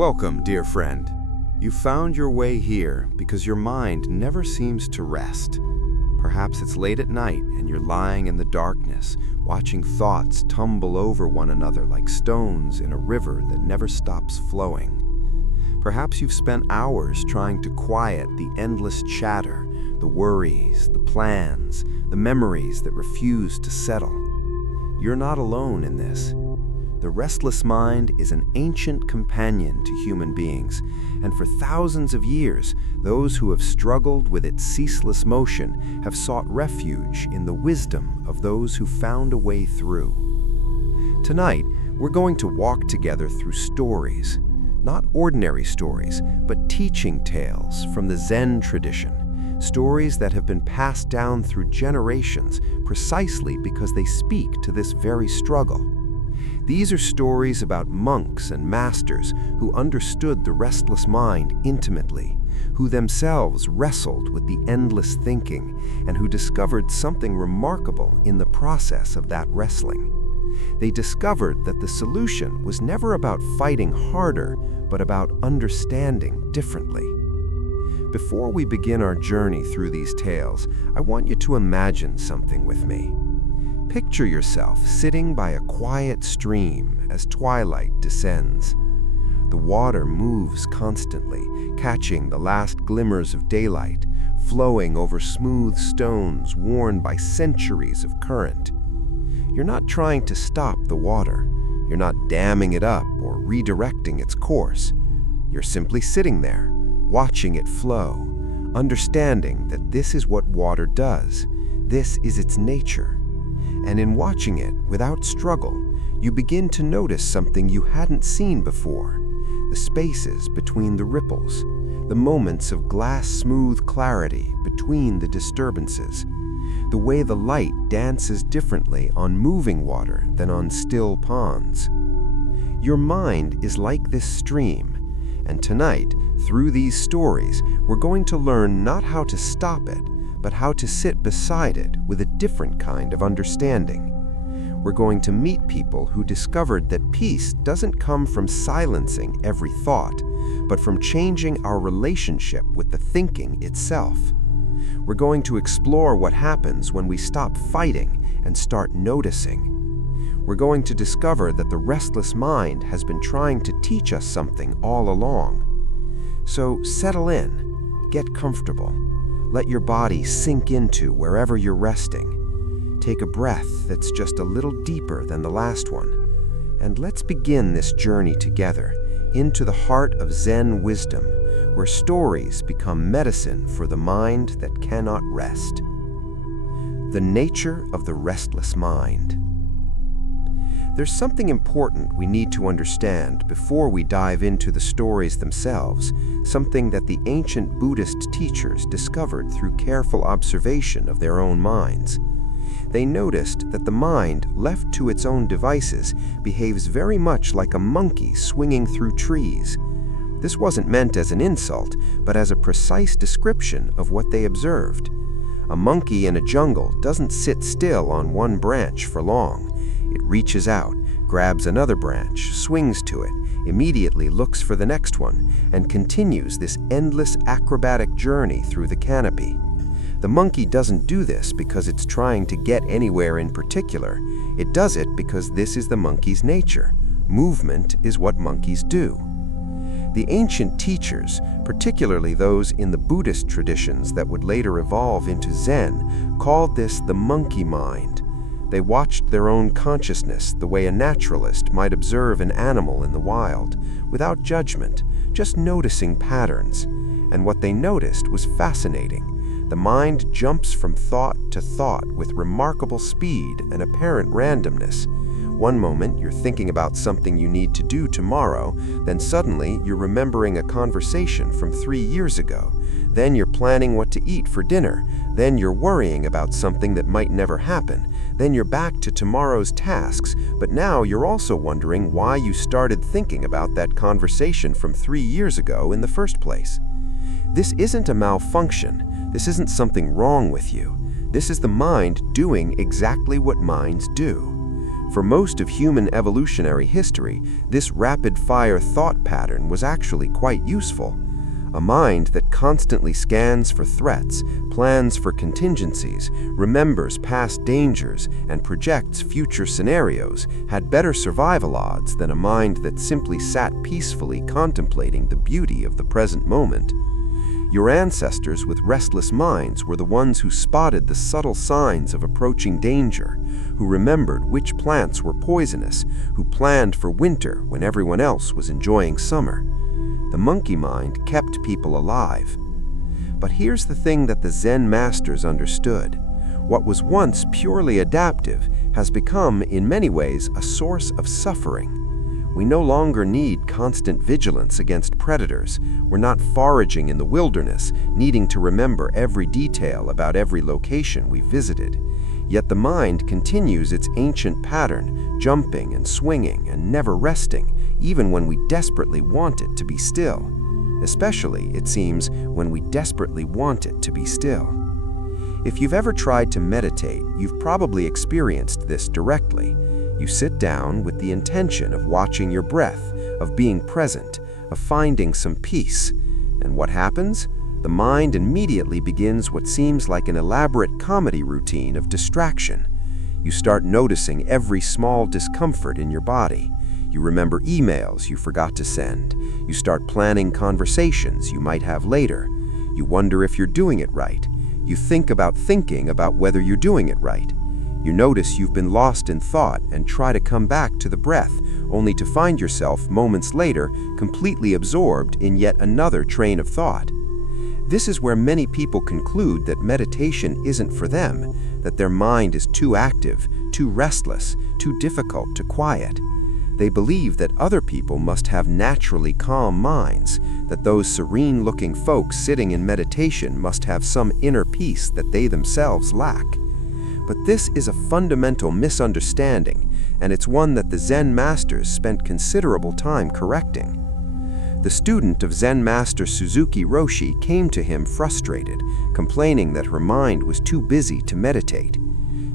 Welcome, dear friend. You found your way here because your mind never seems to rest. Perhaps it's late at night and you're lying in the darkness, watching thoughts tumble over one another like stones in a river that never stops flowing. Perhaps you've spent hours trying to quiet the endless chatter, the worries, the plans, the memories that refuse to settle. You're not alone in this. The restless mind is an ancient companion to human beings, and for thousands of years, those who have struggled with its ceaseless motion have sought refuge in the wisdom of those who found a way through. Tonight, we're going to walk together through stories, not ordinary stories, but teaching tales from the Zen tradition, stories that have been passed down through generations precisely because they speak to this very struggle. These are stories about monks and masters who understood the restless mind intimately, who themselves wrestled with the endless thinking, and who discovered something remarkable in the process of that wrestling. They discovered that the solution was never about fighting harder, but about understanding differently. Before we begin our journey through these tales, I want you to imagine something with me. Picture yourself sitting by a quiet stream as twilight descends. The water moves constantly, catching the last glimmers of daylight, flowing over smooth stones worn by centuries of current. You're not trying to stop the water. You're not damming it up or redirecting its course. You're simply sitting there, watching it flow, understanding that this is what water does. This is its nature. And in watching it without struggle, you begin to notice something you hadn't seen before: the spaces between the ripples, the moments of glass-smooth clarity between the disturbances, the way the light dances differently on moving water than on still ponds. Your mind is like this stream, and tonight, through these stories, we're going to learn not how to stop it, but how to sit beside it with a different kind of understanding. We're going to meet people who discovered that peace doesn't come from silencing every thought, but from changing our relationship with the thinking itself. We're going to explore what happens when we stop fighting and start noticing. We're going to discover that the restless mind has been trying to teach us something all along. So settle in, get comfortable. Let your body sink into wherever you're resting. Take a breath that's just a little deeper than the last one. And let's begin this journey together into the heart of Zen wisdom, where stories become medicine for the mind that cannot rest. The nature of the restless mind. There's something important we need to understand before we dive into the stories themselves, something that the ancient Buddhist teachers discovered through careful observation of their own minds. They noticed that the mind, left to its own devices, behaves very much like a monkey swinging through trees. This wasn't meant as an insult, but as a precise description of what they observed. A monkey in a jungle doesn't sit still on one branch for long. It reaches out, grabs another branch, swings to it, immediately looks for the next one, and continues this endless acrobatic journey through the canopy. The monkey doesn't do this because it's trying to get anywhere in particular. It does it because this is the monkey's nature. Movement is what monkeys do. The ancient teachers, particularly those in the Buddhist traditions that would later evolve into Zen, called this the monkey mind. They watched their own consciousness the way a naturalist might observe an animal in the wild, without judgment, just noticing patterns. And what they noticed was fascinating. The mind jumps from thought to thought with remarkable speed and apparent randomness. One moment, you're thinking about something you need to do tomorrow, then suddenly you're remembering a conversation from 3 years ago. Then you're planning what to eat for dinner. Then you're worrying about something that might never happen. Then you're back to tomorrow's tasks, but now you're also wondering why you started thinking about that conversation from 3 years ago in the first place. This isn't a malfunction. This isn't something wrong with you. This is the mind doing exactly what minds do. For most of human evolutionary history, this rapid-fire thought pattern was actually quite useful. A mind that constantly scans for threats, plans for contingencies, remembers past dangers, and projects future scenarios had better survival odds than a mind that simply sat peacefully contemplating the beauty of the present moment. Your ancestors with restless minds were the ones who spotted the subtle signs of approaching danger, who remembered which plants were poisonous, who planned for winter when everyone else was enjoying summer. The monkey mind kept people alive. But here's the thing that the Zen masters understood. What was once purely adaptive has become, in many ways, a source of suffering. We no longer need constant vigilance against predators. We're not foraging in the wilderness, needing to remember every detail about every location we visited. Yet the mind continues its ancient pattern, jumping and swinging and never resting, even when we desperately want it to be still. Especially, it seems, when we desperately want it to be still. If you've ever tried to meditate, you've probably experienced this directly. You sit down with the intention of watching your breath, of being present, of finding some peace. And what happens? The mind immediately begins what seems like an elaborate comedy routine of distraction. You start noticing every small discomfort in your body. You remember emails you forgot to send. You start planning conversations you might have later. You wonder if you're doing it right. You think about thinking about whether you're doing it right. You notice you've been lost in thought and try to come back to the breath, only to find yourself moments later completely absorbed in yet another train of thought. This is where many people conclude that meditation isn't for them, that their mind is too active, too restless, too difficult to quiet. They believe that other people must have naturally calm minds, that those serene-looking folks sitting in meditation must have some inner peace that they themselves lack. But this is a fundamental misunderstanding, and it's one that the Zen masters spent considerable time correcting. The student of Zen master Suzuki Roshi came to him frustrated, complaining that her mind was too busy to meditate.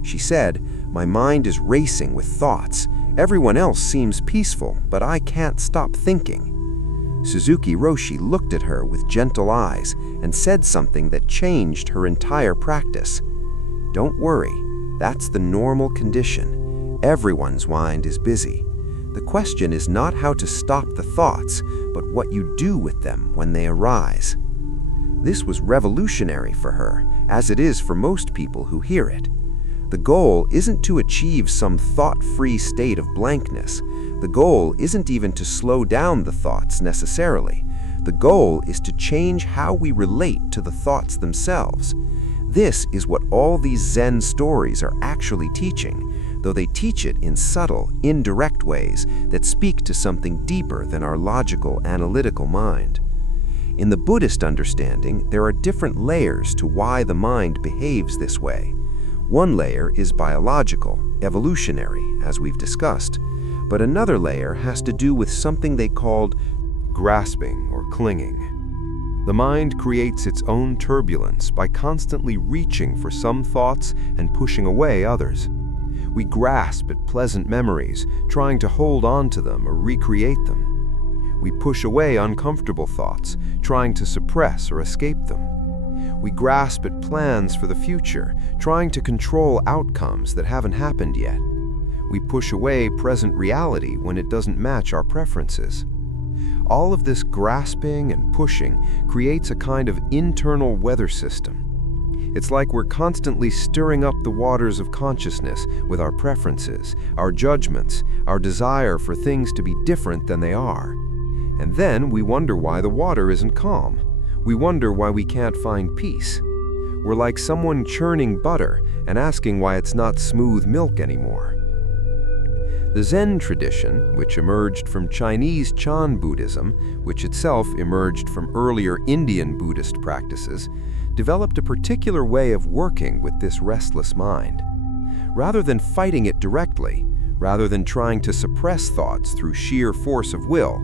She said, "My mind is racing with thoughts. Everyone else seems peaceful, but I can't stop thinking." Suzuki Roshi looked at her with gentle eyes and said something that changed her entire practice. "Don't worry, that's the normal condition. Everyone's mind is busy. The question is not how to stop the thoughts, but what you do with them when they arise." This was revolutionary for her, as it is for most people who hear it. The goal isn't to achieve some thought-free state of blankness. The goal isn't even to slow down the thoughts necessarily. The goal is to change how we relate to the thoughts themselves. This is what all these Zen stories are actually teaching, though they teach it in subtle, indirect ways that speak to something deeper than our logical, analytical mind. In the Buddhist understanding, there are different layers to why the mind behaves this way. One layer is biological, evolutionary, as we've discussed, but another layer has to do with something they called grasping or clinging. The mind creates its own turbulence by constantly reaching for some thoughts and pushing away others. We grasp at pleasant memories, trying to hold on to them or recreate them. We push away uncomfortable thoughts, trying to suppress or escape them. We grasp at plans for the future, trying to control outcomes that haven't happened yet. We push away present reality when it doesn't match our preferences. All of this grasping and pushing creates a kind of internal weather system. It's like we're constantly stirring up the waters of consciousness with our preferences, our judgments, our desire for things to be different than they are. And then we wonder why the water isn't calm. We wonder why we can't find peace. We're like someone churning butter and asking why it's not smooth milk anymore. The Zen tradition, which emerged from Chinese Chan Buddhism, which itself emerged from earlier Indian Buddhist practices, developed a particular way of working with this restless mind. Rather than fighting it directly, rather than trying to suppress thoughts through sheer force of will,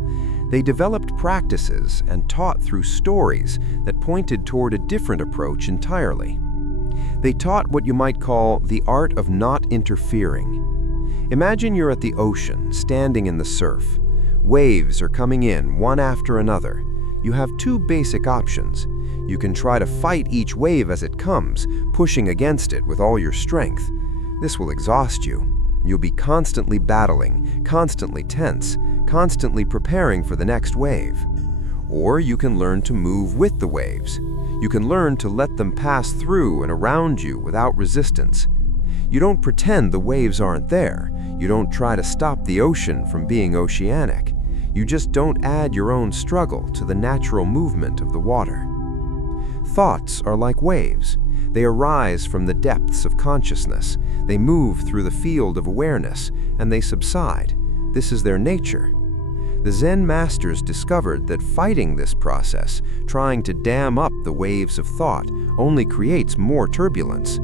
they developed practices and taught through stories that pointed toward a different approach entirely. They taught what you might call the art of not interfering. Imagine you're at the ocean, standing in the surf. Waves are coming in, one after another. You have two basic options. You can try to fight each wave as it comes, pushing against it with all your strength. This will exhaust you. You'll be constantly battling, constantly tense, constantly preparing for the next wave. Or you can learn to move with the waves. You can learn to let them pass through and around you without resistance. You don't pretend the waves aren't there. You don't try to stop the ocean from being oceanic. You just don't add your own struggle to the natural movement of the water. Thoughts are like waves. They arise from the depths of consciousness. They move through the field of awareness, and they subside. This is their nature. The Zen masters discovered that fighting this process, trying to dam up the waves of thought, only creates more turbulence.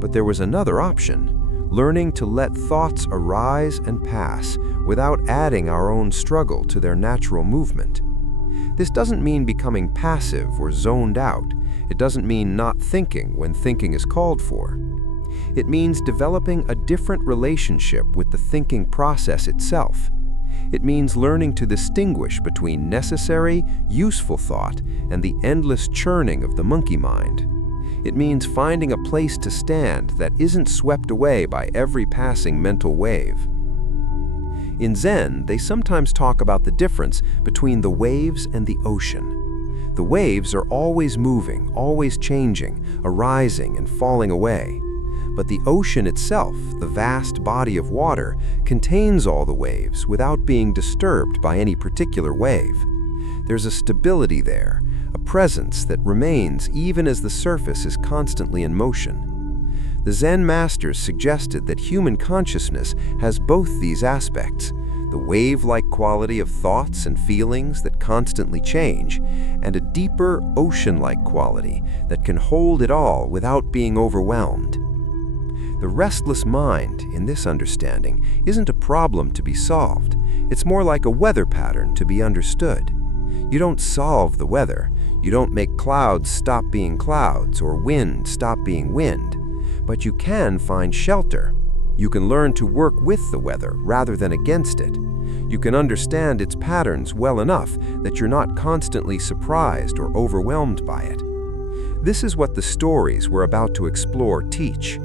But there was another option. Learning to let thoughts arise and pass without adding our own struggle to their natural movement. This doesn't mean becoming passive or zoned out. It doesn't mean not thinking when thinking is called for. It means developing a different relationship with the thinking process itself. It means learning to distinguish between necessary, useful thought and the endless churning of the monkey mind. It means finding a place to stand that isn't swept away by every passing mental wave. In Zen, they sometimes talk about the difference between the waves and the ocean. The waves are always moving, always changing, arising and falling away. But the ocean itself, the vast body of water, contains all the waves without being disturbed by any particular wave. There's a stability there, a presence that remains even as the surface is constantly in motion. The Zen masters suggested that human consciousness has both these aspects, the wave-like quality of thoughts and feelings that constantly change, and a deeper ocean-like quality that can hold it all without being overwhelmed. The restless mind, in this understanding, isn't a problem to be solved. It's more like a weather pattern to be understood. You don't solve the weather. You don't make clouds stop being clouds or wind stop being wind. But you can find shelter. You can learn to work with the weather rather than against it. You can understand its patterns well enough that you're not constantly surprised or overwhelmed by it. This is what the stories we're about to explore teach.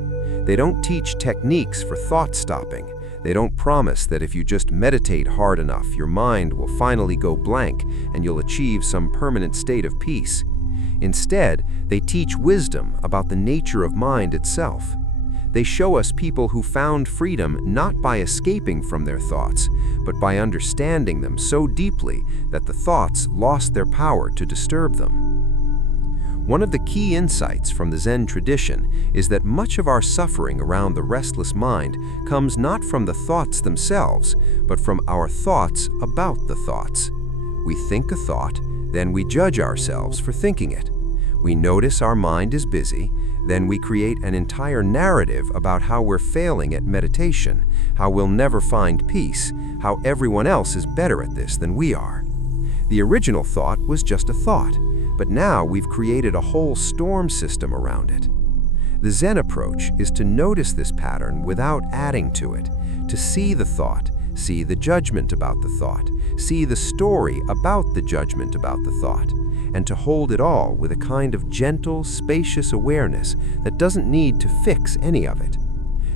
They don't teach techniques for thought stopping. They don't promise that if you just meditate hard enough, your mind will finally go blank and you'll achieve some permanent state of peace. Instead, they teach wisdom about the nature of mind itself. They show us people who found freedom not by escaping from their thoughts, but by understanding them so deeply that the thoughts lost their power to disturb them. One of the key insights from the Zen tradition is that much of our suffering around the restless mind comes not from the thoughts themselves, but from our thoughts about the thoughts. We think a thought, then we judge ourselves for thinking it. We notice our mind is busy, then we create an entire narrative about how we're failing at meditation, how we'll never find peace, how everyone else is better at this than we are. The original thought was just a thought, but now we've created a whole storm system around it. The Zen approach is to notice this pattern without adding to it, to see the thought, see the judgment about the thought, see the story about the judgment about the thought, and to hold it all with a kind of gentle, spacious awareness that doesn't need to fix any of it.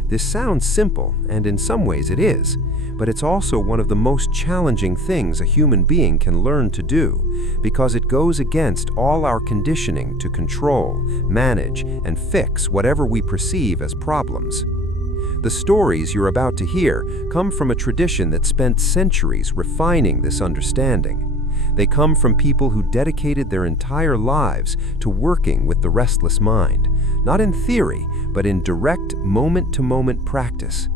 This sounds simple, and in some ways it is, but it's also one of the most challenging things a human being can learn to do, because it goes against all our conditioning to control, manage, and fix whatever we perceive as problems. The stories you're about to hear come from a tradition that spent centuries refining this understanding. They come from people who dedicated their entire lives to working with the restless mind, not in theory, but in direct moment-to-moment practice.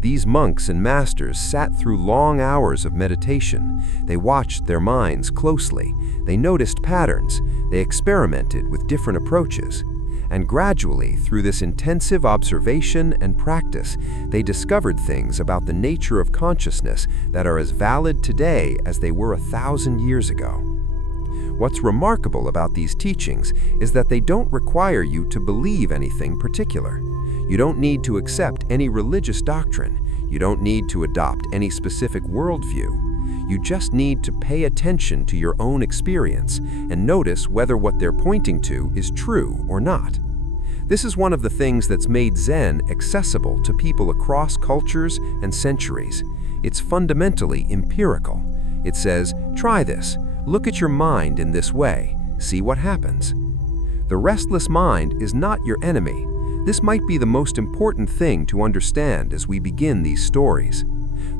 These monks and masters sat through long hours of meditation. They watched their minds closely. They noticed patterns. They experimented with different approaches. And gradually, through this intensive observation and practice, they discovered things about the nature of consciousness that are as valid today as they were 1,000 years ago. What's remarkable about these teachings is that they don't require you to believe anything particular. You don't need to accept any religious doctrine. You don't need to adopt any specific worldview. You just need to pay attention to your own experience and notice whether what they're pointing to is true or not. This is one of the things that's made Zen accessible to people across cultures and centuries. It's fundamentally empirical. It says, try this, look at your mind in this way, see what happens. The restless mind is not your enemy. This might be the most important thing to understand as we begin these stories.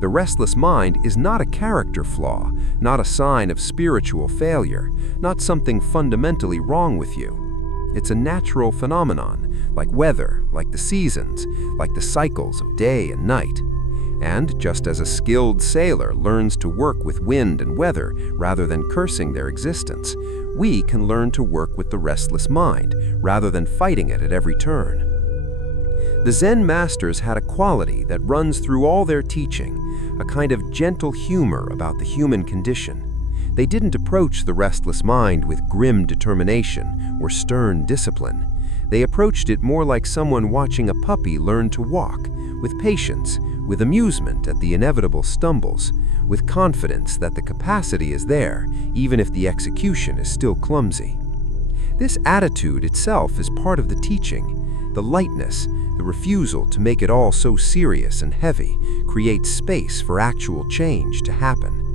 The restless mind is not a character flaw, not a sign of spiritual failure, not something fundamentally wrong with you. It's a natural phenomenon, like weather, like the seasons, like the cycles of day and night. And just as a skilled sailor learns to work with wind and weather rather than cursing their existence, we can learn to work with the restless mind rather than fighting it at every turn. The Zen masters had a quality that runs through all their teaching, a kind of gentle humor about the human condition. They didn't approach the restless mind with grim determination or stern discipline. They approached it more like someone watching a puppy learn to walk, with patience, with amusement at the inevitable stumbles, with confidence that the capacity is there, even if the execution is still clumsy. This attitude itself is part of the teaching. The lightness, the refusal to make it all so serious and heavy, creates space for actual change to happen.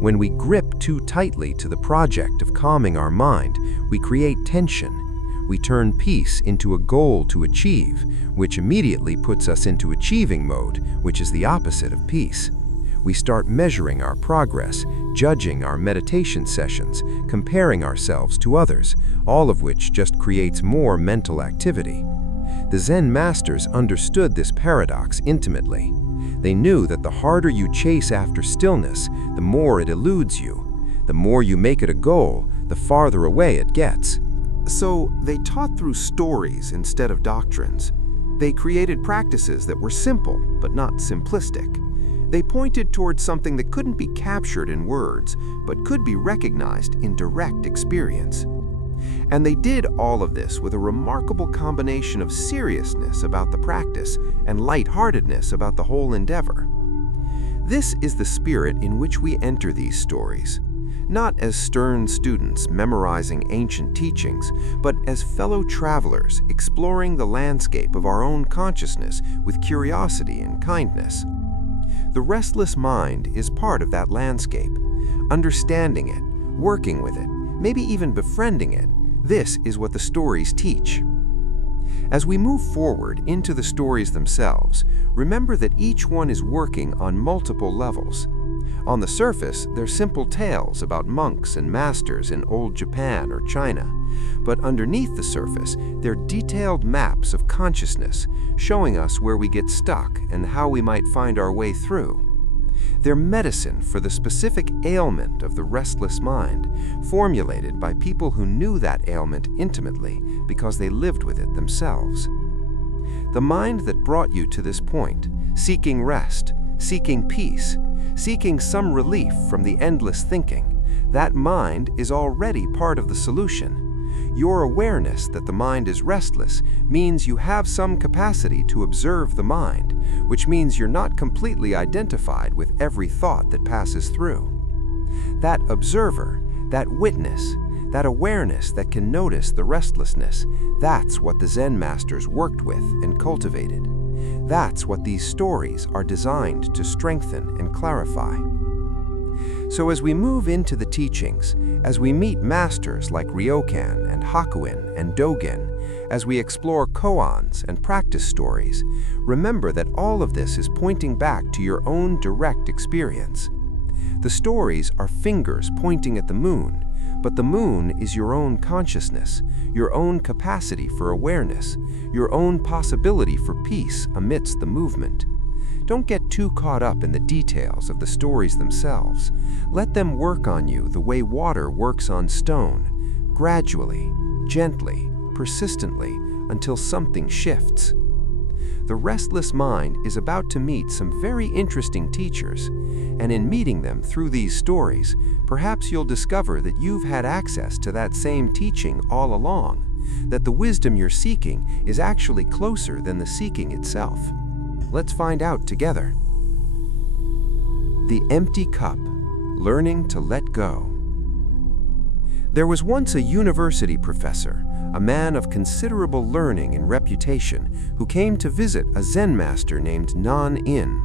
When we grip too tightly to the project of calming our mind, we create tension. We turn peace into a goal to achieve, which immediately puts us into achieving mode, which is the opposite of peace. We start measuring our progress, judging our meditation sessions, comparing ourselves to others, all of which just creates more mental activity. The Zen masters understood this paradox intimately. They knew that the harder you chase after stillness, the more it eludes you. The more you make it a goal, the farther away it gets. So they taught through stories instead of doctrines. They created practices that were simple, but not simplistic. They pointed towards something that couldn't be captured in words, but could be recognized in direct experience. And they did all of this with a remarkable combination of seriousness about the practice and lightheartedness about the whole endeavor. This is the spirit in which we enter these stories, not as stern students memorizing ancient teachings, but as fellow travelers exploring the landscape of our own consciousness with curiosity and kindness. The restless mind is part of that landscape. Understanding it, working with it, maybe even befriending it, this is what the stories teach. As we move forward into the stories themselves, remember that each one is working on multiple levels. On the surface, they're simple tales about monks and masters in old Japan or China. But underneath the surface, they're detailed maps of consciousness, showing us where we get stuck and how we might find our way through. They're medicine for the specific ailment of the restless mind, formulated by people who knew that ailment intimately because they lived with it themselves. The mind that brought you to this point, seeking rest, seeking peace, seeking some relief from the endless thinking, that mind is already part of the solution. Your awareness that the mind is restless means you have some capacity to observe the mind, which means you're not completely identified with every thought that passes through. That observer, that witness, that awareness that can notice the restlessness, that's what the Zen masters worked with and cultivated. That's what these stories are designed to strengthen and clarify. So as we move into the teachings, as we meet masters like Ryokan and Hakuin and Dogen, as we explore koans and practice stories, remember that all of this is pointing back to your own direct experience. The stories are fingers pointing at the moon, but the moon is your own consciousness, your own capacity for awareness, your own possibility for peace amidst the movement. Don't get too caught up in the details of the stories themselves. Let them work on you the way water works on stone, gradually, gently, persistently, until something shifts. The restless mind is about to meet some very interesting teachers, and in meeting them through these stories, perhaps you'll discover that you've had access to that same teaching all along, that the wisdom you're seeking is actually closer than the seeking itself. Let's find out together. The Empty Cup: Learning to Let Go. There was once a university professor, a man of considerable learning and reputation, who came to visit a Zen master named Non-In.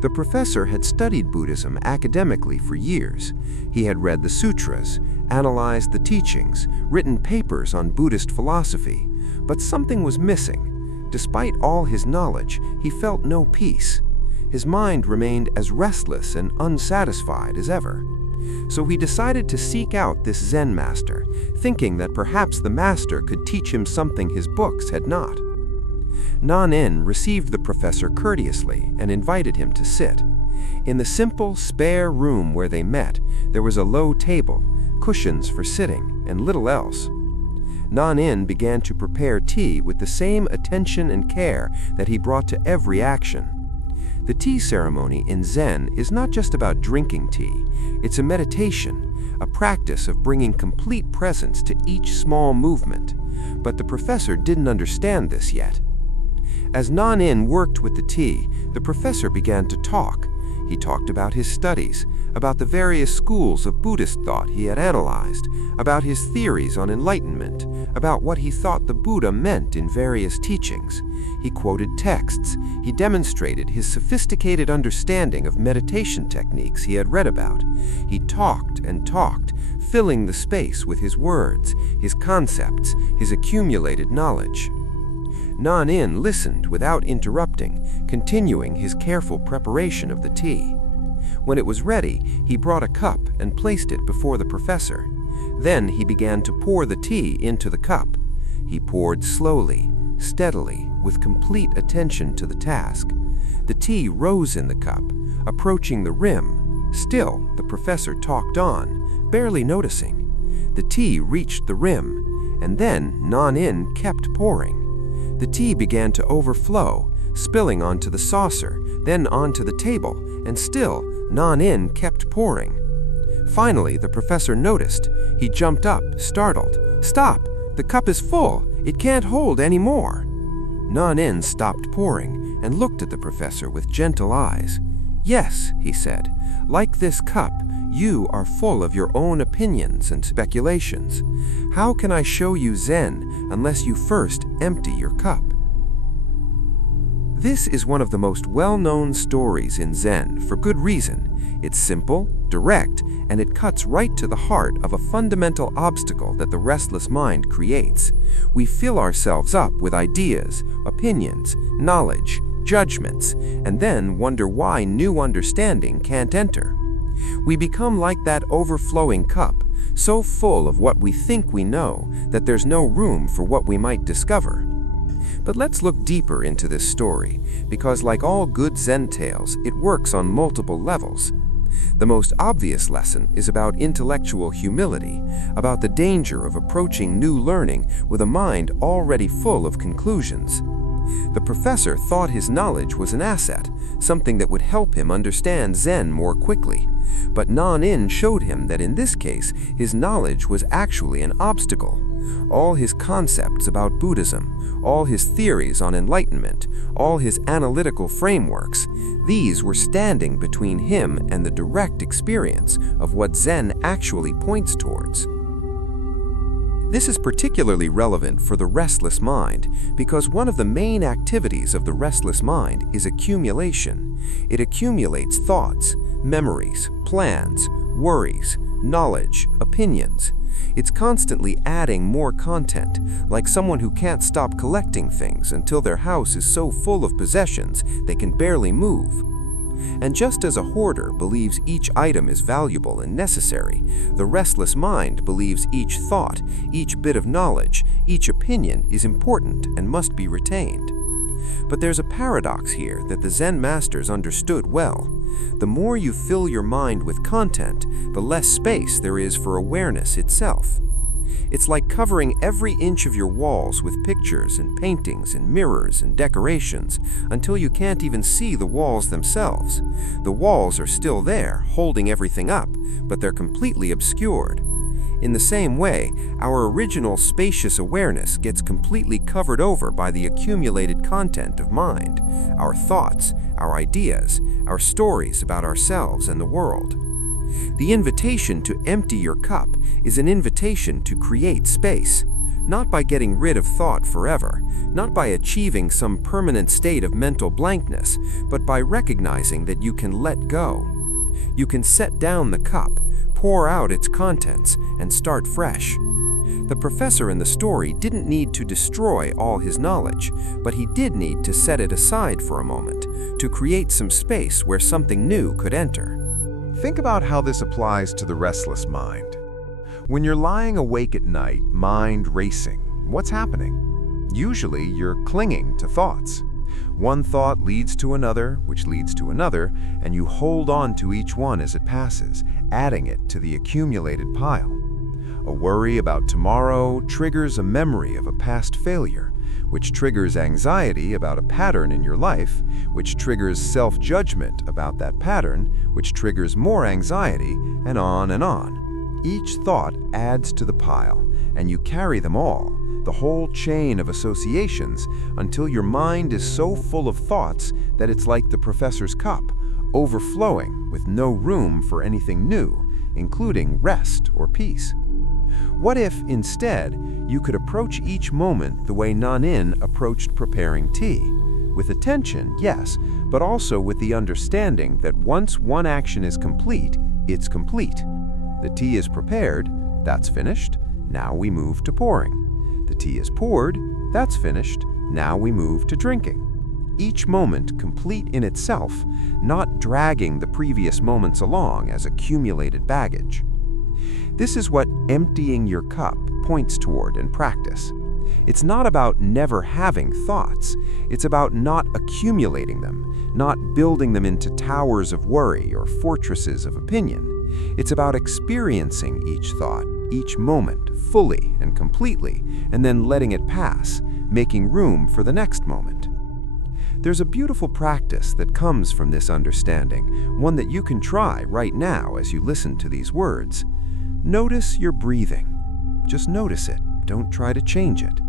The professor had studied Buddhism academically for years. He had read the sutras, analyzed the teachings, written papers on Buddhist philosophy, but something was missing. Despite all his knowledge, he felt no peace. His mind remained as restless and unsatisfied as ever. So he decided to seek out this Zen master, thinking that perhaps the master could teach him something his books had not. Non-In received the professor courteously and invited him to sit. In the simple, spare room where they met, there was a low table, cushions for sitting, and little else. Non-In began to prepare tea with the same attention and care that he brought to every action. The tea ceremony in Zen is not just about drinking tea. It's a meditation, a practice of bringing complete presence to each small movement. But the professor didn't understand this yet. As Non-In worked with the tea, the professor began to talk. He talked about his studies, about the various schools of Buddhist thought he had analyzed, about his theories on enlightenment, about what he thought the Buddha meant in various teachings. He quoted texts. He demonstrated his sophisticated understanding of meditation techniques he had read about. He talked and talked, filling the space with his words, his concepts, his accumulated knowledge. Non-In listened without interrupting, continuing his careful preparation of the tea. When it was ready, he brought a cup and placed it before the professor. Then he began to pour the tea into the cup. He poured slowly, steadily, with complete attention to the task. The tea rose in the cup, approaching the rim. Still, the professor talked on, barely noticing. The tea reached the rim, and then Non-In kept pouring. The tea began to overflow, spilling onto the saucer, then onto the table, and still, Non-In kept pouring. Finally, the professor noticed. He jumped up, startled. "Stop! The cup is full! It can't hold any more!" Non-In stopped pouring and looked at the professor with gentle eyes. "Yes," he said, "like this cup, you are full of your own opinions and speculations. How can I show you Zen unless you first empty your cup?" This is one of the most well-known stories in Zen for good reason. It's simple, direct, and it cuts right to the heart of a fundamental obstacle that the restless mind creates. We fill ourselves up with ideas, opinions, knowledge, judgments, and then wonder why new understanding can't enter. We become like that overflowing cup, so full of what we think we know that there's no room for what we might discover. But let's look deeper into this story, because like all good Zen tales, it works on multiple levels. The most obvious lesson is about intellectual humility, about the danger of approaching new learning with a mind already full of conclusions. The professor thought his knowledge was an asset, something that would help him understand Zen more quickly. But Non-In showed him that in this case, his knowledge was actually an obstacle. All his concepts about Buddhism, all his theories on enlightenment, all his analytical frameworks, these were standing between him and the direct experience of what Zen actually points towards. This is particularly relevant for the restless mind because one of the main activities of the restless mind is accumulation. It accumulates thoughts, memories, plans, worries, knowledge, opinions. It's constantly adding more content, like someone who can't stop collecting things until their house is so full of possessions they can barely move. And just as a hoarder believes each item is valuable and necessary, the restless mind believes each thought, each bit of knowledge, each opinion is important and must be retained. But there's a paradox here that the Zen masters understood well. The more you fill your mind with content, the less space there is for awareness itself. It's like covering every inch of your walls with pictures and paintings and mirrors and decorations until you can't even see the walls themselves. The walls are still there, holding everything up, but they're completely obscured. In the same way, our original spacious awareness gets completely covered over by the accumulated content of mind, our thoughts, our ideas, our stories about ourselves and the world. The invitation to empty your cup is an invitation to create space, not by getting rid of thought forever, not by achieving some permanent state of mental blankness, but by recognizing that you can let go. You can set down the cup, pour out its contents, and start fresh. The professor in the story didn't need to destroy all his knowledge, but he did need to set it aside for a moment, to create some space where something new could enter. Think about how this applies to the restless mind. When you're lying awake at night, mind racing, what's happening? Usually, you're clinging to thoughts. One thought leads to another, which leads to another, and you hold on to each one as it passes, adding it to the accumulated pile. A worry about tomorrow triggers a memory of a past failure, which triggers anxiety about a pattern in your life, which triggers self-judgment about that pattern, which triggers more anxiety, and on and on. Each thought adds to the pile, and you carry them all, the whole chain of associations, until your mind is so full of thoughts that it's like the professor's cup, overflowing with no room for anything new, including rest or peace. What if, instead, you could approach each moment the way Nanin approached preparing tea? With attention, yes, but also with the understanding that once one action is complete, it's complete. The tea is prepared, that's finished, now we move to pouring. The tea is poured, that's finished, now we move to drinking. Each moment complete in itself, not dragging the previous moments along as accumulated baggage. This is what emptying your cup points toward in practice. It's not about never having thoughts. It's about not accumulating them, not building them into towers of worry or fortresses of opinion. It's about experiencing each thought, each moment, fully and completely, and then letting it pass, making room for the next moment. There's a beautiful practice that comes from this understanding, one that you can try right now as you listen to these words. Notice your breathing. Just notice it. Don't try to change it.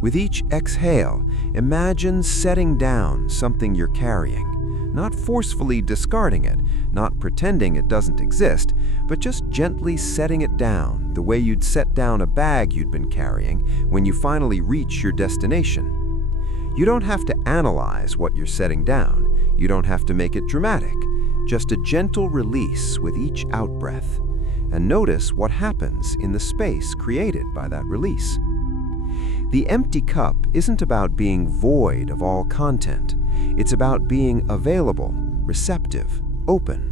With each exhale, imagine setting down something you're carrying, not forcefully discarding it, not pretending it doesn't exist, but just gently setting it down the way you'd set down a bag you'd been carrying when you finally reach your destination. You don't have to analyze what you're setting down. You don't have to make it dramatic. Just a gentle release with each out-breath. And notice what happens in the space created by that release. The empty cup isn't about being void of all content. It's about being available, receptive, open.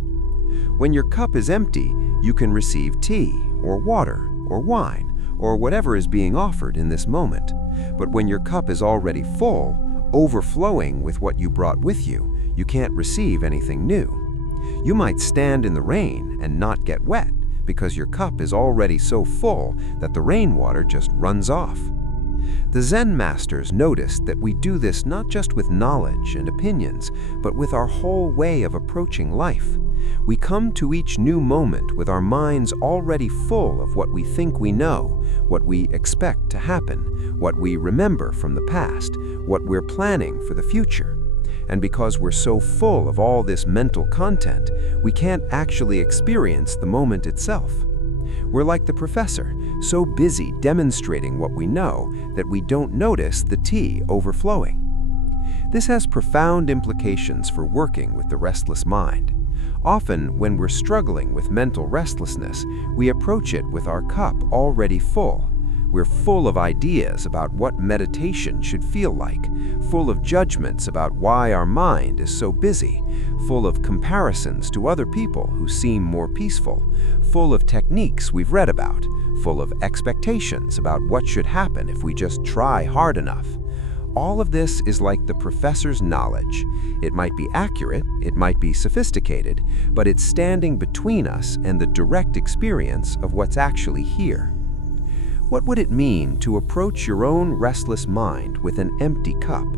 When your cup is empty, you can receive tea, or water, or wine, or whatever is being offered in this moment. But when your cup is already full, overflowing with what you brought with you, you can't receive anything new. You might stand in the rain and not get wet, because your cup is already so full that the rainwater just runs off. The Zen masters noticed that we do this not just with knowledge and opinions, but with our whole way of approaching life. We come to each new moment with our minds already full of what we think we know, what we expect to happen, what we remember from the past, what we're planning for the future. And because we're so full of all this mental content, we can't actually experience the moment itself. We're like the professor, so busy demonstrating what we know that we don't notice the tea overflowing. This has profound implications for working with the restless mind. Often, when we're struggling with mental restlessness, we approach it with our cup already full. We're full of ideas about what meditation should feel like, full of judgments about why our mind is so busy, full of comparisons to other people who seem more peaceful, full of techniques we've read about, full of expectations about what should happen if we just try hard enough. All of this is like the professor's knowledge. It might be accurate, it might be sophisticated, but it's standing between us and the direct experience of what's actually here. What would it mean to approach your own restless mind with an empty cup?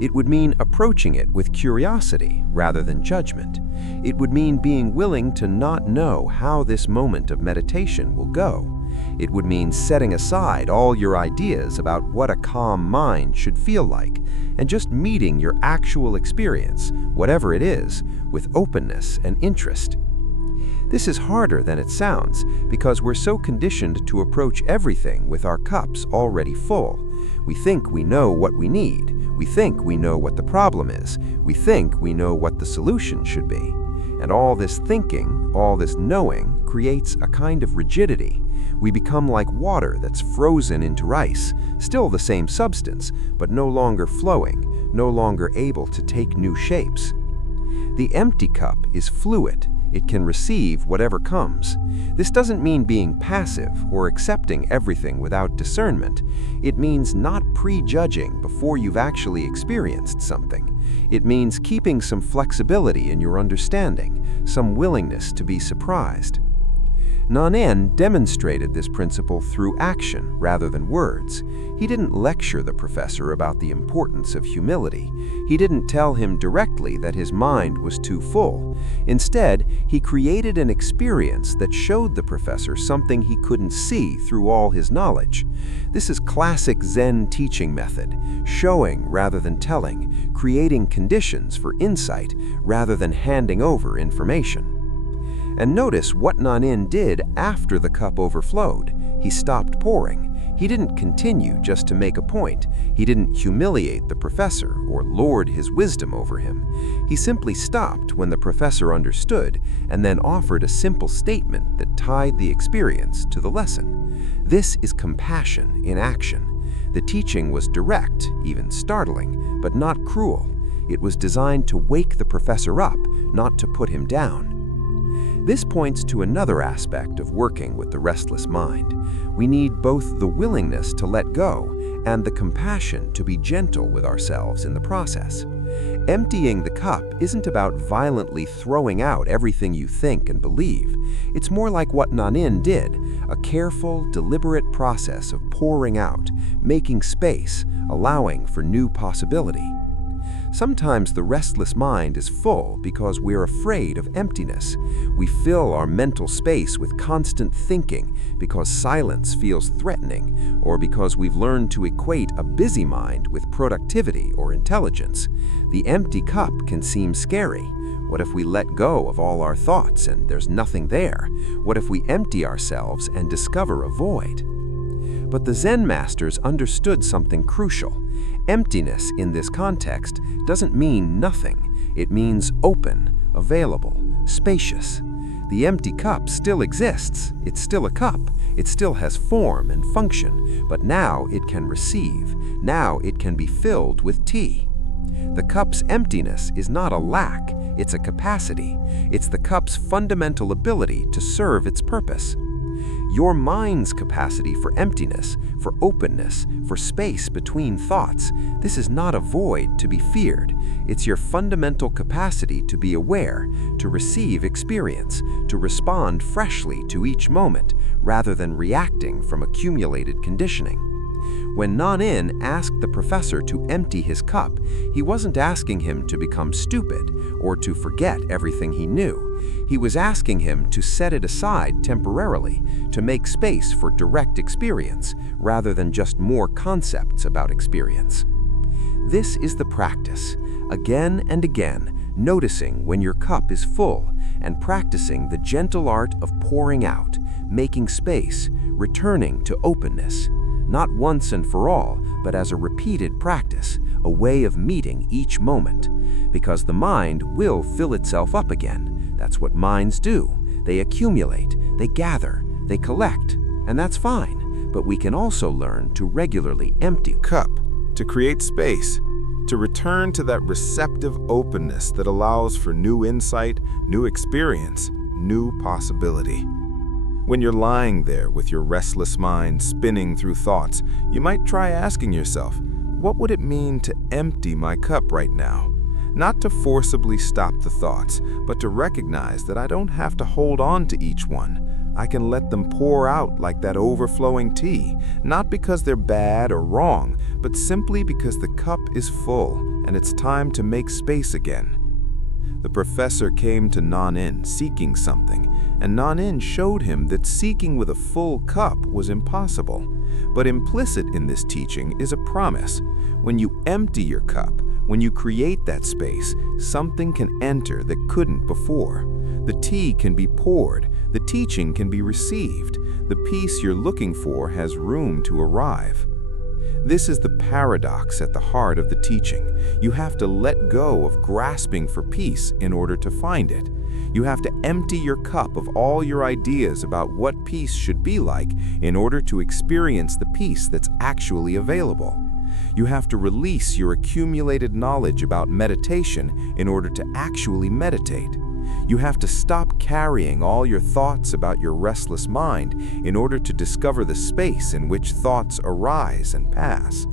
It would mean approaching it with curiosity rather than judgment. It would mean being willing to not know how this moment of meditation will go. It would mean setting aside all your ideas about what a calm mind should feel like, and just meeting your actual experience, whatever it is, with openness and interest. This is harder than it sounds because we're so conditioned to approach everything with our cups already full. We think we know what we need. We think we know what the problem is. We think we know what the solution should be. And all this thinking, all this knowing, creates a kind of rigidity. We become like water that's frozen into ice, still the same substance, but no longer flowing, no longer able to take new shapes. The empty cup is fluid. It can receive whatever comes. This doesn't mean being passive or accepting everything without discernment. It means not prejudging before you've actually experienced something. It means keeping some flexibility in your understanding, some willingness to be surprised. Nanin demonstrated this principle through action rather than words. He didn't lecture the professor about the importance of humility. He didn't tell him directly that his mind was too full. Instead, he created an experience that showed the professor something he couldn't see through all his knowledge. This is classic Zen teaching method, showing rather than telling, creating conditions for insight rather than handing over information. And notice what Nanin did after the cup overflowed. He stopped pouring. He didn't continue just to make a point. He didn't humiliate the professor or lord his wisdom over him. He simply stopped when the professor understood and then offered a simple statement that tied the experience to the lesson. This is compassion in action. The teaching was direct, even startling, but not cruel. It was designed to wake the professor up, not to put him down. This points to another aspect of working with the restless mind. We need both the willingness to let go and the compassion to be gentle with ourselves in the process. Emptying the cup isn't about violently throwing out everything you think and believe. It's more like what Nanin did, a careful, deliberate process of pouring out, making space, allowing for new possibility. Sometimes the restless mind is full because we're afraid of emptiness. We fill our mental space with constant thinking because silence feels threatening, or because we've learned to equate a busy mind with productivity or intelligence. The empty cup can seem scary. What if we let go of all our thoughts and there's nothing there? What if we empty ourselves and discover a void? But the Zen masters understood something crucial. Emptiness in this context doesn't mean nothing. It means open, available, spacious. The empty cup still exists. It's still a cup. It still has form and function, but now it can receive. Now it can be filled with tea. The cup's emptiness is not a lack. It's a capacity. It's the cup's fundamental ability to serve its purpose. Your mind's capacity for emptiness, for openness, for space between thoughts, this is not a void to be feared. It's your fundamental capacity to be aware, to receive experience, to respond freshly to each moment, rather than reacting from accumulated conditioning. When Nanin asked the professor to empty his cup, he wasn't asking him to become stupid or to forget everything he knew. He was asking him to set it aside temporarily, to make space for direct experience, rather than just more concepts about experience. This is the practice, again and again, noticing when your cup is full and practicing the gentle art of pouring out, making space, returning to openness. Not once and for all, but as a repeated practice, a way of meeting each moment. Because the mind will fill itself up again. That's what minds do. They accumulate, they gather, they collect, and that's fine. But we can also learn to regularly empty Cup, to create space, to return to that receptive openness that allows for new insight, new experience, new possibility. When you're lying there with your restless mind spinning through thoughts, you might try asking yourself, what would it mean to empty my cup right now? Not to forcibly stop the thoughts, but to recognize that I don't have to hold on to each one. I can let them pour out like that overflowing tea, not because they're bad or wrong, but simply because the cup is full and it's time to make space again. The professor came to Nanin seeking something, and Nanin showed him that seeking with a full cup was impossible. But implicit in this teaching is a promise. When you empty your cup, when you create that space, something can enter that couldn't before. The tea can be poured, the teaching can be received, the peace you're looking for has room to arrive. This is the paradox at the heart of the teaching. You have to let go of grasping for peace in order to find it. You have to empty your cup of all your ideas about what peace should be like in order to experience the peace that's actually available. You have to release your accumulated knowledge about meditation in order to actually meditate. You have to stop carrying all your thoughts about your restless mind in order to discover the space in which thoughts arise and pass.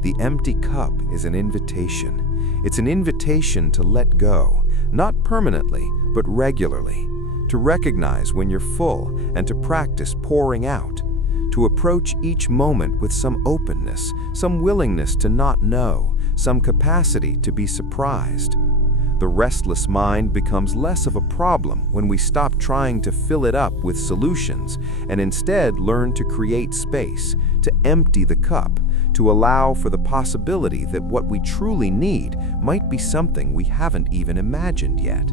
The empty cup is an invitation. It's an invitation to let go, not permanently, but regularly, to recognize when you're full and to practice pouring out, to approach each moment with some openness, some willingness to not know, some capacity to be surprised. The restless mind becomes less of a problem when we stop trying to fill it up with solutions and instead learn to create space, to empty the cup, to allow for the possibility that what we truly need might be something we haven't even imagined yet.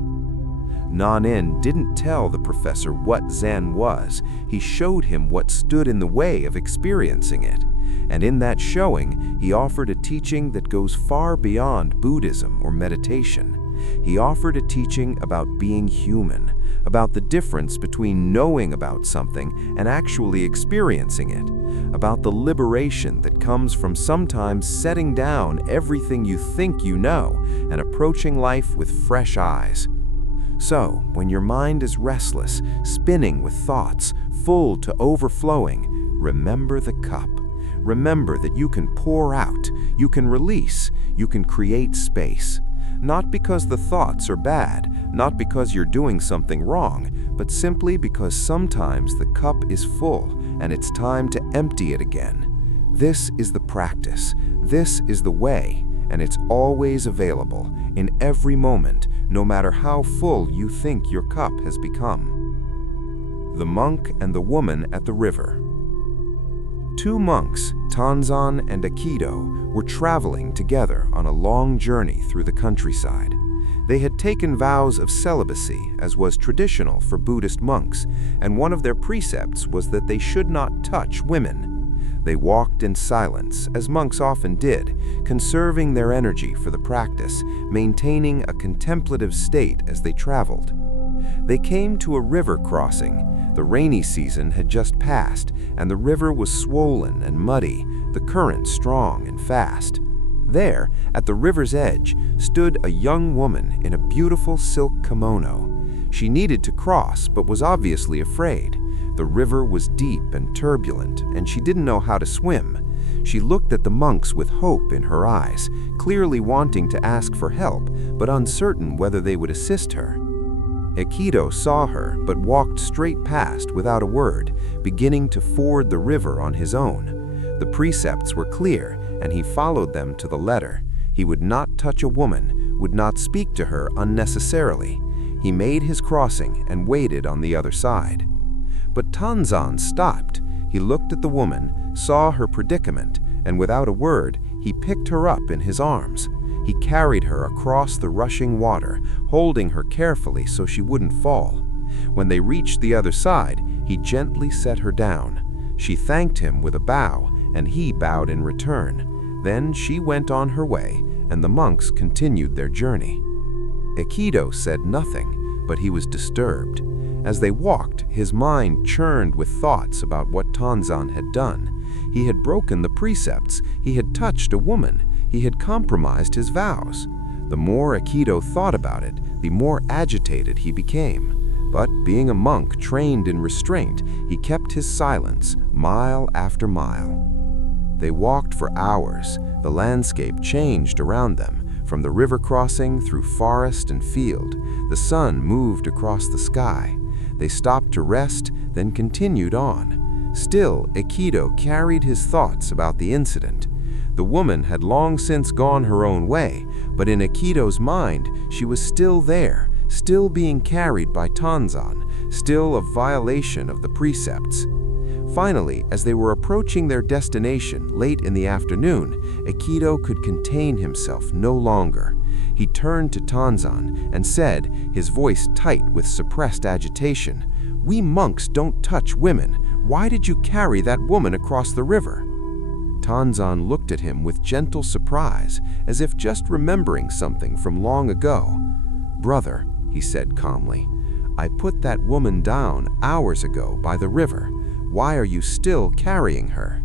Nanin didn't tell the professor what Zen was. He showed him what stood in the way of experiencing it. And in that showing, he offered a teaching that goes far beyond Buddhism or meditation. He offered a teaching about being human, about the difference between knowing about something and actually experiencing it, about the liberation that comes from sometimes setting down everything you think you know and approaching life with fresh eyes. So, when your mind is restless, spinning with thoughts, full to overflowing, remember the cup. Remember that you can pour out, you can release, you can create space. Not because the thoughts are bad, not because you're doing something wrong, but simply because sometimes the cup is full and it's time to empty it again. This is the practice, this is the way, and it's always available, in every moment, no matter how full you think your cup has become. The monk and the woman at the river. Two monks, Tanzan and Aikido, were traveling together on a long journey through the countryside. They had taken vows of celibacy, as was traditional for Buddhist monks, and one of their precepts was that they should not touch women. They walked in silence, as monks often did, conserving their energy for the practice, maintaining a contemplative state as they traveled. They came to a river crossing. The rainy season had just passed, and the river was swollen and muddy, the current strong and fast. There, at the river's edge, stood a young woman in a beautiful silk kimono. She needed to cross, but was obviously afraid. The river was deep and turbulent, and she didn't know how to swim. She looked at the monks with hope in her eyes, clearly wanting to ask for help, but uncertain whether they would assist her. Aikido saw her, but walked straight past without a word, beginning to ford the river on his own. The precepts were clear, and he followed them to the letter. He would not touch a woman, would not speak to her unnecessarily. He made his crossing and waited on the other side. But Tanzan stopped. He looked at the woman, saw her predicament, and without a word, he picked her up in his arms. He carried her across the rushing water, holding her carefully so she wouldn't fall. When they reached the other side, he gently set her down. She thanked him with a bow, and he bowed in return. Then she went on her way, and the monks continued their journey. Aikido said nothing, but he was disturbed. As they walked, his mind churned with thoughts about what Tanzan had done. He had broken the precepts, he had touched a woman, he had compromised his vows. The more Aikido thought about it, the more agitated he became. But being a monk trained in restraint, he kept his silence, mile after mile. They walked for hours. The landscape changed around them. From the river crossing through forest and field, the sun moved across the sky. They stopped to rest, then continued on. Still, Aikido carried his thoughts about the incident. The woman had long since gone her own way, but in Aikido's mind, she was still there, still being carried by Tanzan, still a violation of the precepts. Finally, as they were approaching their destination late in the afternoon, Aikido could contain himself no longer. He turned to Tanzan and said, his voice tight with suppressed agitation, "We monks don't touch women. Why did you carry that woman across the river?" Tanzan looked at him with gentle surprise, as if just remembering something from long ago. "Brother," he said calmly, "I put that woman down hours ago by the river. Why are you still carrying her?"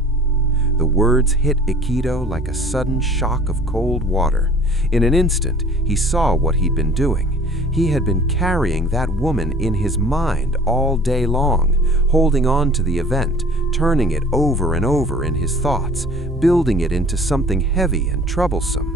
The words hit Aikido like a sudden shock of cold water. In an instant, he saw what he'd been doing. He had been carrying that woman in his mind all day long, holding on to the event, turning it over and over in his thoughts, building it into something heavy and troublesome.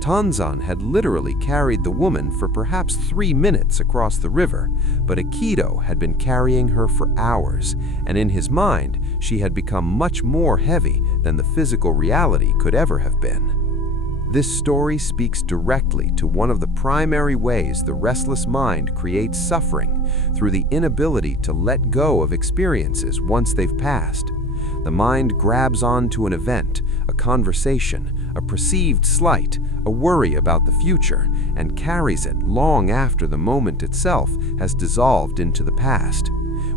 Tanzan had literally carried the woman for perhaps 3 minutes across the river, but Aikido had been carrying her for hours, and in his mind, she had become much more heavy than the physical reality could ever have been. This story speaks directly to one of the primary ways the restless mind creates suffering, through the inability to let go of experiences once they've passed. The mind grabs onto an event, a conversation, a perceived slight, a worry about the future, and carries it long after the moment itself has dissolved into the past.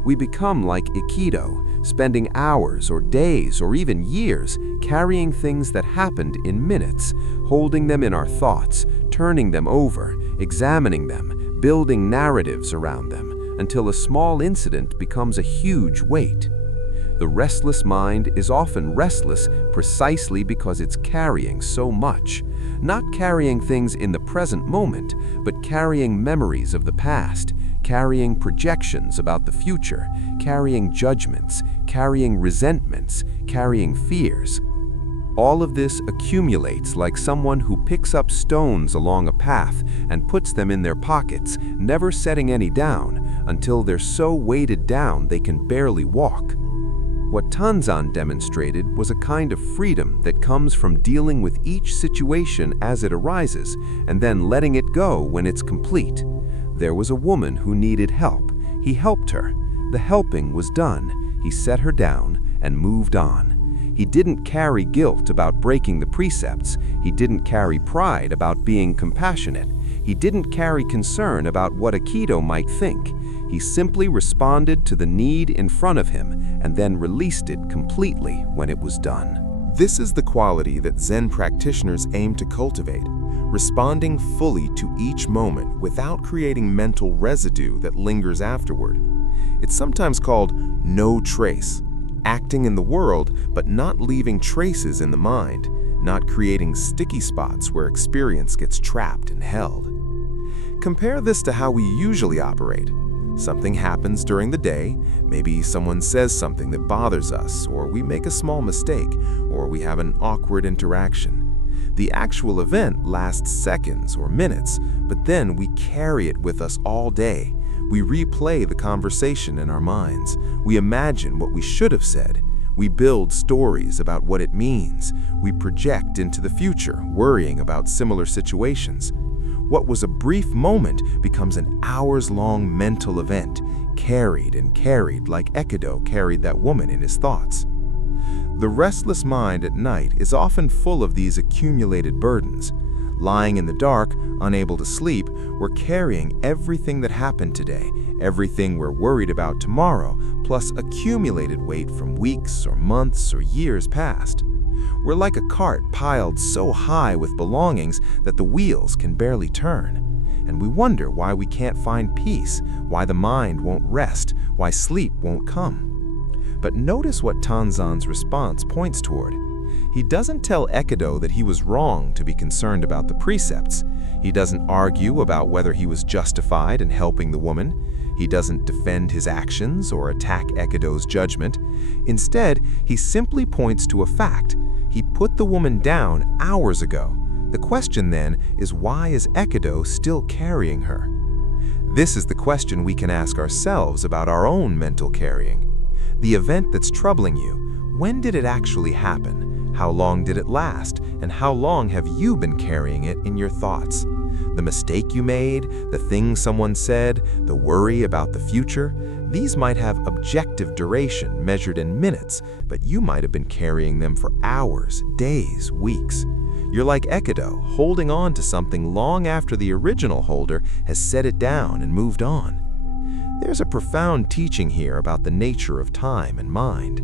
We become like Aikido, spending hours or days or even years carrying things that happened in minutes, holding them in our thoughts, turning them over, examining them, building narratives around them, until a small incident becomes a huge weight. The restless mind is often restless precisely because it's carrying so much. Not carrying things in the present moment, but carrying memories of the past, carrying projections about the future, carrying judgments, carrying resentments, carrying fears. All of this accumulates like someone who picks up stones along a path and puts them in their pockets, never setting any down, until they're so weighted down they can barely walk. What Tanzan demonstrated was a kind of freedom that comes from dealing with each situation as it arises and then letting it go when it's complete. There was a woman who needed help. He helped her. The helping was done. He set her down and moved on. He didn't carry guilt about breaking the precepts. He didn't carry pride about being compassionate. He didn't carry concern about what Aikido might think. He simply responded to the need in front of him and then released it completely when it was done. This is the quality that Zen practitioners aim to cultivate, responding fully to each moment without creating mental residue that lingers afterward. It's sometimes called no trace, acting in the world but not leaving traces in the mind, not creating sticky spots where experience gets trapped and held. Compare this to how we usually operate. Something happens during the day, maybe someone says something that bothers us, or we make a small mistake, or we have an awkward interaction. The actual event lasts seconds or minutes, but then we carry it with us all day. We replay the conversation in our minds. We imagine what we should have said. We build stories about what it means. We project into the future, worrying about similar situations. What was a brief moment becomes an hours-long mental event, carried and carried like Aikido carried that woman in his thoughts. The restless mind at night is often full of these accumulated burdens. Lying in the dark, unable to sleep, we're carrying everything that happened today, everything we're worried about tomorrow, plus accumulated weight from weeks or months or years past. We're like a cart piled so high with belongings that the wheels can barely turn. And we wonder why we can't find peace, why the mind won't rest, why sleep won't come. But notice what Tanzan's response points toward. He doesn't tell Aikido that he was wrong to be concerned about the precepts. He doesn't argue about whether he was justified in helping the woman. He doesn't defend his actions or attack Aikido's judgment. Instead, he simply points to a fact. He put the woman down hours ago. The question then is, why is Aikido still carrying her? This is the question we can ask ourselves about our own mental carrying. The event that's troubling you, when did it actually happen? How long did it last? And how long have you been carrying it in your thoughts? The mistake you made, the thing someone said, the worry about the future, these might have objective duration measured in minutes, but you might have been carrying them for hours, days, weeks. You're like Ekido, holding on to something long after the original holder has set it down and moved on. There's a profound teaching here about the nature of time and mind.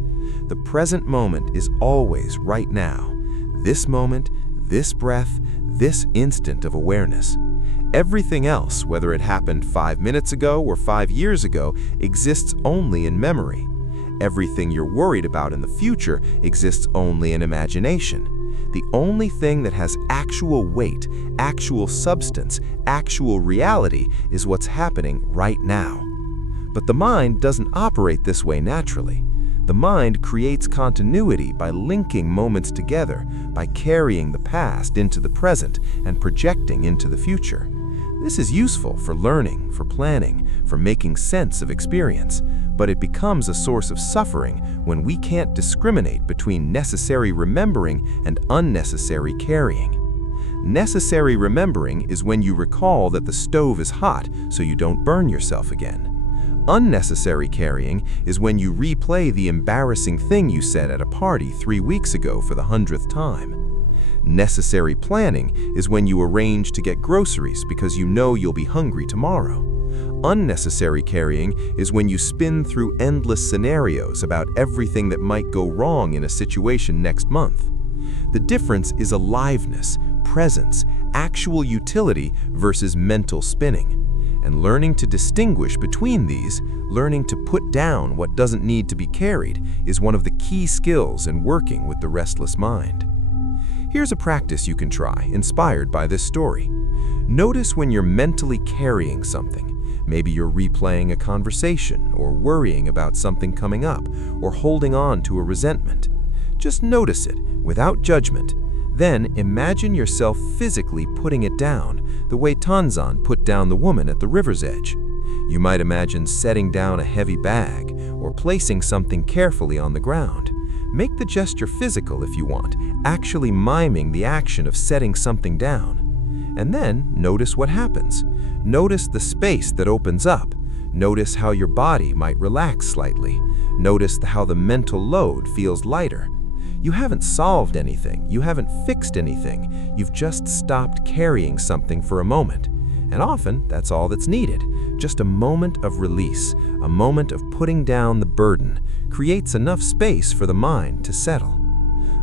The present moment is always right now. This moment, this breath, this instant of awareness. Everything else, whether it happened 5 minutes ago or 5 years ago, exists only in memory. Everything you're worried about in the future exists only in imagination. The only thing that has actual weight, actual substance, actual reality is what's happening right now. But the mind doesn't operate this way naturally. The mind creates continuity by linking moments together, by carrying the past into the present and projecting into the future. This is useful for learning, for planning, for making sense of experience, but it becomes a source of suffering when we can't discriminate between necessary remembering and unnecessary carrying. Necessary remembering is when you recall that the stove is hot so you don't burn yourself again. Unnecessary carrying is when you replay the embarrassing thing you said at a party 3 weeks ago for the 100th time. Necessary planning is when you arrange to get groceries because you know you'll be hungry tomorrow. Unnecessary carrying is when you spin through endless scenarios about everything that might go wrong in a situation next month. The difference is aliveness, presence, actual utility versus mental spinning. And learning to distinguish between these, learning to put down what doesn't need to be carried, is one of the key skills in working with the restless mind. Here's a practice you can try, inspired by this story. Notice when you're mentally carrying something. Maybe you're replaying a conversation, or worrying about something coming up, or holding on to a resentment. Just notice it, without judgment. Then imagine yourself physically putting it down, the way Tanzan put down the woman at the river's edge. You might imagine setting down a heavy bag, or placing something carefully on the ground. Make the gesture physical if you want, actually miming the action of setting something down. And then notice what happens. Notice the space that opens up. Notice how your body might relax slightly. Notice how the mental load feels lighter. You haven't solved anything, you haven't fixed anything, you've just stopped carrying something for a moment. And often, that's all that's needed. Just a moment of release, a moment of putting down the burden, creates enough space for the mind to settle.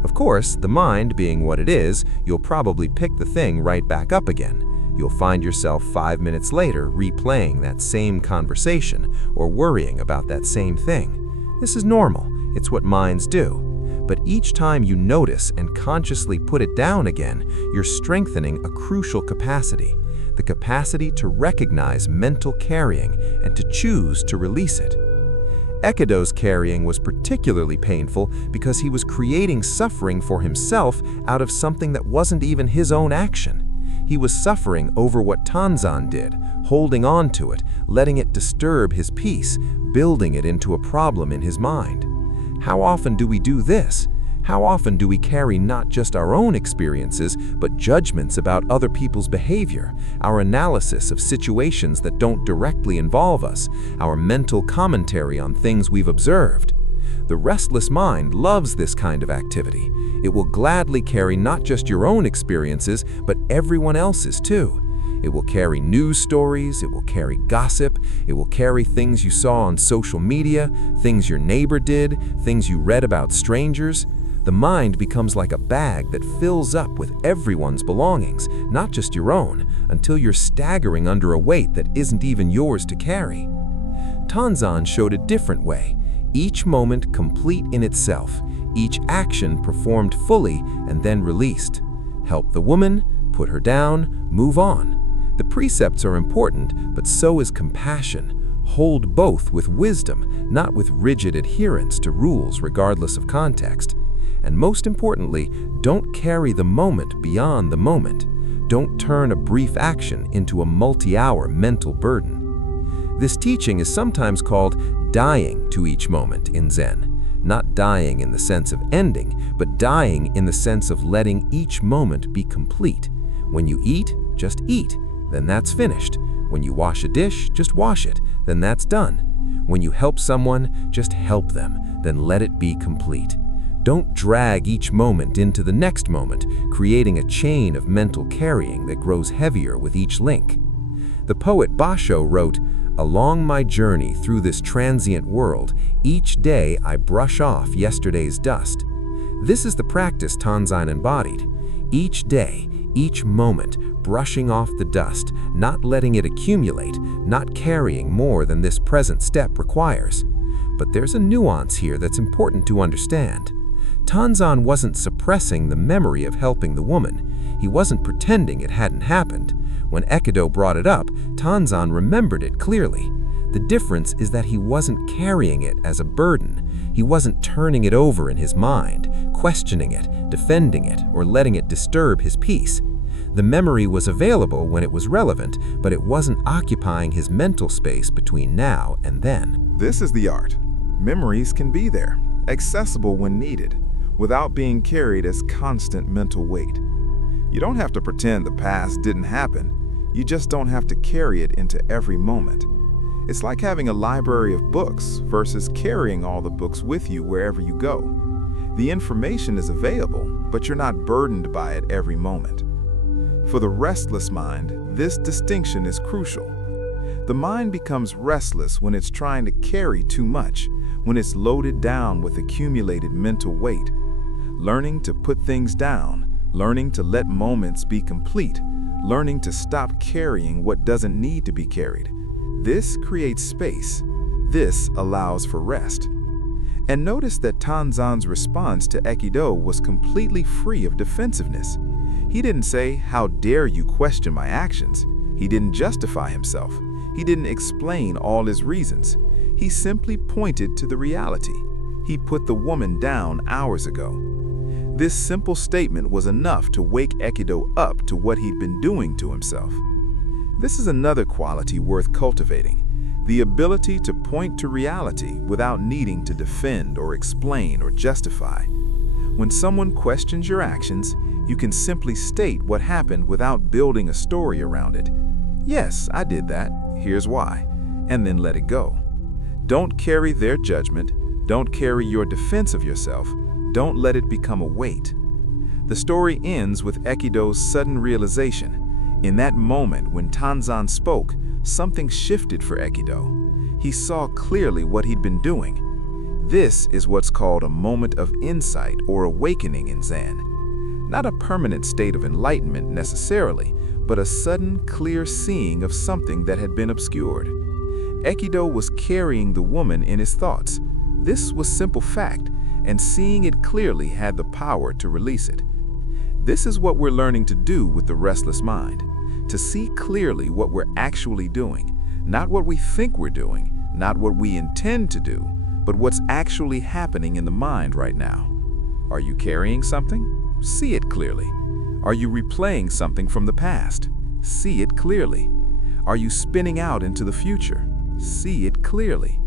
Of course, the mind being what it is, you'll probably pick the thing right back up again. You'll find yourself 5 minutes later replaying that same conversation or worrying about that same thing. This is normal, it's what minds do. But each time you notice and consciously put it down again, you're strengthening a crucial capacity, the capacity to recognize mental carrying and to choose to release it. Ekido's carrying was particularly painful because he was creating suffering for himself out of something that wasn't even his own action. He was suffering over what Tanzan did, holding on to it, letting it disturb his peace, building it into a problem in his mind. How often do we do this? How often do we carry not just our own experiences, but judgments about other people's behavior, our analysis of situations that don't directly involve us, our mental commentary on things we've observed? The restless mind loves this kind of activity. It will gladly carry not just your own experiences, but everyone else's too. It will carry news stories, it will carry gossip, it will carry things you saw on social media, things your neighbor did, things you read about strangers. The mind becomes like a bag that fills up with everyone's belongings, not just your own, until you're staggering under a weight that isn't even yours to carry. Tanzan showed a different way, each moment complete in itself, each action performed fully and then released. Help the woman, put her down, move on. The precepts are important, but so is compassion. Hold both with wisdom, not with rigid adherence to rules regardless of context. And most importantly, don't carry the moment beyond the moment. Don't turn a brief action into a multi-hour mental burden. This teaching is sometimes called dying to each moment in Zen. not dying in the sense of ending, but dying in the sense of letting each moment be complete. When you eat, just eat, then that's finished. When you wash a dish, just wash it, then that's done. When you help someone, just help them, then let it be complete. Don't drag each moment into the next moment, creating a chain of mental carrying that grows heavier with each link. The poet Basho wrote, "Along my journey through this transient world, each day I brush off yesterday's dust." This is the practice Tanzan embodied. Each day, each moment, brushing off the dust, not letting it accumulate, not carrying more than this present step requires. But there's a nuance here that's important to understand. Tanzan wasn't suppressing the memory of helping the woman. He wasn't pretending it hadn't happened. When Ekido brought it up, Tanzan remembered it clearly. The difference is that he wasn't carrying it as a burden. He wasn't turning it over in his mind, questioning it, defending it, or letting it disturb his peace. The memory was available when it was relevant, but it wasn't occupying his mental space between now and then. This is the art. Memories can be there, accessible when needed, without being carried as constant mental weight. You don't have to pretend the past didn't happen. You just don't have to carry it into every moment. It's like having a library of books versus carrying all the books with you wherever you go. The information is available, but you're not burdened by it every moment. For the restless mind, this distinction is crucial. The mind becomes restless when it's trying to carry too much, when it's loaded down with accumulated mental weight. Learning to put things down, learning to let moments be complete, learning to stop carrying what doesn't need to be carried. This creates space. This allows for rest. And notice that Tanzan's response to Ekido was completely free of defensiveness. He didn't say, "How dare you question my actions?" He didn't justify himself. He didn't explain all his reasons. He simply pointed to the reality. He put the woman down hours ago. This simple statement was enough to wake Ekido up to what he'd been doing to himself. This is another quality worth cultivating, the ability to point to reality without needing to defend or explain or justify. When someone questions your actions, you can simply state what happened without building a story around it. "Yes, I did that. Here's why," and then let it go. Don't carry their judgment. Don't carry your defense of yourself. Don't let it become a weight. The story ends with Ekido's sudden realization. In that moment when Tanzan spoke, something shifted for Ekido. He saw clearly what he'd been doing. This is what's called a moment of insight or awakening in Zen. Not a permanent state of enlightenment necessarily, but a sudden, clear seeing of something that had been obscured. Ekido was carrying the woman in his thoughts. This was simple fact, and seeing it clearly had the power to release it. This is what we're learning to do with the restless mind, to see clearly what we're actually doing, not what we think we're doing, not what we intend to do, but what's actually happening in the mind right now. Are you carrying something? See it clearly. Are you replaying something from the past? See it clearly. Are you spinning out into the future? See it clearly.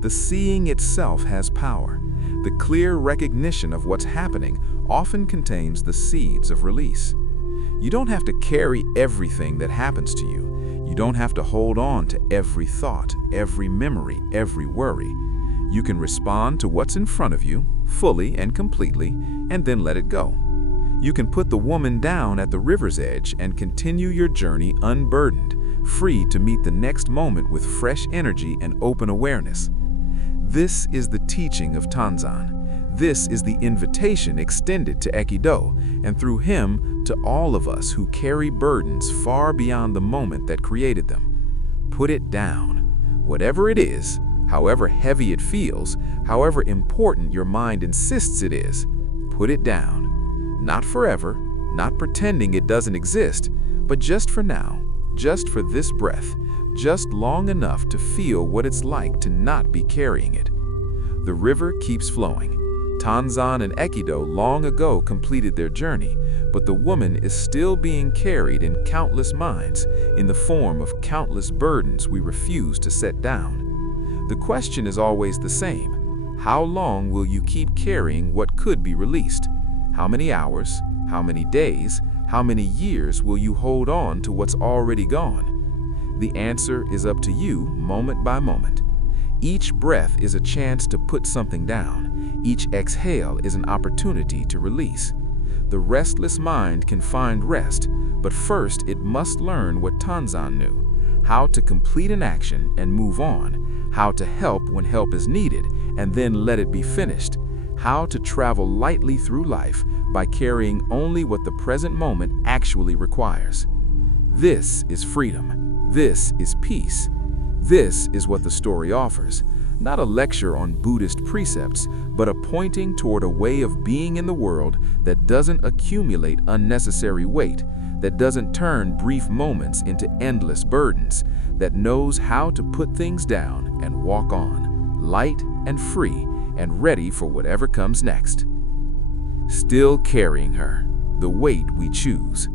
The seeing itself has power. The clear recognition of what's happening often contains the seeds of release. You don't have to carry everything that happens to you. You don't have to hold on to every thought, every memory, every worry. You can respond to what's in front of you, fully and completely, and then let it go. You can put the woman down at the river's edge and continue your journey unburdened, free to meet the next moment with fresh energy and open awareness. This is the teaching of Tanzan. This is the invitation extended to Ekido, and through him to all of us who carry burdens far beyond the moment that created them. Put it down. Whatever it is, however heavy it feels, however important your mind insists it is, put it down. Not forever, not pretending it doesn't exist, but just for now, just for this breath, just long enough to feel what it's like to not be carrying it. The river keeps flowing. Tanzan and Ekido long ago completed their journey, but the woman is still being carried in countless minds, in the form of countless burdens we refuse to set down. The question is always the same. How long will you keep carrying what could be released? How many hours? How many days? How many years will you hold on to what's already gone? The answer is up to you moment by moment. Each breath is a chance to put something down. Each exhale is an opportunity to release. The restless mind can find rest, but first it must learn what Tanzan knew: how to complete an action and move on, how to help when help is needed and then let it be finished, how to travel lightly through life by carrying only what the present moment actually requires. This is freedom. This is peace. This is what the story offers. Not a lecture on Buddhist precepts, but a pointing toward a way of being in the world that doesn't accumulate unnecessary weight, that doesn't turn brief moments into endless burdens, that knows how to put things down and walk on, light and free and ready for whatever comes next. Still carrying her, the weight we choose.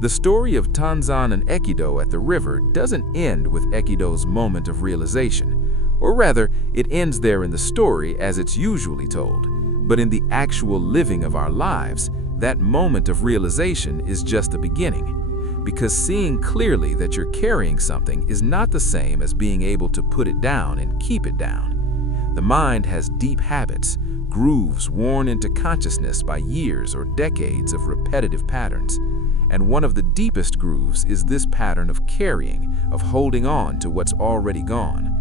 The story of Tanzan and Ekido at the river doesn't end with Ekido's moment of realization, or rather, it ends there in the story as it's usually told. But in the actual living of our lives, that moment of realization is just the beginning. Because seeing clearly that you're carrying something is not the same as being able to put it down and keep it down. The mind has deep habits, grooves worn into consciousness by years or decades of repetitive patterns. And one of the deepest grooves is this pattern of carrying, of holding on to what's already gone.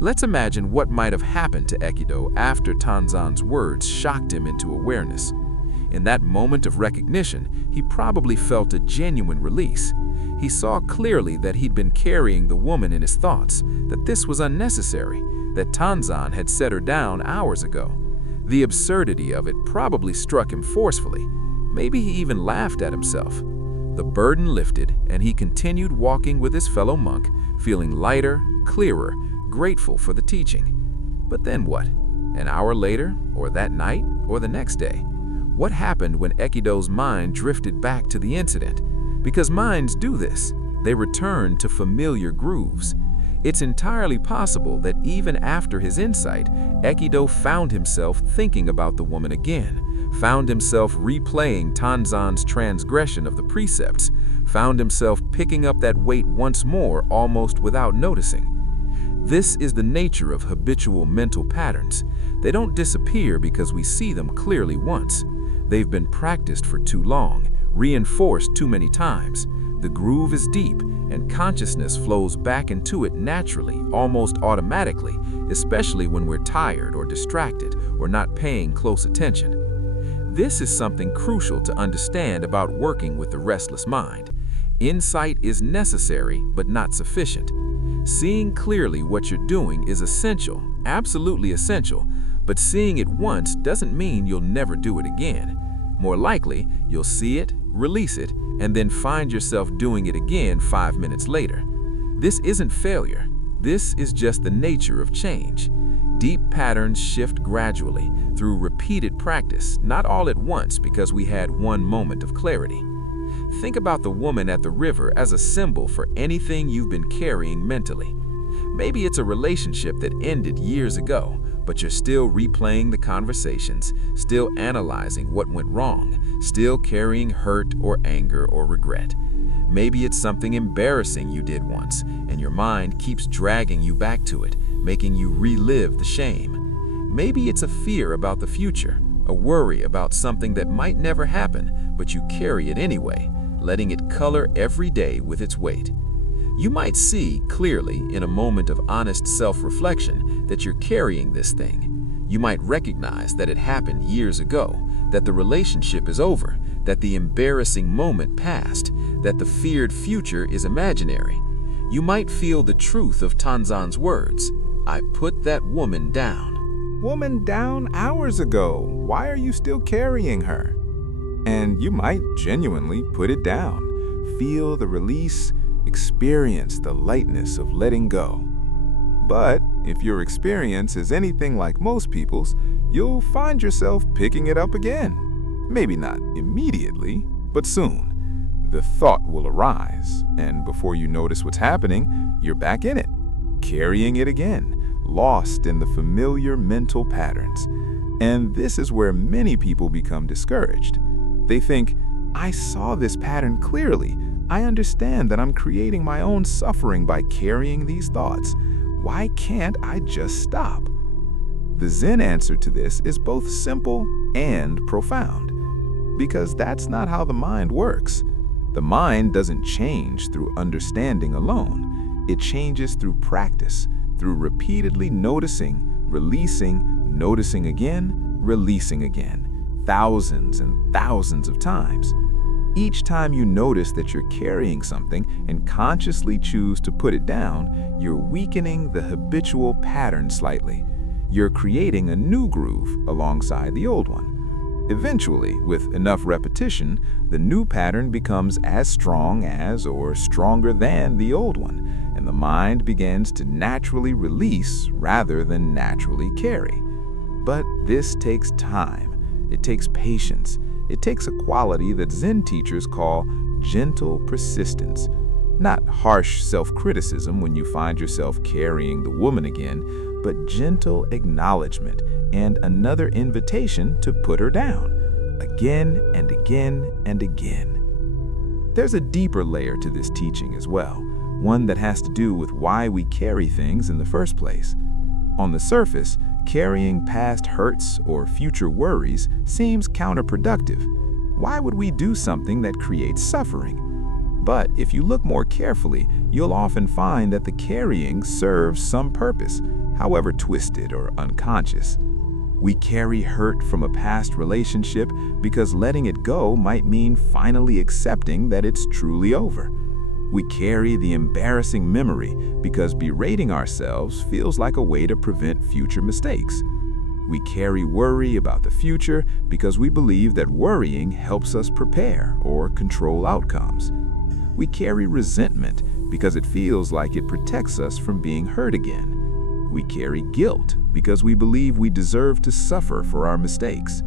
Let's imagine what might have happened to Ekido after Tanzan's words shocked him into awareness. In that moment of recognition, he probably felt a genuine release. He saw clearly that he'd been carrying the woman in his thoughts, that this was unnecessary, that Tanzan had set her down hours ago. The absurdity of it probably struck him forcefully. Maybe he even laughed at himself. The burden lifted, and he continued walking with his fellow monk, feeling lighter, clearer, grateful for the teaching. But then what? An hour later, or that night, or the next day? What happened when Ekido's mind drifted back to the incident? Because minds do this. They return to familiar grooves. It's entirely possible that even after his insight, Ekido found himself thinking about the woman again, found himself replaying Tanzan's transgression of the precepts, found himself picking up that weight once more almost without noticing. This is the nature of habitual mental patterns. They don't disappear because we see them clearly once. They've been practiced for too long, reinforced too many times. The groove is deep, and consciousness flows back into it naturally, almost automatically, especially when we're tired or distracted or not paying close attention. This is something crucial to understand about working with the restless mind. Insight is necessary, but not sufficient. Seeing clearly what you're doing is essential, absolutely essential, but seeing it once doesn't mean you'll never do it again. More likely, you'll see it, release it, and then find yourself doing it again 5 minutes later. This isn't failure. This is just the nature of change. Deep patterns shift gradually through repeated practice, not all at once because we had one moment of clarity. Think about the woman at the river as a symbol for anything you've been carrying mentally. Maybe it's a relationship that ended years ago, but you're still replaying the conversations, still analyzing what went wrong, still carrying hurt or anger or regret. Maybe it's something embarrassing you did once, and your mind keeps dragging you back to it, making you relive the shame. Maybe it's a fear about the future, a worry about something that might never happen, but you carry it anyway, letting it color every day with its weight. You might see clearly in a moment of honest self-reflection that you're carrying this thing. You might recognize that it happened years ago, that the relationship is over, that the embarrassing moment passed, that the feared future is imaginary. You might feel the truth of Tanzan's words, "I put that woman down." Woman down hours ago. Why are you still carrying her? And you might genuinely put it down. Feel the release, experience the lightness of letting go. But if your experience is anything like most people's, you'll find yourself picking it up again. Maybe not immediately, but soon. The thought will arise, and before you notice what's happening, you're back in it, carrying it again, lost in the familiar mental patterns. And this is where many people become discouraged. They think, I saw this pattern clearly. I understand that I'm creating my own suffering by carrying these thoughts. Why can't I just stop? The Zen answer to this is both simple and profound, because that's not how the mind works. The mind doesn't change through understanding alone. It changes through practice, through repeatedly noticing, releasing, noticing again, releasing again, thousands and thousands of times. Each time you notice that you're carrying something and consciously choose to put it down, you're weakening the habitual pattern slightly. You're creating a new groove alongside the old one. Eventually, with enough repetition, the new pattern becomes as strong as or stronger than the old one, and the mind begins to naturally release rather than naturally carry. But this takes time. It takes patience. It takes a quality that Zen teachers call gentle persistence. Not harsh self-criticism when you find yourself carrying the woman again, but gentle acknowledgement and another invitation to put her down, again and again and again. There's a deeper layer to this teaching as well, one that has to do with why we carry things in the first place. On the surface, carrying past hurts or future worries seems counterproductive. Why would we do something that creates suffering? But if you look more carefully, you'll often find that the carrying serves some purpose, however twisted or unconscious. We carry hurt from a past relationship because letting it go might mean finally accepting that it's truly over. We carry the embarrassing memory because berating ourselves feels like a way to prevent future mistakes. We carry worry about the future because we believe that worrying helps us prepare or control outcomes. We carry resentment because it feels like it protects us from being hurt again. We carry guilt because we believe we deserve to suffer for our mistakes.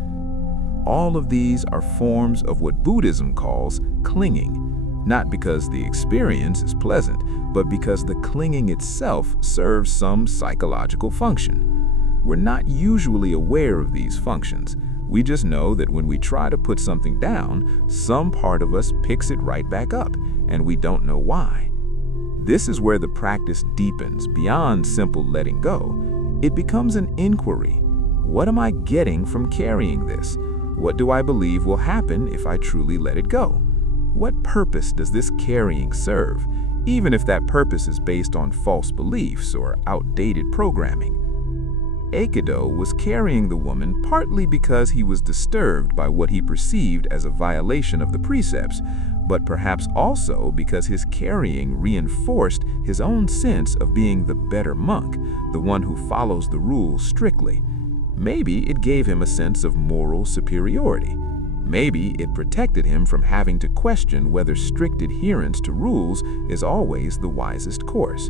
All of these are forms of what Buddhism calls clinging, not because the experience is pleasant, but because the clinging itself serves some psychological function. We're not usually aware of these functions. We just know that when we try to put something down, some part of us picks it right back up, and we don't know why. This is where the practice deepens beyond simple letting go. It becomes an inquiry. What am I getting from carrying this? What do I believe will happen if I truly let it go? What purpose does this carrying serve, even if that purpose is based on false beliefs or outdated programming? Aikido was carrying the woman partly because he was disturbed by what he perceived as a violation of the precepts, but perhaps also because his carrying reinforced his own sense of being the better monk, the one who follows the rules strictly. Maybe it gave him a sense of moral superiority. Maybe it protected him from having to question whether strict adherence to rules is always the wisest course.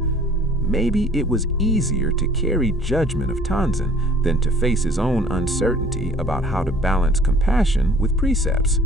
Maybe it was easier to carry judgment of Tanzen than to face his own uncertainty about how to balance compassion with precepts.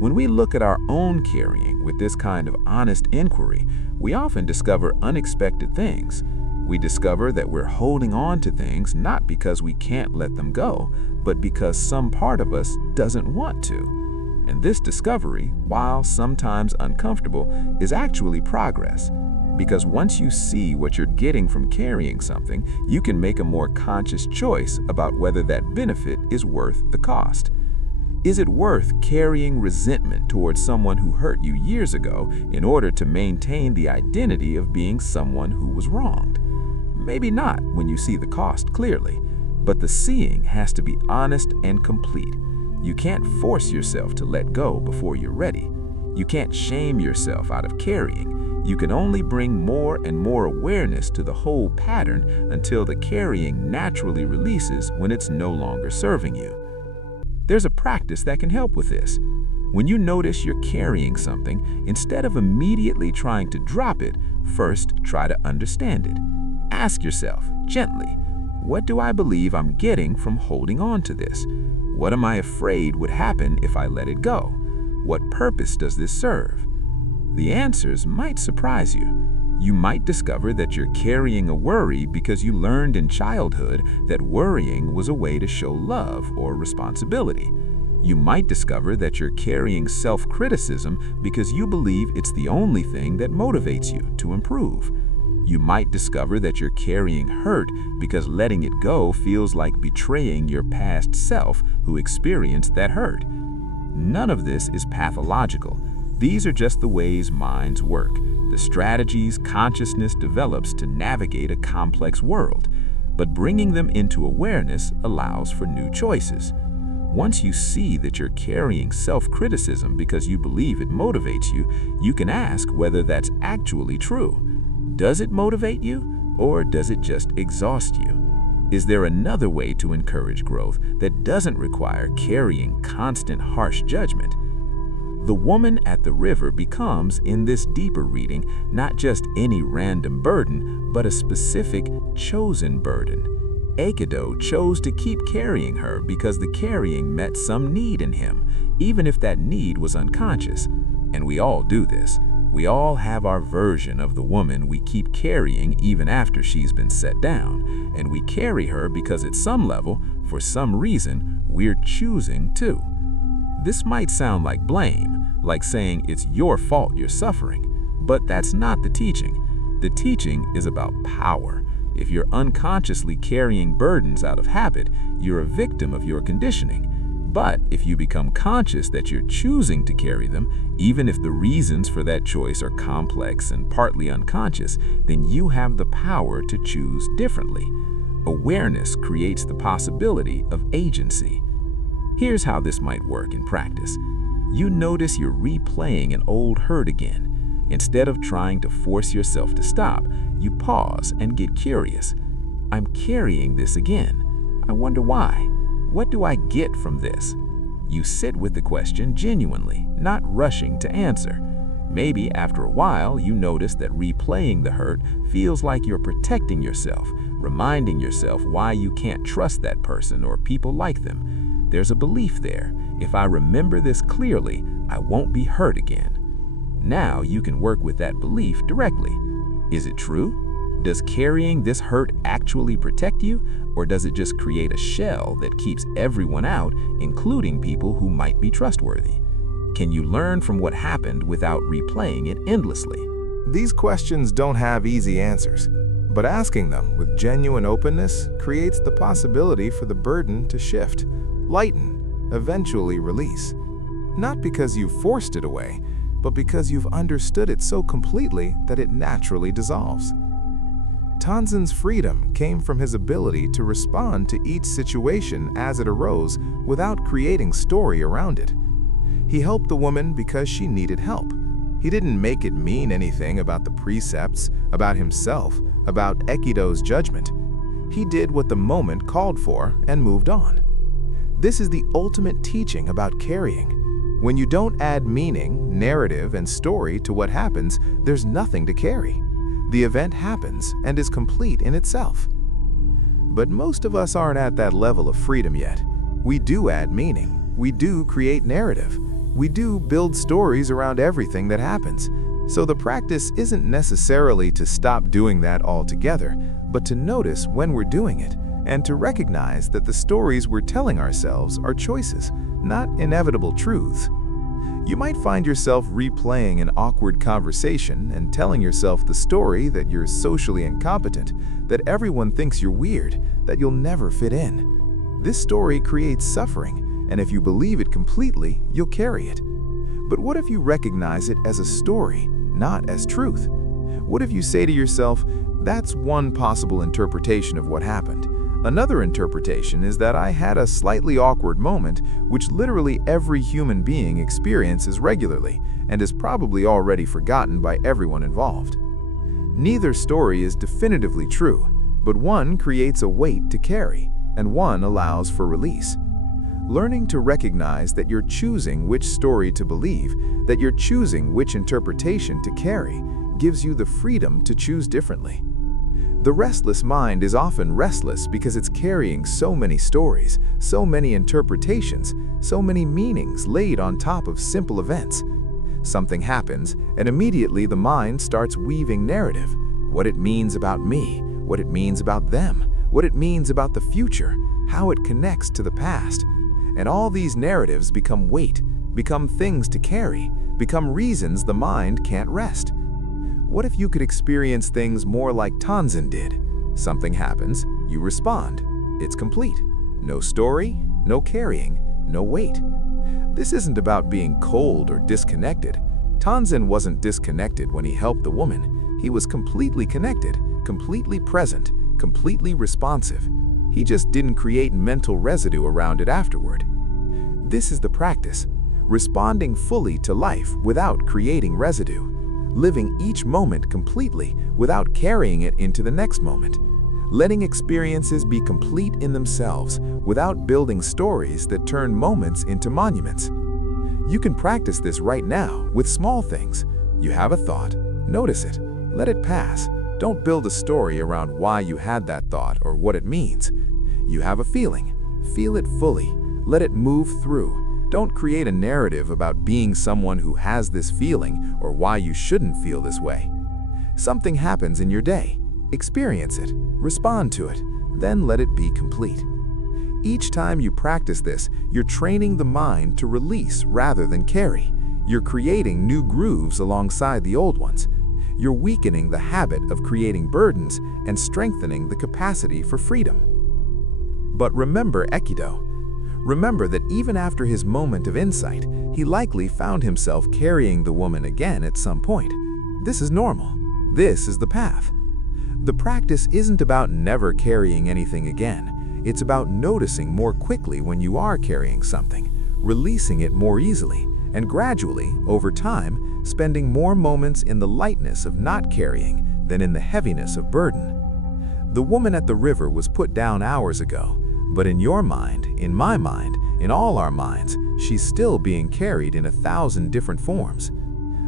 When we look at our own carrying with this kind of honest inquiry, we often discover unexpected things. We discover that we're holding on to things not because we can't let them go, but because some part of us doesn't want to. And this discovery, while sometimes uncomfortable, is actually progress. Because once you see what you're getting from carrying something, you can make a more conscious choice about whether that benefit is worth the cost. Is it worth carrying resentment towards someone who hurt you years ago in order to maintain the identity of being someone who was wronged? Maybe not when you see the cost clearly, but the seeing has to be honest and complete. You can't force yourself to let go before you're ready. You can't shame yourself out of carrying. You can only bring more and more awareness to the whole pattern until the carrying naturally releases when it's no longer serving you. There's a practice that can help with this. When you notice you're carrying something, instead of immediately trying to drop it, first try to understand it. Ask yourself, gently, what do I believe I'm getting from holding on to this? What am I afraid would happen if I let it go? What purpose does this serve? The answers might surprise you. You might discover that you're carrying a worry because you learned in childhood that worrying was a way to show love or responsibility. You might discover that you're carrying self-criticism because you believe it's the only thing that motivates you to improve. You might discover that you're carrying hurt because letting it go feels like betraying your past self who experienced that hurt. None of this is pathological. These are just the ways minds work, the strategies consciousness develops to navigate a complex world. But bringing them into awareness allows for new choices. Once you see that you're carrying self-criticism because you believe it motivates you, you can ask whether that's actually true. Does it motivate you, or does it just exhaust you? Is there another way to encourage growth that doesn't require carrying constant harsh judgment? The woman at the river becomes, in this deeper reading, not just any random burden, but a specific, chosen burden. Aikido chose to keep carrying her because the carrying met some need in him, even if that need was unconscious. And we all do this. We all have our version of the woman we keep carrying even after she's been set down, and we carry her because at some level, for some reason, we're choosing to. This might sound like blame, like saying it's your fault you're suffering, but that's not the teaching. The teaching is about power. If you're unconsciously carrying burdens out of habit, you're a victim of your conditioning. But if you become conscious that you're choosing to carry them, even if the reasons for that choice are complex and partly unconscious, then you have the power to choose differently. Awareness creates the possibility of agency. Here's how this might work in practice. You notice you're replaying an old hurt again. Instead of trying to force yourself to stop, you pause and get curious. I'm carrying this again. I wonder why. What do I get from this? You sit with the question genuinely, not rushing to answer. Maybe after a while, you notice that replaying the hurt feels like you're protecting yourself, reminding yourself why you can't trust that person or people like them. There's a belief there. If I remember this clearly, I won't be hurt again. Now you can work with that belief directly. Is it true? Does carrying this hurt actually protect you, or does it just create a shell that keeps everyone out, including people who might be trustworthy? Can you learn from what happened without replaying it endlessly? These questions don't have easy answers, but asking them with genuine openness creates the possibility for the burden to shift, lighten, eventually release. Not because you've forced it away, but because you've understood it so completely that it naturally dissolves. Tanzin's freedom came from his ability to respond to each situation as it arose without creating story around it. He helped the woman because she needed help. He didn't make it mean anything about the precepts, about himself, about Aikido's judgment. He did what the moment called for and moved on. This is the ultimate teaching about carrying. When you don't add meaning, narrative, and story to what happens, there's nothing to carry. The event happens and is complete in itself. But most of us aren't at that level of freedom yet. We do add meaning. We do create narrative. We do build stories around everything that happens. So the practice isn't necessarily to stop doing that altogether, but to notice when we're doing it, and to recognize that the stories we're telling ourselves are choices, not inevitable truths. You might find yourself replaying an awkward conversation and telling yourself the story that you're socially incompetent, that everyone thinks you're weird, that you'll never fit in. This story creates suffering, and if you believe it completely, you'll carry it. But what if you recognize it as a story, not as truth? What if you say to yourself, that's one possible interpretation of what happened. Another interpretation is that I had a slightly awkward moment, which literally every human being experiences regularly and is probably already forgotten by everyone involved. Neither story is definitively true, but one creates a weight to carry, and one allows for release. Learning to recognize that you're choosing which story to believe, that you're choosing which interpretation to carry, gives you the freedom to choose differently. The restless mind is often restless because it's carrying so many stories, so many interpretations, so many meanings laid on top of simple events. Something happens, and immediately the mind starts weaving narrative. What it means about me, what it means about them, what it means about the future, how it connects to the past. And all these narratives become weight, become things to carry, become reasons the mind can't rest. What if you could experience things more like Tanzan did? Something happens, you respond. It's complete. No story, no carrying, no weight. This isn't about being cold or disconnected. Tanzan wasn't disconnected when he helped the woman. He was completely connected, completely present, completely responsive. He just didn't create mental residue around it afterward. This is the practice, responding fully to life without creating residue, living each moment completely without carrying it into the next moment, letting experiences be complete in themselves without building stories that turn moments into monuments. You can practice this right now with small things. You have a thought, notice it, let it pass. Don't build a story around why you had that thought or what it means. You have a feeling, feel it fully, let it move through. Don't create a narrative about being someone who has this feeling or why you shouldn't feel this way. Something happens in your day. Experience it, respond to it, then let it be complete. Each time you practice this, you're training the mind to release rather than carry. You're creating new grooves alongside the old ones. You're weakening the habit of creating burdens and strengthening the capacity for freedom. But remember Aikido. Remember that even after his moment of insight, he likely found himself carrying the woman again at some point. This is normal. This is the path. The practice isn't about never carrying anything again. It's about noticing more quickly when you are carrying something, releasing it more easily, and gradually, over time, spending more moments in the lightness of not carrying than in the heaviness of burden. The woman at the river was put down hours ago, but in your mind, in my mind, in all our minds, she's still being carried in 1,000 different forms.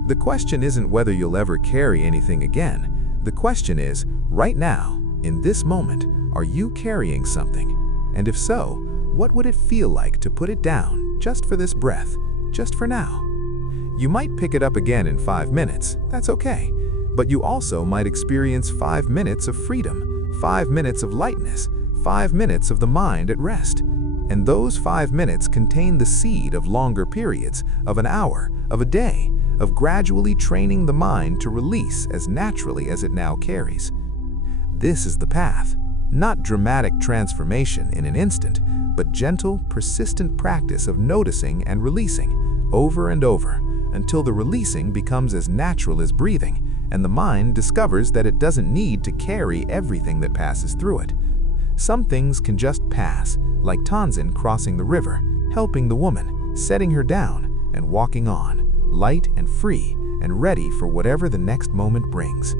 The question isn't whether you'll ever carry anything again. The question is, right now, in this moment, are you carrying something? And if so, what would it feel like to put it down just for this breath, just for now? You might pick it up again in 5 minutes, that's okay. But you also might experience 5 minutes of freedom, 5 minutes of lightness, 5 minutes of the mind at rest. And those 5 minutes contain the seed of longer periods, of an hour, of a day, of gradually training the mind to release as naturally as it now carries. This is the path, not dramatic transformation in an instant, but gentle, persistent practice of noticing and releasing, over and over, until the releasing becomes as natural as breathing, and the mind discovers that it doesn't need to carry everything that passes through it. Some things can just pass, like Tanzan crossing the river, helping the woman, setting her down, and walking on, light and free, and ready for whatever the next moment brings.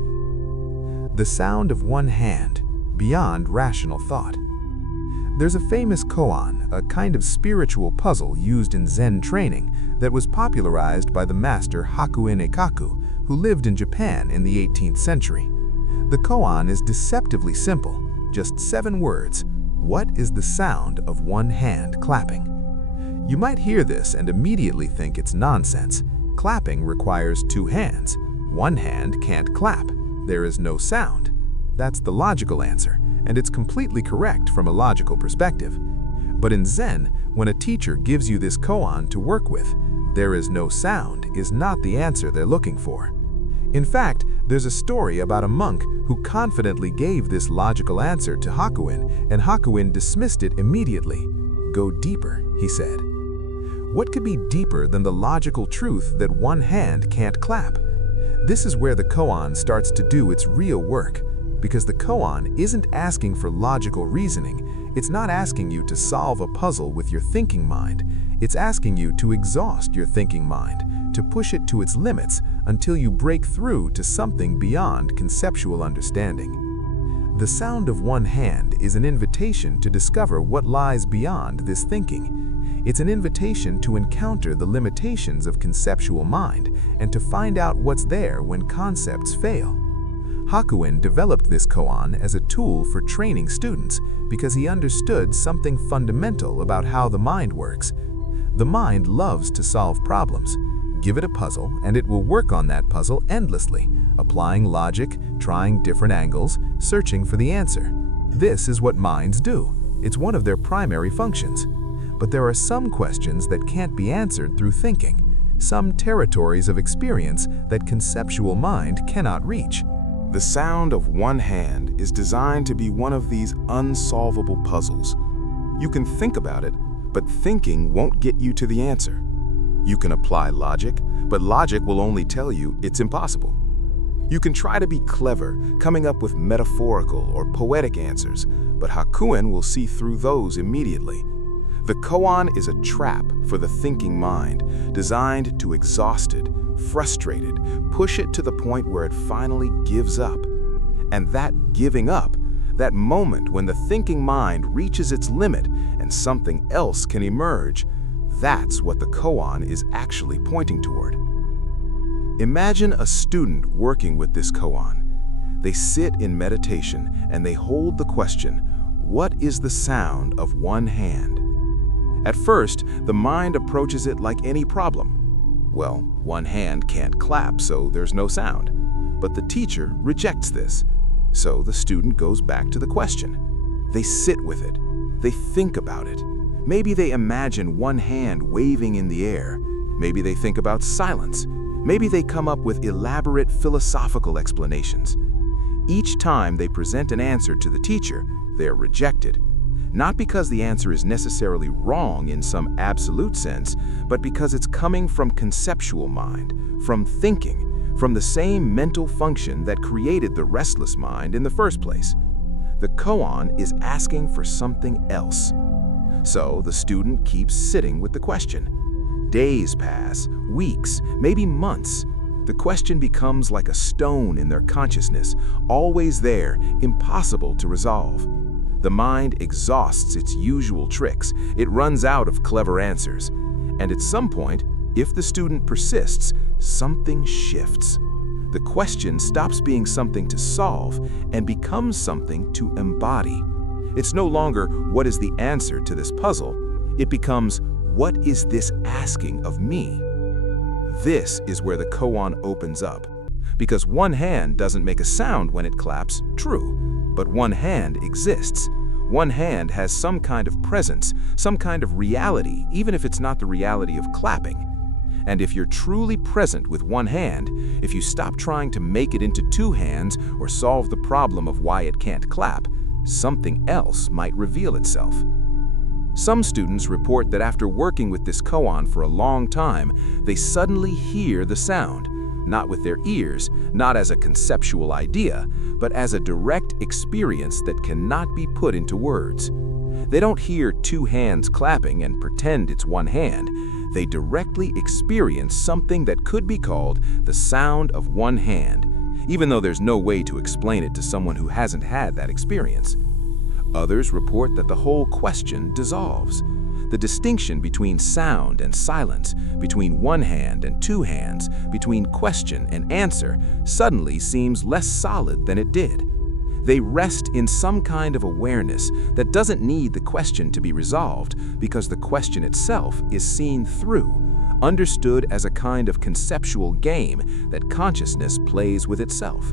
The sound of one hand, beyond rational thought. There's a famous koan, a kind of spiritual puzzle used in Zen training that was popularized by the master Hakuin Ekaku, who lived in Japan in the 18th century. The koan is deceptively simple, just 7 words. What is the sound of one hand clapping? You might hear this and immediately think it's nonsense. Clapping requires 2 hands. One hand can't clap. There is no sound. That's the logical answer, and it's completely correct from a logical perspective. But in Zen, when a teacher gives you this koan to work with, there is no sound is not the answer they're looking for. In fact, there's a story about a monk who confidently gave this logical answer to Hakuin, and Hakuin dismissed it immediately. "Go deeper," he said. What could be deeper than the logical truth that one hand can't clap? This is where the koan starts to do its real work, because the koan isn't asking for logical reasoning. It's not asking you to solve a puzzle with your thinking mind. It's asking you to exhaust your thinking mind, to push it to its limits until you break through to something beyond conceptual understanding. The sound of one hand is an invitation to discover what lies beyond this thinking. It's an invitation to encounter the limitations of conceptual mind and to find out what's there when concepts fail. Hakuin developed this koan as a tool for training students because he understood something fundamental about how the mind works. The mind loves to solve problems. Give it a puzzle, and it will work on that puzzle endlessly, applying logic, trying different angles, searching for the answer. This is what minds do. It's one of their primary functions. But there are some questions that can't be answered through thinking, some territories of experience that conceptual mind cannot reach. The sound of one hand is designed to be one of these unsolvable puzzles. You can think about it, but thinking won't get you to the answer. You can apply logic, but logic will only tell you it's impossible. You can try to be clever, coming up with metaphorical or poetic answers, but Hakuin will see through those immediately. The koan is a trap for the thinking mind, designed to exhaust it, frustrated, push it to the point where it finally gives up. And that giving up, that moment when the thinking mind reaches its limit and something else can emerge, that's what the koan is actually pointing toward. Imagine a student working with this koan. They sit in meditation and they hold the question, what is the sound of one hand? At first, the mind approaches it like any problem. Well, one hand can't clap, so there's no sound. But the teacher rejects this. So the student goes back to the question. They sit with it. They think about it. Maybe they imagine one hand waving in the air. Maybe they think about silence. Maybe they come up with elaborate philosophical explanations. Each time they present an answer to the teacher, they are rejected. Not because the answer is necessarily wrong in some absolute sense, but because it's coming from conceptual mind, from thinking, from the same mental function that created the restless mind in the first place. The koan is asking for something else. So the student keeps sitting with the question. Days pass, weeks, maybe months. The question becomes like a stone in their consciousness, always there, impossible to resolve. The mind exhausts its usual tricks. It runs out of clever answers. And at some point, if the student persists, something shifts. The question stops being something to solve and becomes something to embody. It's no longer, what is the answer to this puzzle? It becomes, what is this asking of me? This is where the koan opens up. Because one hand doesn't make a sound when it claps, true. But one hand exists. One hand has some kind of presence, some kind of reality, even if it's not the reality of clapping. And if you're truly present with one hand, if you stop trying to make it into two hands or solve the problem of why it can't clap, something else might reveal itself. Some students report that after working with this koan for a long time, they suddenly hear the sound. Not with their ears, not as a conceptual idea, but as a direct experience that cannot be put into words. They don't hear two hands clapping and pretend it's one hand. They directly experience something that could be called the sound of one hand, even though there's no way to explain it to someone who hasn't had that experience. Others report that the whole question dissolves. The distinction between sound and silence, between one hand and two hands, between question and answer, suddenly seems less solid than it did. They rest in some kind of awareness that doesn't need the question to be resolved because the question itself is seen through, understood as a kind of conceptual game that consciousness plays with itself.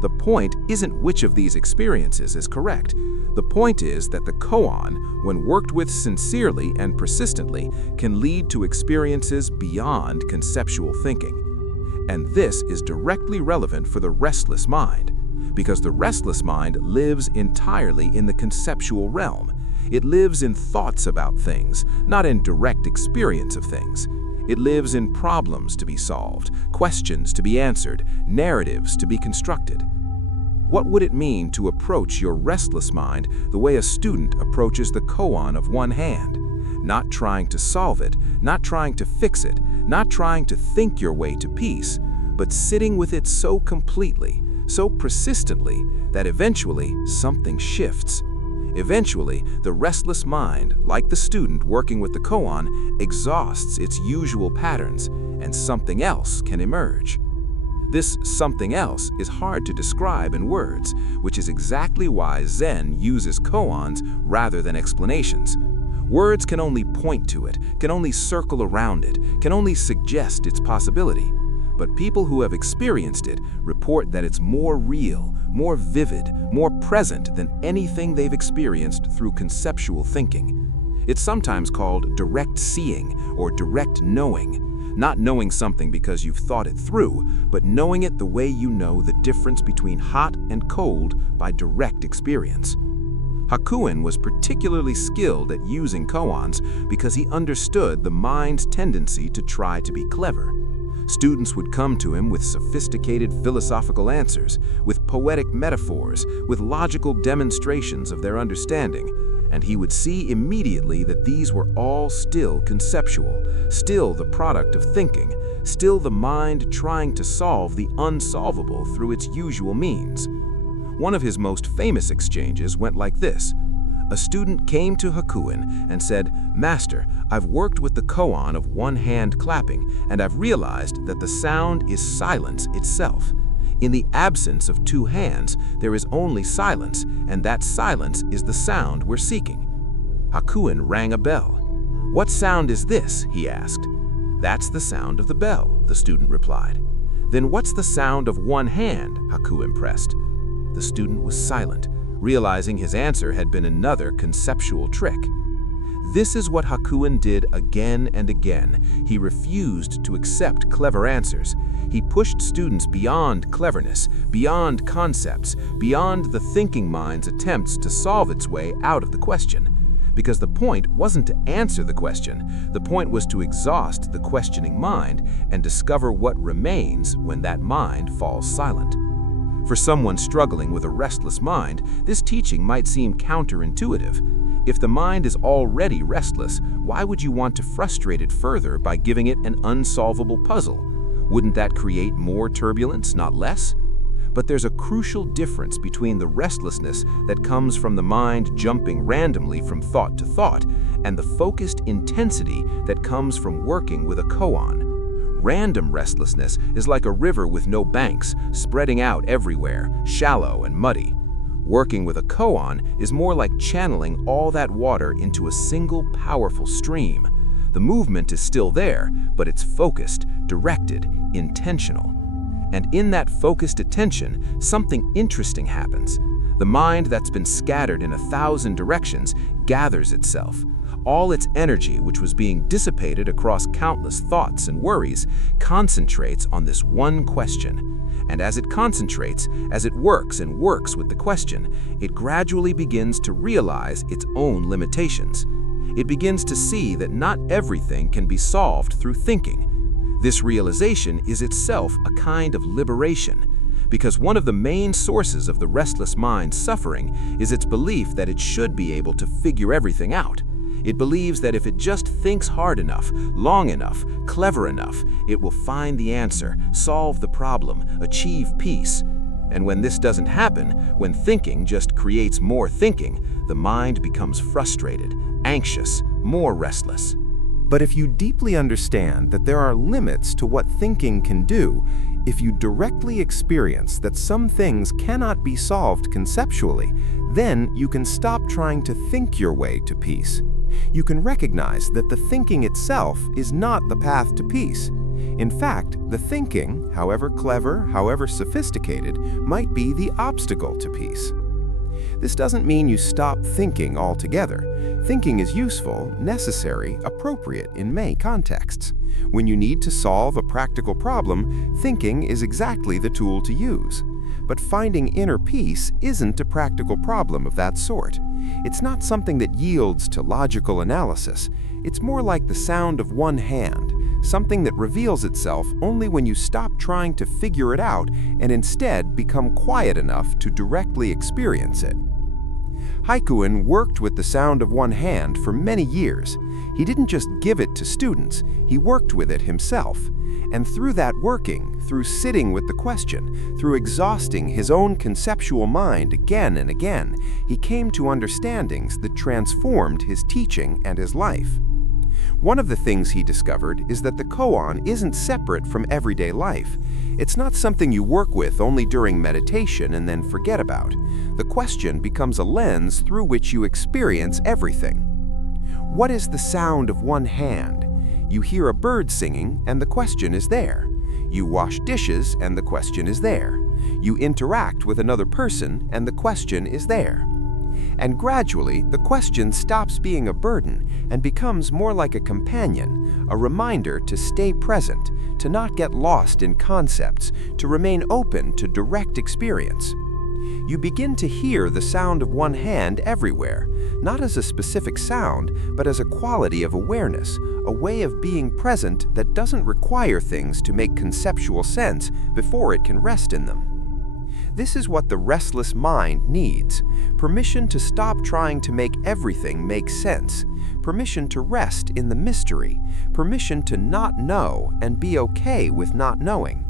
The point isn't which of these experiences is correct. The point is that the koan, when worked with sincerely and persistently, can lead to experiences beyond conceptual thinking. And this is directly relevant for the restless mind, because the restless mind lives entirely in the conceptual realm. It lives in thoughts about things, not in direct experience of things. It lives in problems to be solved, questions to be answered, narratives to be constructed. What would it mean to approach your restless mind the way a student approaches the koan of one hand? Not trying to solve it, not trying to fix it, not trying to think your way to peace, but sitting with it so completely, so persistently, that eventually something shifts. Eventually, the restless mind, like the student working with the koan, exhausts its usual patterns, and something else can emerge. This something else is hard to describe in words, which is exactly why Zen uses koans rather than explanations. Words can only point to it, can only circle around it, can only suggest its possibility. But people who have experienced it report that it's more real, more vivid, more present than anything they've experienced through conceptual thinking. It's sometimes called direct seeing or direct knowing. Not knowing something because you've thought it through, but knowing it the way you know the difference between hot and cold by direct experience. Hakuin was particularly skilled at using koans because he understood the mind's tendency to try to be clever. Students would come to him with sophisticated philosophical answers, with poetic metaphors, with logical demonstrations of their understanding, and he would see immediately that these were all still conceptual, still the product of thinking, still the mind trying to solve the unsolvable through its usual means. One of his most famous exchanges went like this. A student came to Hakuin and said, "Master, I've worked with the koan of one hand clapping, and I've realized that the sound is silence itself. In the absence of two hands, there is only silence, and that silence is the sound we're seeking." Hakuin rang a bell. "What sound is this?" he asked. "That's the sound of the bell," the student replied. "Then what's the sound of one hand?" Hakuin pressed. The student was silent, realizing his answer had been another conceptual trick. This is what Hakuin did again and again. He refused to accept clever answers. He pushed students beyond cleverness, beyond concepts, beyond the thinking mind's attempts to solve its way out of the question. Because the point wasn't to answer the question, the point was to exhaust the questioning mind and discover what remains when that mind falls silent. For someone struggling with a restless mind, this teaching might seem counterintuitive. If the mind is already restless, why would you want to frustrate it further by giving it an unsolvable puzzle? Wouldn't that create more turbulence, not less? But there's a crucial difference between the restlessness that comes from the mind jumping randomly from thought to thought and the focused intensity that comes from working with a koan. Random restlessness is like a river with no banks, spreading out everywhere, shallow and muddy. Working with a koan is more like channeling all that water into a single powerful stream. The movement is still there, but it's focused, directed, intentional. And in that focused attention, something interesting happens. The mind that's been scattered in 1,000 directions gathers itself. All its energy, which was being dissipated across countless thoughts and worries, concentrates on this one question. And as it concentrates, as it works and works with the question, it gradually begins to realize its own limitations. It begins to see that not everything can be solved through thinking. This realization is itself a kind of liberation, because one of the main sources of the restless mind's suffering is its belief that it should be able to figure everything out. It believes that if it just thinks hard enough, long enough, clever enough, it will find the answer, solve the problem, achieve peace. And when this doesn't happen, when thinking just creates more thinking, the mind becomes frustrated, anxious, more restless. But if you deeply understand that there are limits to what thinking can do, if you directly experience that some things cannot be solved conceptually, then you can stop trying to think your way to peace. You can recognize that the thinking itself is not the path to peace. In fact, the thinking, however clever, however sophisticated, might be the obstacle to peace. This doesn't mean you stop thinking altogether. Thinking is useful, necessary, appropriate in many contexts. When you need to solve a practical problem, thinking is exactly the tool to use. But finding inner peace isn't a practical problem of that sort. It's not something that yields to logical analysis. It's more like the sound of one hand, something that reveals itself only when you stop trying to figure it out and instead become quiet enough to directly experience it. Hakuin worked with the sound of one hand for many years. He didn't just give it to students, he worked with it himself. And through that working, through sitting with the question, through exhausting his own conceptual mind again and again, he came to understandings that transformed his teaching and his life. One of the things he discovered is that the koan isn't separate from everyday life. It's not something you work with only during meditation and then forget about. The question becomes a lens through which you experience everything. What is the sound of one hand? You hear a bird singing, and the question is there. You wash dishes, and the question is there. You interact with another person, and the question is there. And gradually, the question stops being a burden and becomes more like a companion, a reminder to stay present, to not get lost in concepts, to remain open to direct experience. You begin to hear the sound of one hand everywhere, not as a specific sound, but as a quality of awareness, a way of being present that doesn't require things to make conceptual sense before it can rest in them. This is what the restless mind needs: permission to stop trying to make everything make sense, permission to rest in the mystery, permission to not know and be okay with not knowing.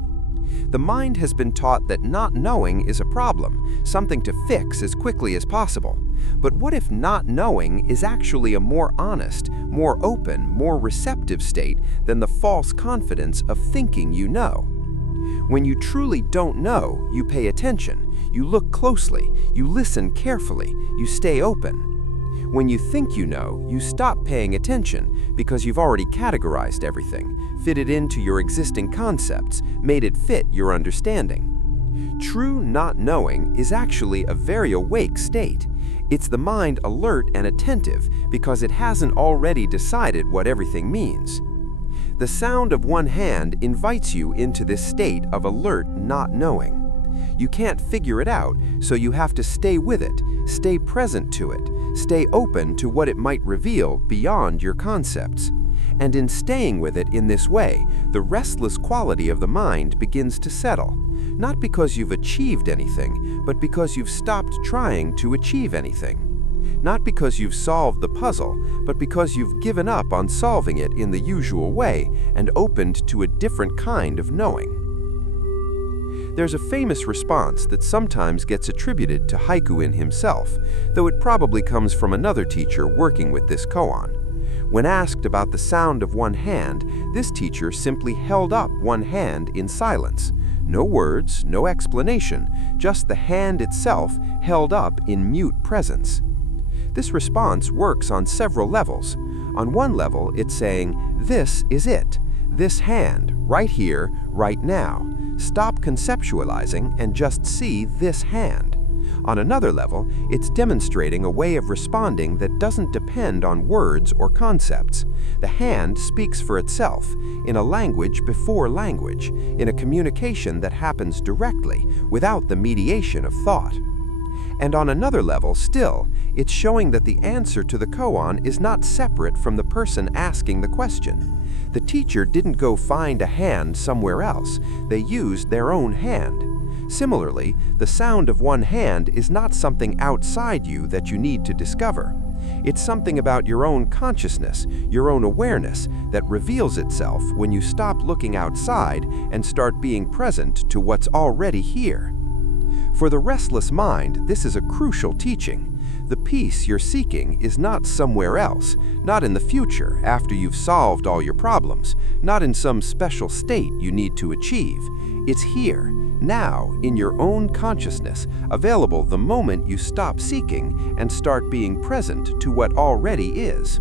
The mind has been taught that not knowing is a problem, something to fix as quickly as possible. But what if not knowing is actually a more honest, more open, more receptive state than the false confidence of thinking you know? When you truly don't know, you pay attention, you look closely, you listen carefully, you stay open. When you think you know, you stop paying attention because you've already categorized everything, fitted into your existing concepts, made it fit your understanding. True not knowing is actually a very awake state. It's the mind alert and attentive because it hasn't already decided what everything means. The sound of one hand invites you into this state of alert not knowing. You can't figure it out, so you have to stay with it, stay present to it, stay open to what it might reveal beyond your concepts. And in staying with it in this way, the restless quality of the mind begins to settle, not because you've achieved anything, but because you've stopped trying to achieve anything. Not because you've solved the puzzle, but because you've given up on solving it in the usual way and opened to a different kind of knowing. There's a famous response that sometimes gets attributed to Haikuin himself, though it probably comes from another teacher working with this koan. When asked about the sound of one hand, this teacher simply held up one hand in silence. No words, no explanation, just the hand itself held up in mute presence. This response works on several levels. On one level, it's saying, this is it, this hand, right here, right now. Stop conceptualizing and just see this hand. On another level, it's demonstrating a way of responding that doesn't depend on words or concepts. The hand speaks for itself, in a language before language, in a communication that happens directly, without the mediation of thought. And on another level still, it's showing that the answer to the koan is not separate from the person asking the question. The teacher didn't go find a hand somewhere else. They used their own hand. Similarly, the sound of one hand is not something outside you that you need to discover. It's something about your own consciousness, your own awareness, that reveals itself when you stop looking outside and start being present to what's already here. For the restless mind, this is a crucial teaching. The peace you're seeking is not somewhere else, not in the future after you've solved all your problems, not in some special state you need to achieve. It's here, now, in your own consciousness, available the moment you stop seeking and start being present to what already is.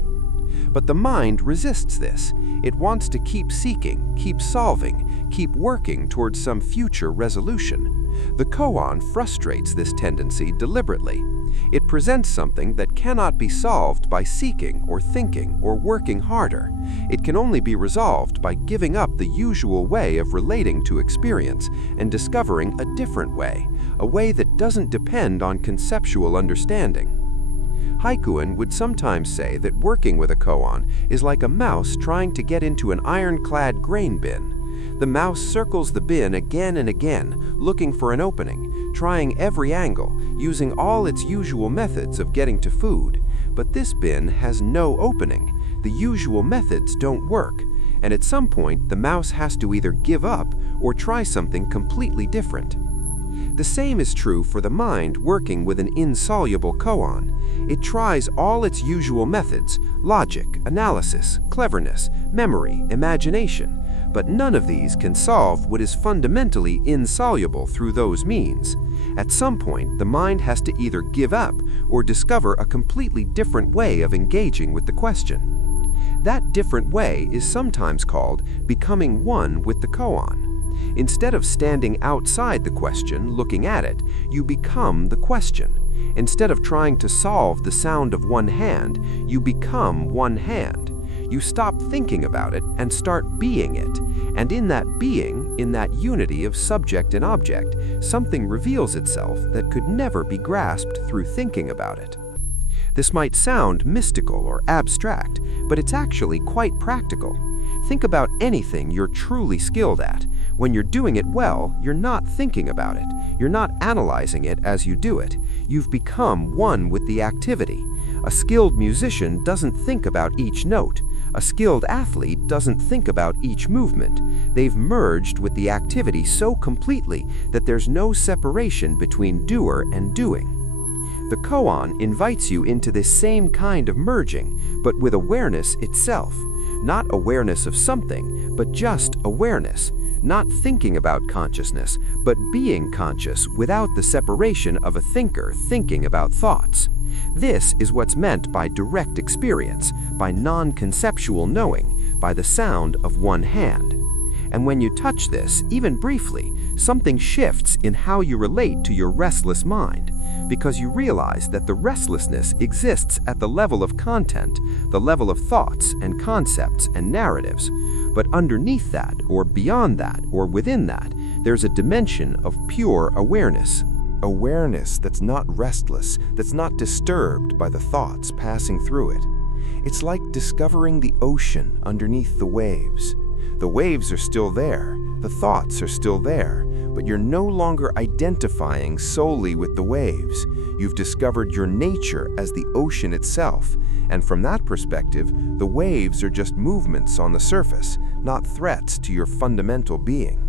But the mind resists this. It wants to keep seeking, keep solving, keep working towards some future resolution. The koan frustrates this tendency deliberately. It presents something that cannot be solved by seeking or thinking or working harder. It can only be resolved by giving up the usual way of relating to experience and discovering a different way, a way that doesn't depend on conceptual understanding. Haikuin would sometimes say that working with a koan is like a mouse trying to get into an ironclad grain bin. The mouse circles the bin again and again, looking for an opening, trying every angle, using all its usual methods of getting to food. But this bin has no opening. The usual methods don't work, and at some point the mouse has to either give up or try something completely different. The same is true for the mind working with an insoluble koan. It tries all its usual methods, logic, analysis, cleverness, memory, imagination, But none of these can solve what is fundamentally insoluble through those means. At some point, the mind has to either give up or discover a completely different way of engaging with the question. That different way is sometimes called becoming one with the koan. Instead of standing outside the question, looking at it, you become the question. Instead of trying to solve the sound of one hand, you become one hand. You stop thinking about it and start being it. And in that being, in that unity of subject and object, something reveals itself that could never be grasped through thinking about it. This might sound mystical or abstract, but it's actually quite practical. Think about anything you're truly skilled at. When you're doing it well, you're not thinking about it. You're not analyzing it as you do it. You've become one with the activity. A skilled musician doesn't think about each note. A skilled athlete doesn't think about each movement. They've merged with the activity so completely that there's no separation between doer and doing. The koan invites you into this same kind of merging, but with awareness itself. Not awareness of something, but just awareness. Not thinking about consciousness, but being conscious without the separation of a thinker thinking about thoughts. This is what's meant by direct experience, by non-conceptual knowing, by the sound of one hand. And when you touch this, even briefly, something shifts in how you relate to your restless mind, because you realize that the restlessness exists at the level of content, the level of thoughts and concepts and narratives. But underneath that, or beyond that, or within that, there's a dimension of pure awareness. Awareness that's not restless, that's not disturbed by the thoughts passing through it. It's like discovering the ocean underneath the waves. The waves are still there, the thoughts are still there, but you're no longer identifying solely with the waves. You've discovered your nature as the ocean itself, and from that perspective, the waves are just movements on the surface, not threats to your fundamental being.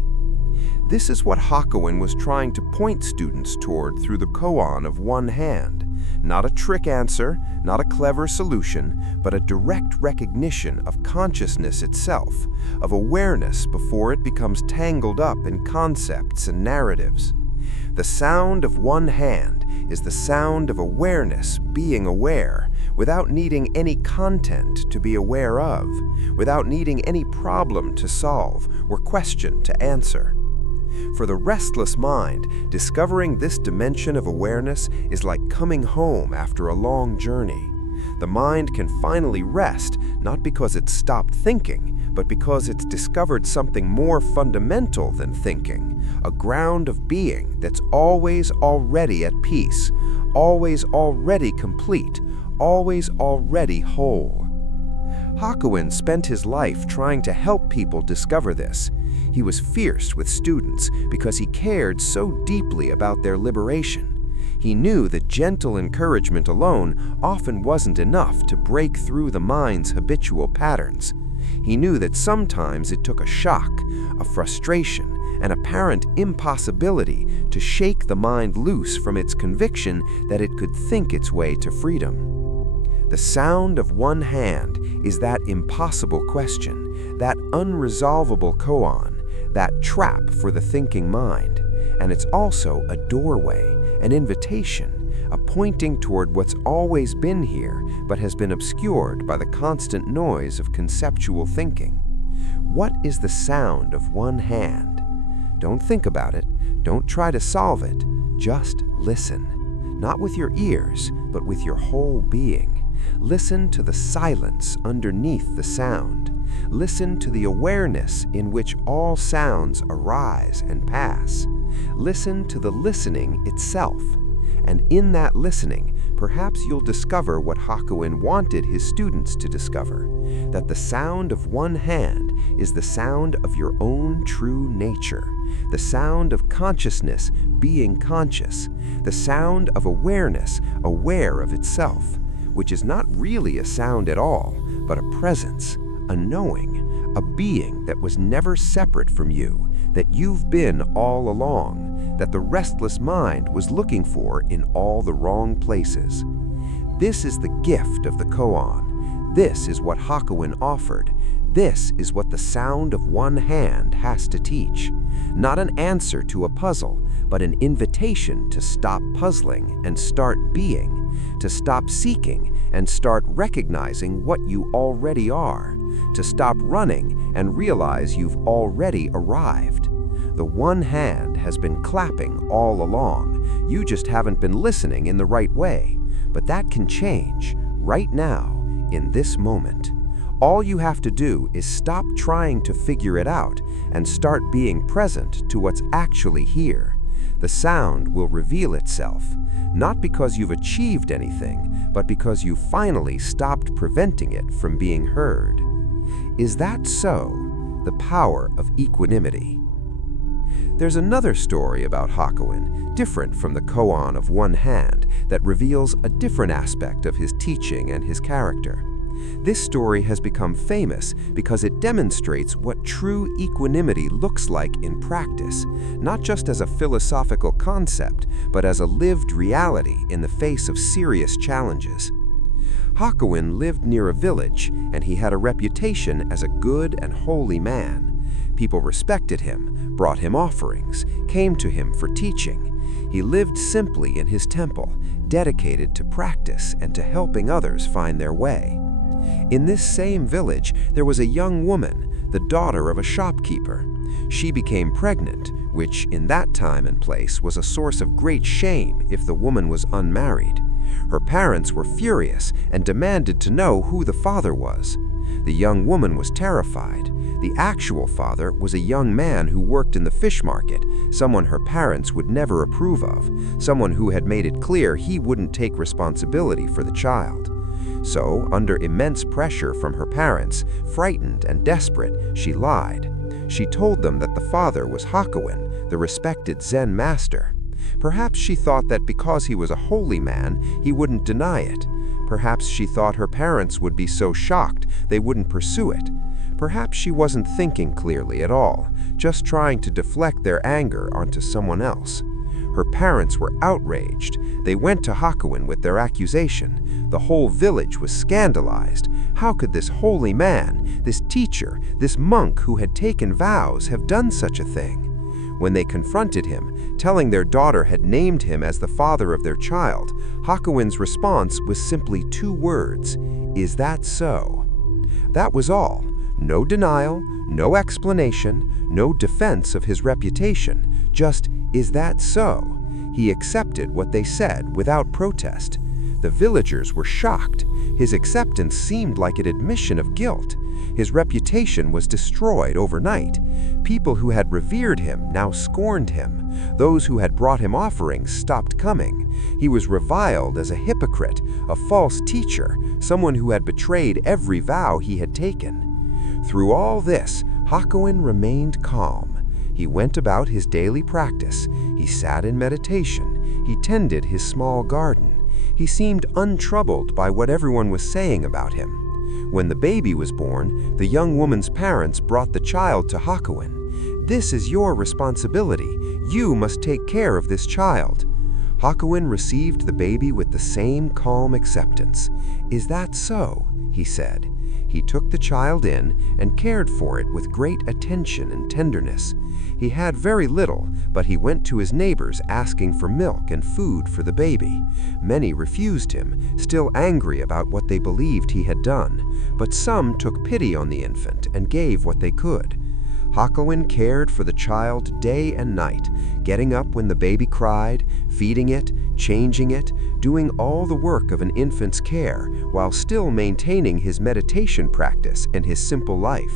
This is what Hakuin was trying to point students toward through the koan of one hand. Not a trick answer, not a clever solution, but a direct recognition of consciousness itself, of awareness before it becomes tangled up in concepts and narratives. The sound of one hand is the sound of awareness being aware, without needing any content to be aware of, without needing any problem to solve or question to answer. For the restless mind, discovering this dimension of awareness is like coming home after a long journey. The mind can finally rest, not because it's stopped thinking, but because it's discovered something more fundamental than thinking, a ground of being that's always already at peace, always already complete, always already whole. Hakuin spent his life trying to help people discover this. He was fierce with students because he cared so deeply about their liberation. He knew that gentle encouragement alone often wasn't enough to break through the mind's habitual patterns. He knew that sometimes it took a shock, a frustration, an apparent impossibility to shake the mind loose from its conviction that it could think its way to freedom. The sound of one hand is that impossible question, that unresolvable koan, that trap for the thinking mind. And it's also a doorway, an invitation, a pointing toward what's always been here but has been obscured by the constant noise of conceptual thinking. What is the sound of one hand? Don't think about it. Don't try to solve it. Just listen. Not with your ears, but with your whole being. Listen to the silence underneath the sound. Listen to the awareness in which all sounds arise and pass. Listen to the listening itself. And in that listening, perhaps you'll discover what Hakuin wanted his students to discover, that the sound of one hand is the sound of your own true nature, the sound of consciousness being conscious, the sound of awareness aware of itself, which is not really a sound at all, but a presence, a knowing, a being that was never separate from you, that you've been all along, that the restless mind was looking for in all the wrong places. This is the gift of the koan. This is what Hakuin offered. This is what the sound of one hand has to teach. Not an answer to a puzzle, but an invitation to stop puzzling and start being, to stop seeking and start recognizing what you already are, to stop running and realize you've already arrived. The one hand has been clapping all along. You just haven't been listening in the right way. But that can change right now, in this moment. All you have to do is stop trying to figure it out and start being present to what's actually here. The sound will reveal itself, not because you've achieved anything, but because you finally stopped preventing it from being heard. Is that so? The power of equanimity. There's another story about Hakuin, different from the koan of one hand, that reveals a different aspect of his teaching and his character. This story has become famous because it demonstrates what true equanimity looks like in practice, not just as a philosophical concept, but as a lived reality in the face of serious challenges. Hakuin lived near a village, and he had a reputation as a good and holy man. People respected him, brought him offerings, came to him for teaching. He lived simply in his temple, dedicated to practice and to helping others find their way. In this same village, there was a young woman, the daughter of a shopkeeper. She became pregnant, which in that time and place was a source of great shame if the woman was unmarried. Her parents were furious and demanded to know who the father was. The young woman was terrified. The actual father was a young man who worked in the fish market, someone her parents would never approve of, someone who had made it clear he wouldn't take responsibility for the child. So, under immense pressure from her parents, frightened and desperate, she lied. She told them that the father was Hakuin, the respected Zen master. Perhaps she thought that because he was a holy man, he wouldn't deny it. Perhaps she thought her parents would be so shocked they wouldn't pursue it. Perhaps she wasn't thinking clearly at all, just trying to deflect their anger onto someone else. Her parents were outraged. They went to Hakuin with their accusation. The whole village was scandalized. How could this holy man, this teacher, this monk who had taken vows have done such a thing? When they confronted him, telling their daughter had named him as the father of their child, Hakuin's response was simply 2 words: "Is that so?" That was all. No denial, no explanation, no defense of his reputation, just, "Is that so?" He accepted what they said without protest. The villagers were shocked. His acceptance seemed like an admission of guilt. His reputation was destroyed overnight. People who had revered him now scorned him. Those who had brought him offerings stopped coming. He was reviled as a hypocrite, a false teacher, someone who had betrayed every vow he had taken. Through all this, Hakuin remained calm. He went about his daily practice. He sat in meditation. He tended his small garden. He seemed untroubled by what everyone was saying about him. When the baby was born, the young woman's parents brought the child to Hakuin. "This is your responsibility. You must take care of this child." Hakuin received the baby with the same calm acceptance. "Is that so?" he said. He took the child in and cared for it with great attention and tenderness. He had very little, but he went to his neighbors asking for milk and food for the baby. Many refused him, still angry about what they believed he had done, but some took pity on the infant and gave what they could. Hakuin cared for the child day and night, getting up when the baby cried, feeding it, changing it, doing all the work of an infant's care, while still maintaining his meditation practice and his simple life.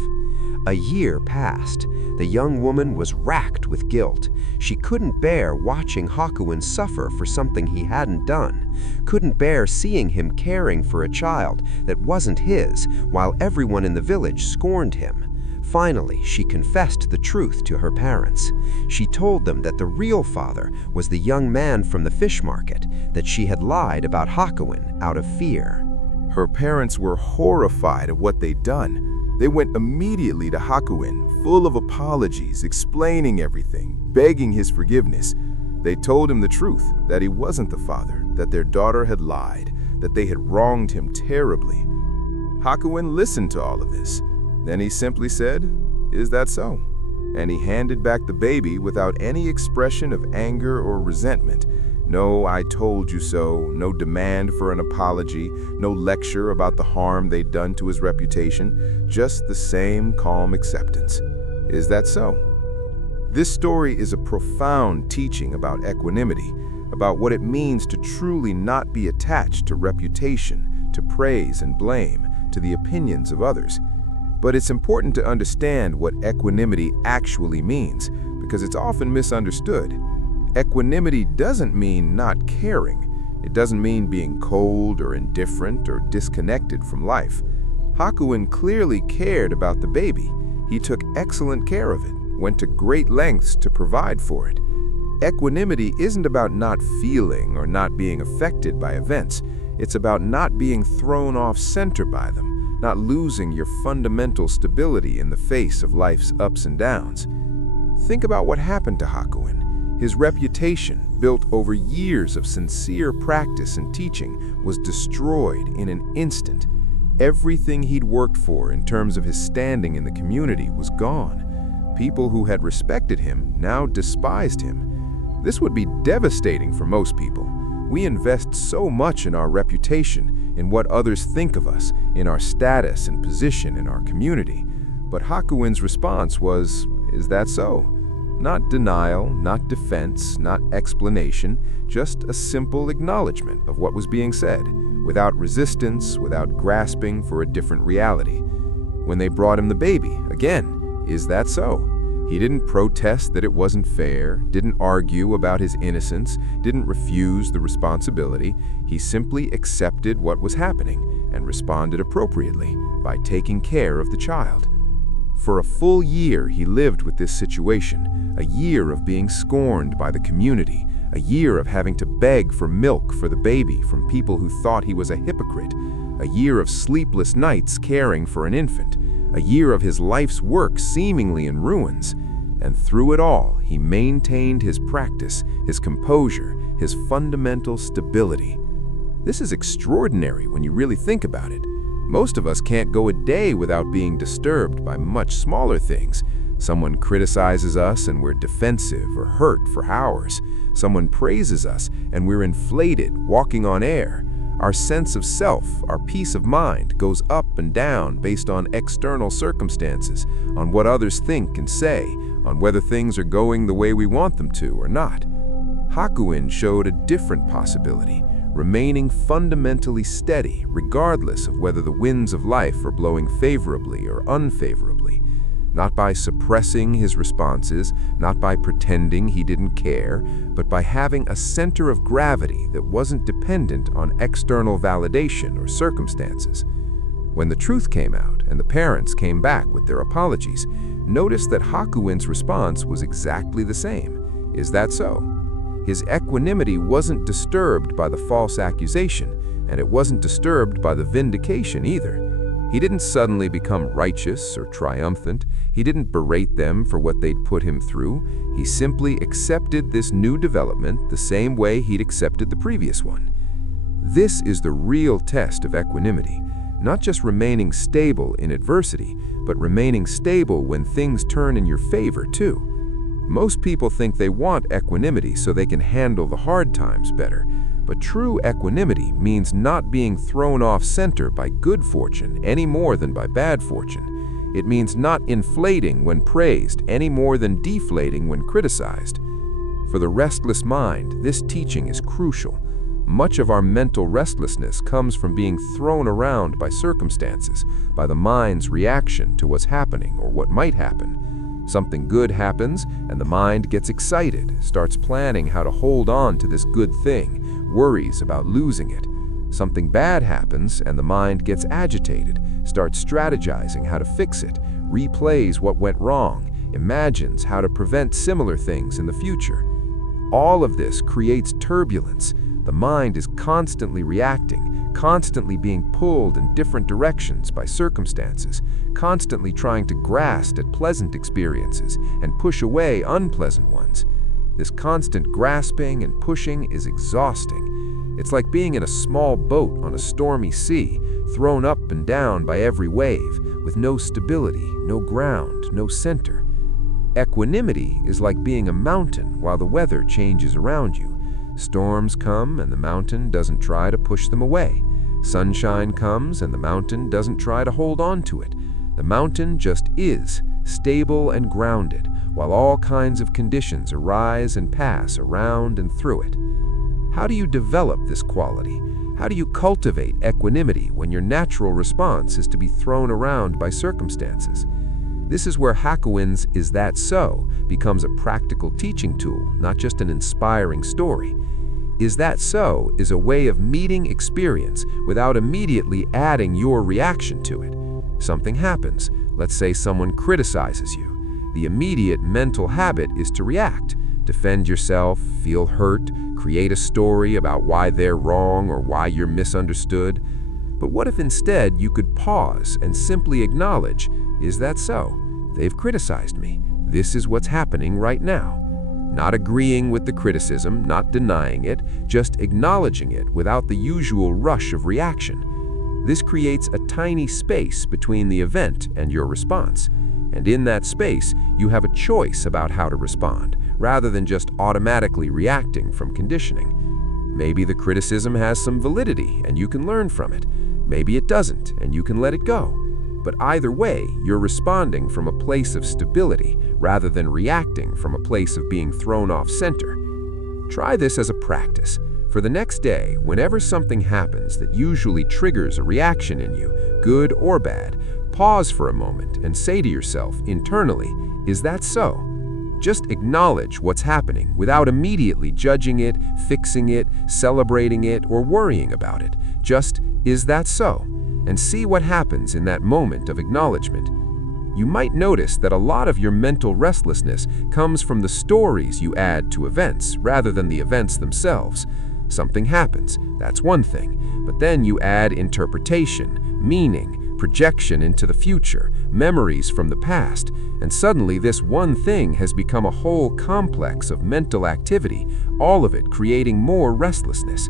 A year passed. The young woman was racked with guilt. She couldn't bear watching Hakuin suffer for something he hadn't done, couldn't bear seeing him caring for a child that wasn't his, while everyone in the village scorned him. Finally, she confessed the truth to her parents. She told them that the real father was the young man from the fish market, that she had lied about Hakuin out of fear. Her parents were horrified at what they'd done. They went immediately to Hakuin, full of apologies, explaining everything, begging his forgiveness. They told him the truth, that he wasn't the father, that their daughter had lied, that they had wronged him terribly. Hakuin listened to all of this. Then he simply said, "Is that so?" And he handed back the baby without any expression of anger or resentment. No "I told you so," no demand for an apology, no lecture about the harm they'd done to his reputation, just the same calm acceptance. Is that so? This story is a profound teaching about equanimity, about what it means to truly not be attached to reputation, to praise and blame, to the opinions of others. But it's important to understand what equanimity actually means, because it's often misunderstood. Equanimity doesn't mean not caring. It doesn't mean being cold or indifferent or disconnected from life. Hakuin clearly cared about the baby. He took excellent care of it, went to great lengths to provide for it. Equanimity isn't about not feeling or not being affected by events. It's about not being thrown off center by them, not losing your fundamental stability in the face of life's ups and downs. Think about what happened to Hakuin. His reputation, built over years of sincere practice and teaching, was destroyed in an instant. Everything he'd worked for in terms of his standing in the community was gone. People who had respected him now despised him. This would be devastating for most people. We invest so much in our reputation, in what others think of us, in our status and position in our community. But Hakuin's response was, "Is that so?" Not denial, not defense, not explanation, just a simple acknowledgement of what was being said, without resistance, without grasping for a different reality. When they brought him the baby, again, "Is that so?" He didn't protest that it wasn't fair, didn't argue about his innocence, didn't refuse the responsibility. He simply accepted what was happening and responded appropriately by taking care of the child. For a full year, he lived with this situation, a year of being scorned by the community, a year of having to beg for milk for the baby from people who thought he was a hypocrite, a year of sleepless nights caring for an infant, a year of his life's work seemingly in ruins. And through it all, he maintained his practice, his composure, his fundamental stability. This is extraordinary when you really think about it. Most of us can't go a day without being disturbed by much smaller things. Someone criticizes us and we're defensive or hurt for hours. Someone praises us and we're inflated, walking on air. Our sense of self, our peace of mind, goes up and down based on external circumstances, on what others think and say, on whether things are going the way we want them to or not. Hakuin showed a different possibility, remaining fundamentally steady regardless of whether the winds of life are blowing favorably or unfavorably. Not by suppressing his responses, not by pretending he didn't care, but by having a center of gravity that wasn't dependent on external validation or circumstances. When the truth came out and the parents came back with their apologies, notice that Hakuin's response was exactly the same. Is that so? His equanimity wasn't disturbed by the false accusation, and it wasn't disturbed by the vindication either. He didn't suddenly become righteous or triumphant. He didn't berate them for what they'd put him through. He simply accepted this new development the same way he'd accepted the previous one. This is the real test of equanimity, not just remaining stable in adversity, but remaining stable when things turn in your favor too. Most people think they want equanimity so they can handle the hard times better. But true equanimity means not being thrown off center by good fortune any more than by bad fortune. It means not inflating when praised any more than deflating when criticized. For the restless mind, this teaching is crucial. Much of our mental restlessness comes from being thrown around by circumstances, by the mind's reaction to what's happening or what might happen. Something good happens, and the mind gets excited, starts planning how to hold on to this good thing, worries about losing it. Something bad happens, and the mind gets agitated, starts strategizing how to fix it, replays what went wrong, imagines how to prevent similar things in the future. All of this creates turbulence. The mind is constantly reacting, constantly being pulled in different directions by circumstances, constantly trying to grasp at pleasant experiences and push away unpleasant ones. This constant grasping and pushing is exhausting. It's like being in a small boat on a stormy sea, thrown up and down by every wave, with no stability, no ground, no center. Equanimity is like being a mountain while the weather changes around you. Storms come and the mountain doesn't try to push them away. Sunshine comes and the mountain doesn't try to hold on to it. The mountain just is, stable and grounded, while all kinds of conditions arise and pass around and through it. How do you develop this quality? How do you cultivate equanimity when your natural response is to be thrown around by circumstances? This is where Hakuin's "Is That So?" becomes a practical teaching tool, not just an inspiring story. Is that so is a way of meeting experience without immediately adding your reaction to it. Something happens. Let's say someone criticizes you. The immediate mental habit is to react, defend yourself, feel hurt, create a story about why they're wrong or why you're misunderstood. But what if instead you could pause and simply acknowledge, is that so? They've criticized me. This is what's happening right now. Not agreeing with the criticism, not denying it, just acknowledging it without the usual rush of reaction. This creates a tiny space between the event and your response. And in that space, you have a choice about how to respond, rather than just automatically reacting from conditioning. Maybe the criticism has some validity and you can learn from it. Maybe it doesn't and you can let it go. But either way, you're responding from a place of stability rather than reacting from a place of being thrown off center. Try this as a practice. For the next day, whenever something happens that usually triggers a reaction in you, good or bad, pause for a moment and say to yourself internally, is that so? Just acknowledge what's happening without immediately judging it, fixing it, celebrating it, or worrying about it. Just, is that so? And see what happens in that moment of acknowledgement. You might notice that a lot of your mental restlessness comes from the stories you add to events rather than the events themselves. Something happens, that's one thing, but then you add interpretation, meaning, projection into the future, memories from the past, and suddenly this one thing has become a whole complex of mental activity, all of it creating more restlessness.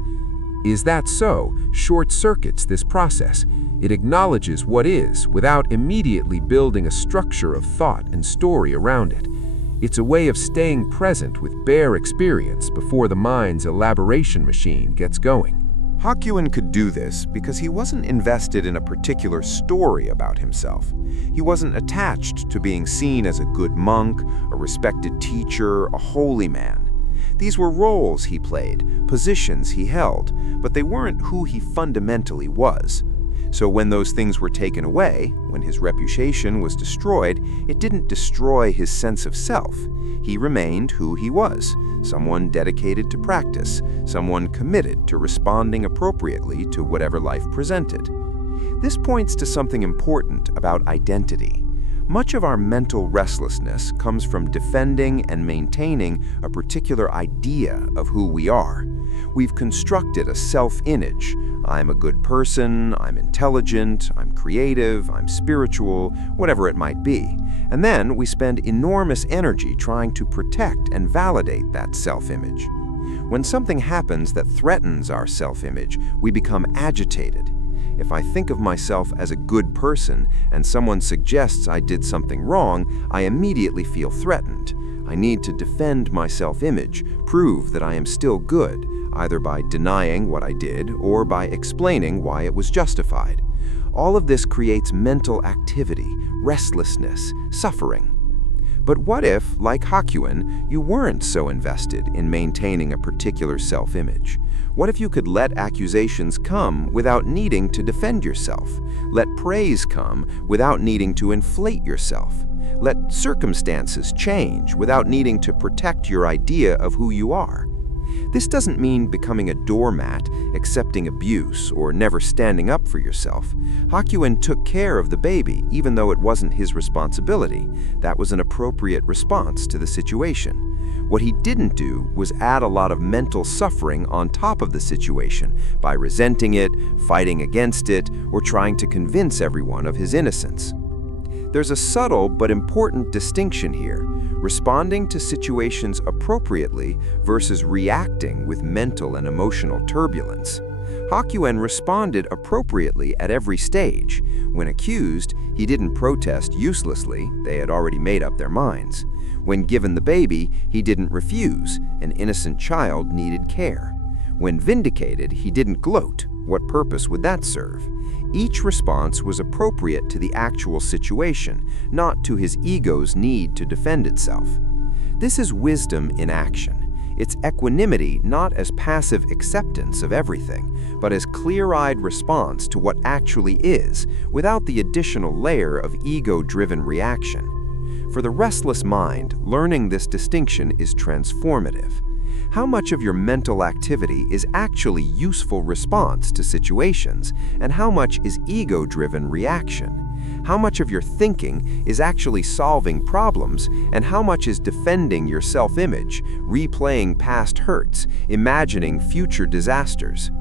Is that so? Short-circuits this process. It acknowledges what is without immediately building a structure of thought and story around it. It's a way of staying present with bare experience before the mind's elaboration machine gets going. Hakuin could do this because he wasn't invested in a particular story about himself. He wasn't attached to being seen as a good monk, a respected teacher, a holy man. These were roles he played, positions he held, but they weren't who he fundamentally was. So when those things were taken away, when his reputation was destroyed, it didn't destroy his sense of self. He remained who he was, someone dedicated to practice, someone committed to responding appropriately to whatever life presented. This points to something important about identity. Much of our mental restlessness comes from defending and maintaining a particular idea of who we are. We've constructed a self-image. I'm a good person, I'm intelligent, I'm creative, I'm spiritual, whatever it might be. And then we spend enormous energy trying to protect and validate that self-image. When something happens that threatens our self-image, we become agitated. If I think of myself as a good person and someone suggests I did something wrong, I immediately feel threatened. I need to defend my self-image, prove that I am still good, either by denying what I did or by explaining why it was justified. All of this creates mental activity, restlessness, suffering. But what if, like Hakuin, you weren't so invested in maintaining a particular self-image? What if you could let accusations come without needing to defend yourself? Let praise come without needing to inflate yourself? Let circumstances change without needing to protect your idea of who you are? This doesn't mean becoming a doormat, accepting abuse, or never standing up for yourself. Hakuin took care of the baby, even though it wasn't his responsibility. That was an appropriate response to the situation. What he didn't do was add a lot of mental suffering on top of the situation by resenting it, fighting against it, or trying to convince everyone of his innocence. There's a subtle but important distinction here: responding to situations appropriately versus reacting with mental and emotional turbulence. Hakyuan responded appropriately at every stage. When accused, he didn't protest uselessly, they had already made up their minds. When given the baby, he didn't refuse, an innocent child needed care. When vindicated, he didn't gloat, what purpose would that serve? Each response was appropriate to the actual situation, not to his ego's need to defend itself. This is wisdom in action. It's equanimity not as passive acceptance of everything, but as clear-eyed response to what actually is, without the additional layer of ego-driven reaction. For the restless mind, learning this distinction is transformative. How much of your mental activity is actually useful response to situations, and how much is ego-driven reaction? How much of your thinking is actually solving problems, and how much is defending your self-image, replaying past hurts, imagining future disasters?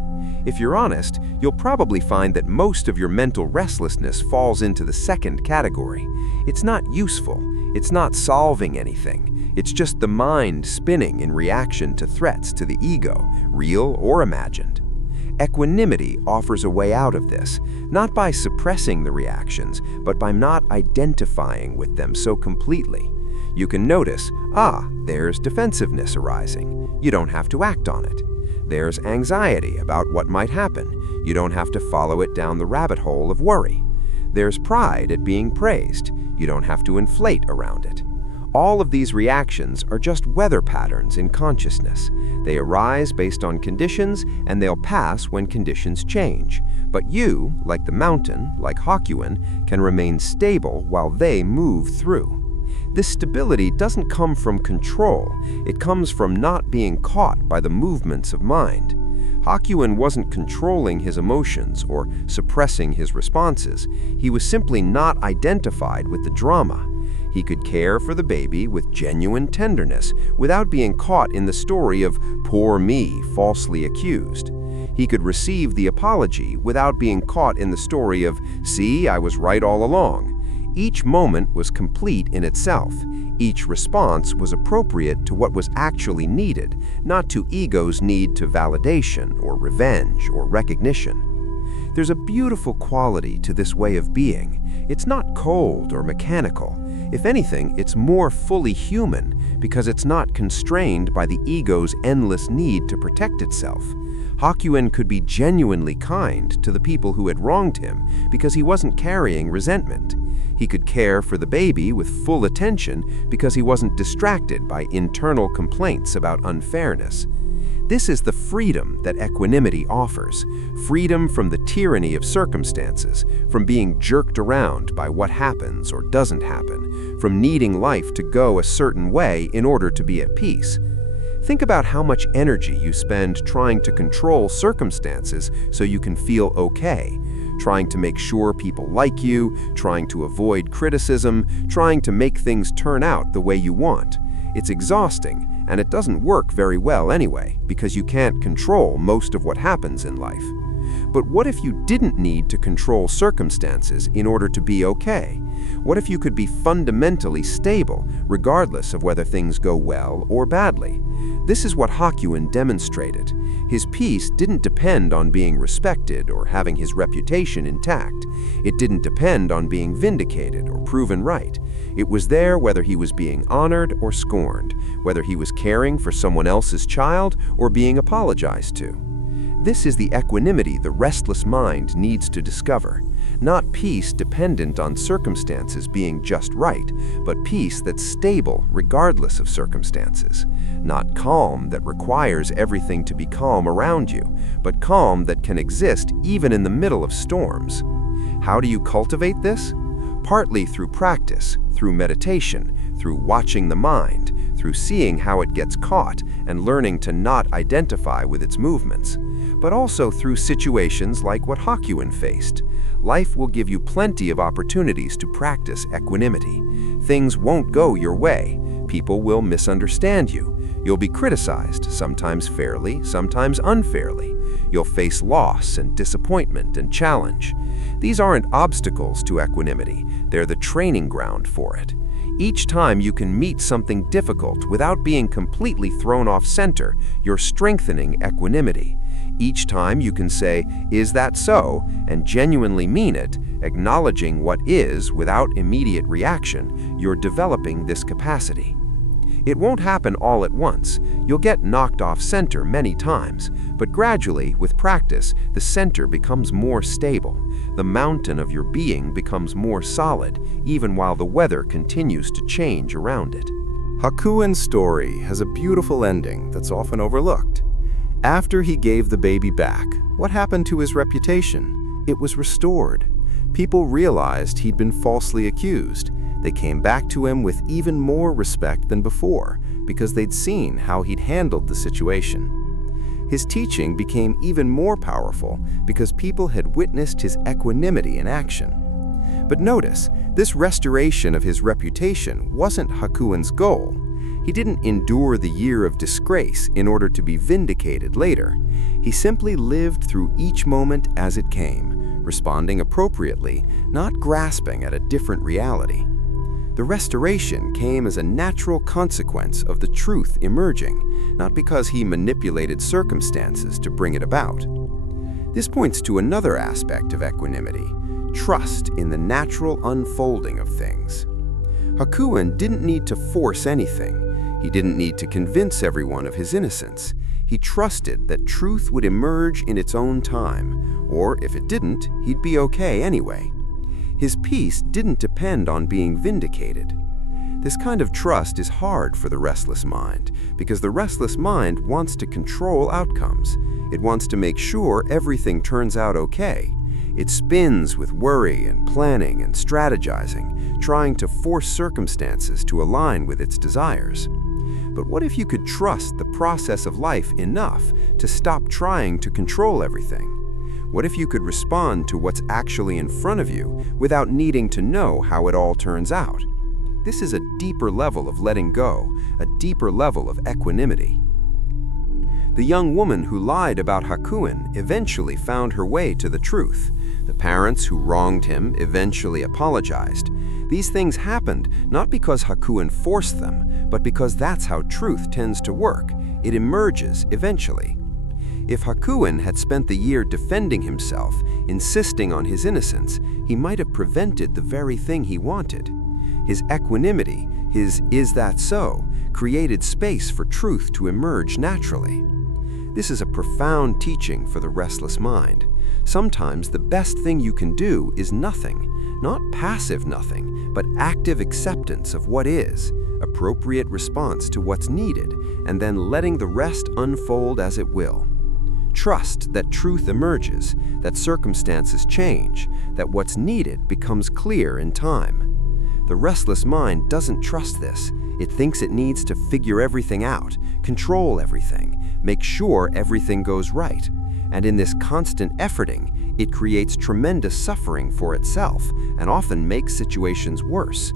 If you're honest, you'll probably find that most of your mental restlessness falls into the second category. It's not useful, it's not solving anything, it's just the mind spinning in reaction to threats to the ego, real or imagined. Equanimity offers a way out of this, not by suppressing the reactions, but by not identifying with them so completely. You can notice, there's defensiveness arising. You don't have to act on it. There's anxiety about what might happen. You don't have to follow it down the rabbit hole of worry. There's pride at being praised. You don't have to inflate around it. All of these reactions are just weather patterns in consciousness. They arise based on conditions, and they'll pass when conditions change. But you, like the mountain, like Hakyuan, can remain stable while they move through. This stability doesn't come from control. It comes from not being caught by the movements of mind. Hakyuan wasn't controlling his emotions or suppressing his responses. He was simply not identified with the drama. He could care for the baby with genuine tenderness without being caught in the story of poor me falsely accused. He could receive the apology without being caught in the story of, see, I was right all along. Each moment was complete in itself. Each response was appropriate to what was actually needed, not to ego's need to validation or revenge or recognition. There's a beautiful quality to this way of being. It's not cold or mechanical. If anything, it's more fully human because it's not constrained by the ego's endless need to protect itself. Hakyuan could be genuinely kind to the people who had wronged him because he wasn't carrying resentment. He could care for the baby with full attention because he wasn't distracted by internal complaints about unfairness. This is the freedom that equanimity offers, freedom from the tyranny of circumstances, from being jerked around by what happens or doesn't happen, from needing life to go a certain way in order to be at peace. Think about how much energy you spend trying to control circumstances so you can feel okay, trying to make sure people like you, trying to avoid criticism, trying to make things turn out the way you want. It's exhausting, and it doesn't work very well anyway, because you can't control most of what happens in life. But what if you didn't need to control circumstances in order to be okay? What if you could be fundamentally stable, regardless of whether things go well or badly? This is what Hakyuan demonstrated. His peace didn't depend on being respected or having his reputation intact. It didn't depend on being vindicated or proven right. It was there whether he was being honored or scorned, whether he was caring for someone else's child or being apologized to. This is the equanimity the restless mind needs to discover. Not peace dependent on circumstances being just right, but peace that's stable regardless of circumstances. Not calm that requires everything to be calm around you, but calm that can exist even in the middle of storms. How do you cultivate this? Partly through practice, through meditation, through watching the mind, through seeing how it gets caught and learning to not identify with its movements, but also through situations like what Hakyuan faced. Life will give you plenty of opportunities to practice equanimity. Things won't go your way. People will misunderstand you. You'll be criticized, sometimes fairly, sometimes unfairly. You'll face loss and disappointment and challenge. These aren't obstacles to equanimity, they're the training ground for it. Each time you can meet something difficult without being completely thrown off center, you're strengthening equanimity. Each time you can say, "Is that so?" and genuinely mean it, acknowledging what is without immediate reaction, you're developing this capacity. It won't happen all at once. You'll get knocked off center many times, but gradually, with practice, the center becomes more stable. The mountain of your being becomes more solid, even while the weather continues to change around it. Hakuin's story has a beautiful ending that's often overlooked. After he gave the baby back, what happened to his reputation? It was restored. People realized he'd been falsely accused. They came back to him with even more respect than before because they'd seen how he'd handled the situation. His teaching became even more powerful because people had witnessed his equanimity in action. But notice, this restoration of his reputation wasn't Hakuin's goal. He didn't endure the year of disgrace in order to be vindicated later. He simply lived through each moment as it came, responding appropriately, not grasping at a different reality. The restoration came as a natural consequence of the truth emerging, not because he manipulated circumstances to bring it about. This points to another aspect of equanimity: trust in the natural unfolding of things. Hakuin didn't need to force anything. He didn't need to convince everyone of his innocence. He trusted that truth would emerge in its own time, or if it didn't, he'd be okay anyway. His peace didn't depend on being vindicated. This kind of trust is hard for the restless mind, because the restless mind wants to control outcomes. It wants to make sure everything turns out okay. It spins with worry and planning and strategizing, trying to force circumstances to align with its desires. But what if you could trust the process of life enough to stop trying to control everything? What if you could respond to what's actually in front of you without needing to know how it all turns out? This is a deeper level of letting go, a deeper level of equanimity. The young woman who lied about Hakuin eventually found her way to the truth. The parents who wronged him eventually apologized. These things happened not because Hakuin forced them, but because that's how truth tends to work. It emerges eventually. If Hakuin had spent the year defending himself, insisting on his innocence, he might have prevented the very thing he wanted. His equanimity, his "is that so?" created space for truth to emerge naturally. This is a profound teaching for the restless mind. Sometimes the best thing you can do is nothing, not passive nothing, but active acceptance of what is, appropriate response to what's needed, and then letting the rest unfold as it will. Trust that truth emerges, that circumstances change, that what's needed becomes clear in time. The restless mind doesn't trust this. It thinks it needs to figure everything out, control everything, make sure everything goes right. And in this constant efforting, it creates tremendous suffering for itself and often makes situations worse.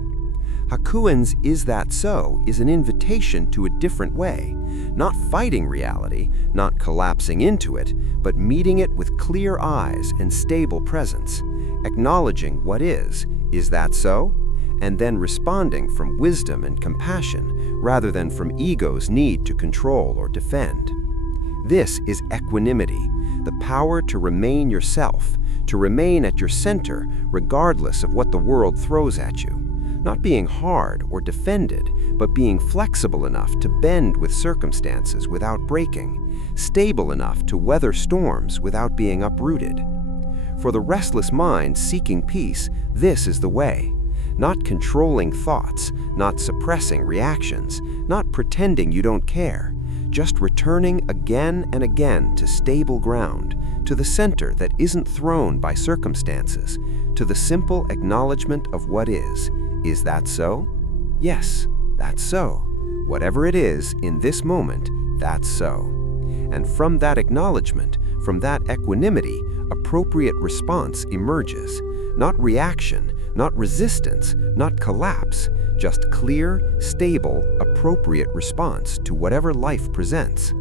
Hakuin's "is that so?" is an invitation to a different way, not fighting reality, not collapsing into it, but meeting it with clear eyes and stable presence, acknowledging what is that so? And then responding from wisdom and compassion rather than from ego's need to control or defend. This is equanimity, the power to remain yourself, to remain at your center regardless of what the world throws at you. Not being hard or defended, but being flexible enough to bend with circumstances without breaking, stable enough to weather storms without being uprooted. For the restless mind seeking peace, this is the way. Not controlling thoughts, not suppressing reactions, not pretending you don't care, just returning again and again to stable ground, to the center that isn't thrown by circumstances, to the simple acknowledgement of what is. Is that so? Yes, that's so. Whatever it is in this moment, that's so. And from that acknowledgement, from that equanimity, appropriate response emerges. Not reaction, not resistance, not collapse, just clear, stable, appropriate response to whatever life presents.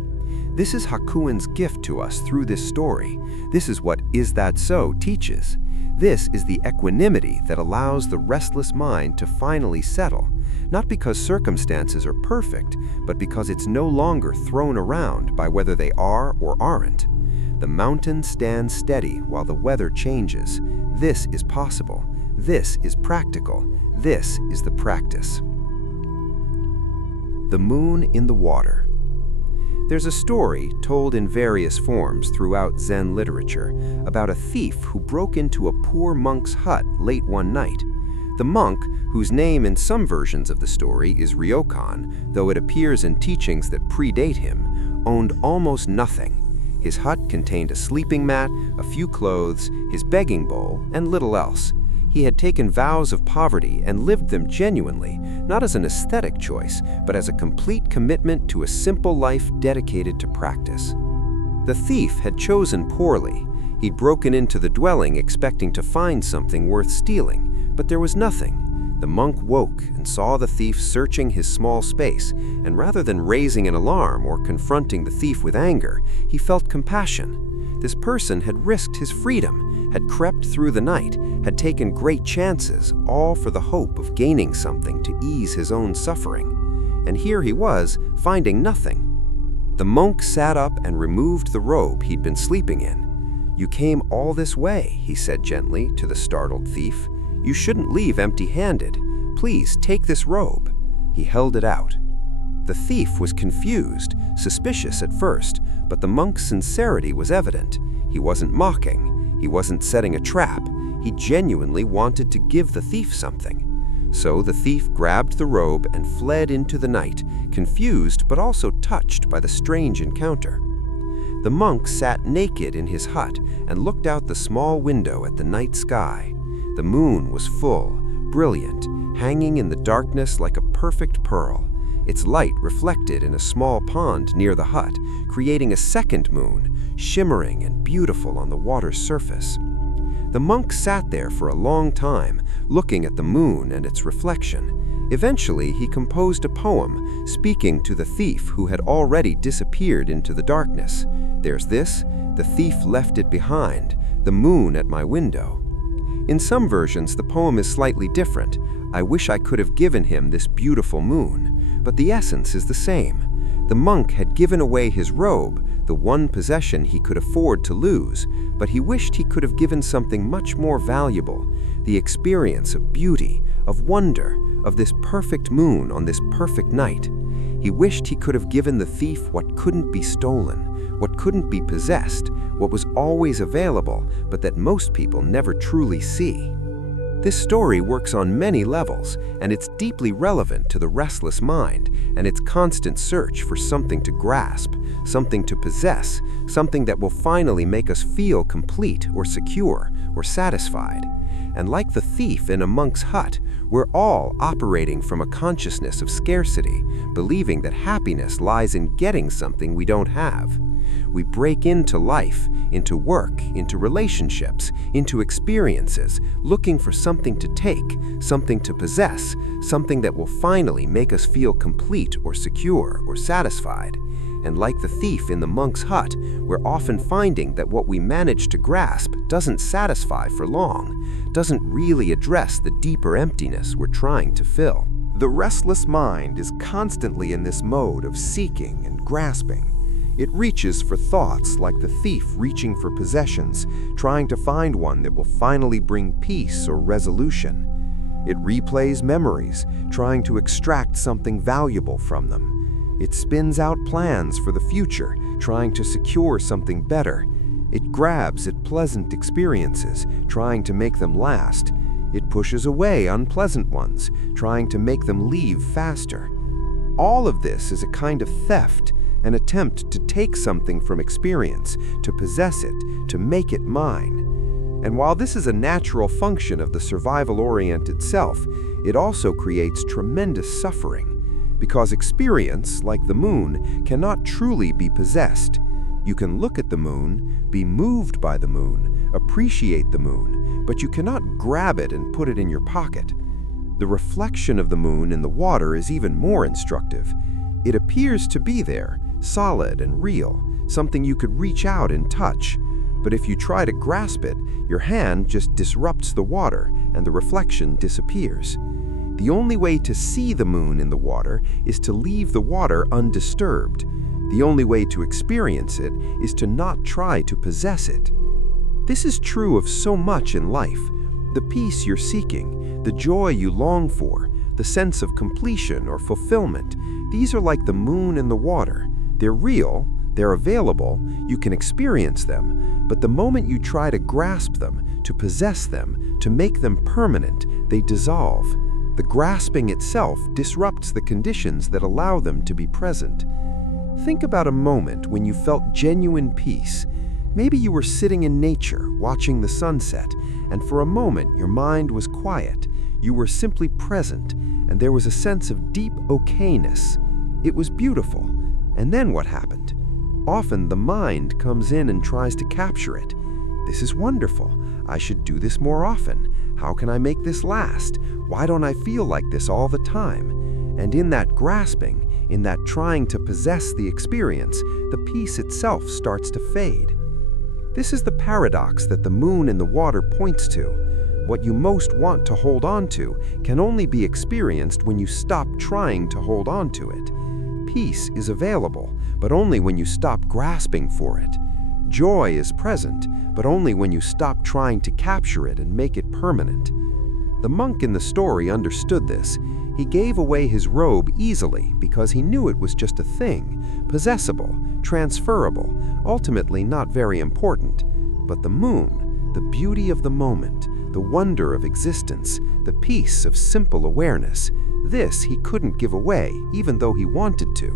This is Hakuin's gift to us through this story. This is what Is That So teaches. This is the equanimity that allows the restless mind to finally settle, not because circumstances are perfect, but because it's no longer thrown around by whether they are or aren't. The mountain stands steady while the weather changes. This is possible. This is practical. This is the practice. The moon in the water. There's a story told in various forms throughout Zen literature about a thief who broke into a poor monk's hut late one night. The monk, whose name in some versions of the story is Ryokan, though it appears in teachings that predate him, owned almost nothing. His hut contained a sleeping mat, a few clothes, his begging bowl, and little else. He had taken vows of poverty and lived them genuinely, not as an aesthetic choice, but as a complete commitment to a simple life dedicated to practice. The thief had chosen poorly. He'd broken into the dwelling expecting to find something worth stealing, but there was nothing. The monk woke and saw the thief searching his small space, and rather than raising an alarm or confronting the thief with anger, he felt compassion. This person had risked his freedom, had crept through the night, had taken great chances, all for the hope of gaining something to ease his own suffering. And here he was, finding nothing. The monk sat up and removed the robe he'd been sleeping in. "You came all this way," he said gently to the startled thief. "You shouldn't leave empty-handed. Please take this robe." He held it out. The thief was confused, suspicious at first, but the monk's sincerity was evident. He wasn't mocking. He wasn't setting a trap. He genuinely wanted to give the thief something. So the thief grabbed the robe and fled into the night, confused but also touched by the strange encounter. The monk sat naked in his hut and looked out the small window at the night sky. The moon was full, brilliant, hanging in the darkness like a perfect pearl. Its light reflected in a small pond near the hut, creating a second moon, shimmering and beautiful on the water's surface. The monk sat there for a long time, looking at the moon and its reflection. Eventually, he composed a poem, speaking to the thief who had already disappeared into the darkness. There's this: "The thief left it behind, the moon at my window." In some versions, the poem is slightly different. "I wish I could have given him this beautiful moon," but the essence is the same. The monk had given away his robe, the one possession he could afford to lose, but he wished he could have given something much more valuable, the experience of beauty, of wonder, of this perfect moon on this perfect night. He wished he could have given the thief what couldn't be stolen, what couldn't be possessed, what was always available, but that most people never truly see. This story works on many levels, and it's deeply relevant to the restless mind and its constant search for something to grasp, something to possess, something that will finally make us feel complete or secure or satisfied. And like the thief in a monk's hut, we're all operating from a consciousness of scarcity, believing that happiness lies in getting something we don't have. We break into life, into work, into relationships, into experiences, looking for something to take, something to possess, something that will finally make us feel complete or secure or satisfied. And like the thief in the monk's hut, we're often finding that what we manage to grasp doesn't satisfy for long, doesn't really address the deeper emptiness we're trying to fill. The restless mind is constantly in this mode of seeking and grasping. It reaches for thoughts like the thief reaching for possessions, trying to find one that will finally bring peace or resolution. It replays memories, trying to extract something valuable from them. It spins out plans for the future, trying to secure something better. It grabs at pleasant experiences, trying to make them last. It pushes away unpleasant ones, trying to make them leave faster. All of this is a kind of theft, an attempt to take something from experience, to possess it, to make it mine. And while this is a natural function of the survival-oriented self, it also creates tremendous suffering, because experience, like the moon, cannot truly be possessed. You can look at the moon, be moved by the moon, appreciate the moon, but you cannot grab it and put it in your pocket. The reflection of the moon in the water is even more instructive. It appears to be there, solid and real, something you could reach out and touch. But if you try to grasp it, your hand just disrupts the water and the reflection disappears. The only way to see the moon in the water is to leave the water undisturbed. The only way to experience it is to not try to possess it. This is true of so much in life. The peace you're seeking, the joy you long for, the sense of completion or fulfillment, these are like the moon and the water. They're real, they're available, you can experience them, but the moment you try to grasp them, to possess them, to make them permanent, they dissolve. The grasping itself disrupts the conditions that allow them to be present. Think about a moment when you felt genuine peace. Maybe you were sitting in nature, watching the sunset, and for a moment your mind was quiet. You were simply present, and there was a sense of deep okayness. It was beautiful. And then what happened? Often the mind comes in and tries to capture it. This is wonderful. I should do this more often. How can I make this last? Why don't I feel like this all the time? And in that grasping, in that trying to possess the experience, the peace itself starts to fade. This is the paradox that the moon in the water points to. What you most want to hold on to can only be experienced when you stop trying to hold on to it. Peace is available, but only when you stop grasping for it. Joy is present, but only when you stop trying to capture it and make it permanent. The monk in the story understood this. He gave away his robe easily because he knew it was just a thing, possessible, transferable, ultimately not very important. But the moon, the beauty of the moment, the wonder of existence, the peace of simple awareness, this he couldn't give away even though he wanted to.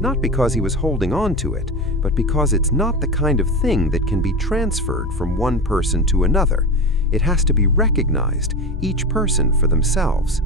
Not because he was holding on to it, but because it's not the kind of thing that can be transferred from one person to another. It has to be recognized, each person for themselves.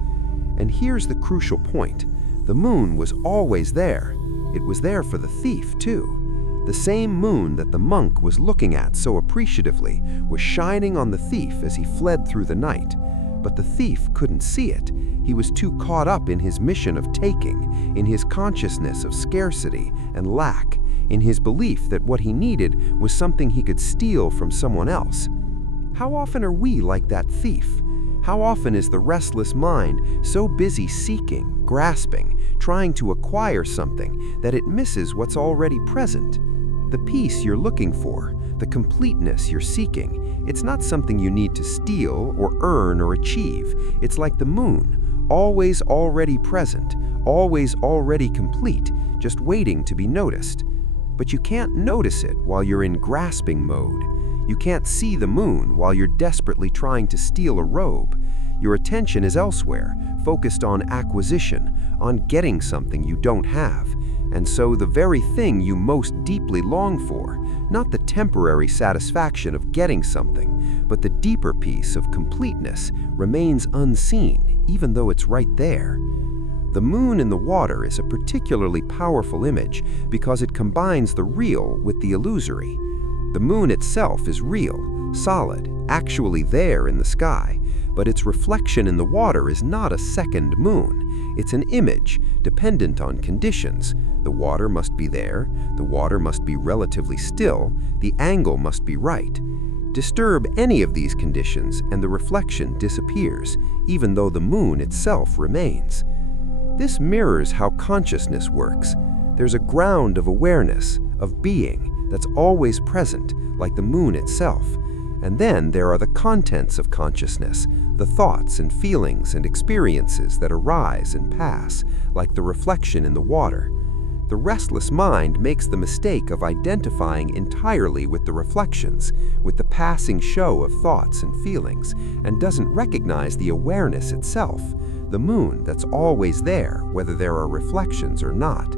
And here's the crucial point. The moon was always there. It was there for the thief, too. The same moon that the monk was looking at so appreciatively was shining on the thief as he fled through the night. But the thief couldn't see it. He was too caught up in his mission of taking, in his consciousness of scarcity and lack, in his belief that what he needed was something he could steal from someone else. How often are we like that thief? How often is the restless mind so busy seeking, grasping, trying to acquire something that it misses what's already present? The peace you're looking for, the completeness you're seeking, it's not something you need to steal or earn or achieve. It's like the moon, always already present, always already complete, just waiting to be noticed. But you can't notice it while you're in grasping mode. You can't see the moon while you're desperately trying to steal a robe. Your attention is elsewhere, focused on acquisition, on getting something you don't have. And so the very thing you most deeply long for, not the temporary satisfaction of getting something, but the deeper peace of completeness, remains unseen, even though it's right there. The moon in the water is a particularly powerful image because it combines the real with the illusory. The moon itself is real, solid, actually there in the sky, but its reflection in the water is not a second moon. It's an image, dependent on conditions. The water must be there, the water must be relatively still, the angle must be right. Disturb any of these conditions and the reflection disappears, even though the moon itself remains. This mirrors how consciousness works. There's a ground of awareness, of being, that's always present, like the moon itself. And then there are the contents of consciousness, the thoughts and feelings and experiences that arise and pass, like the reflection in the water. The restless mind makes the mistake of identifying entirely with the reflections, with the passing show of thoughts and feelings, and doesn't recognize the awareness itself, the moon that's always there, whether there are reflections or not.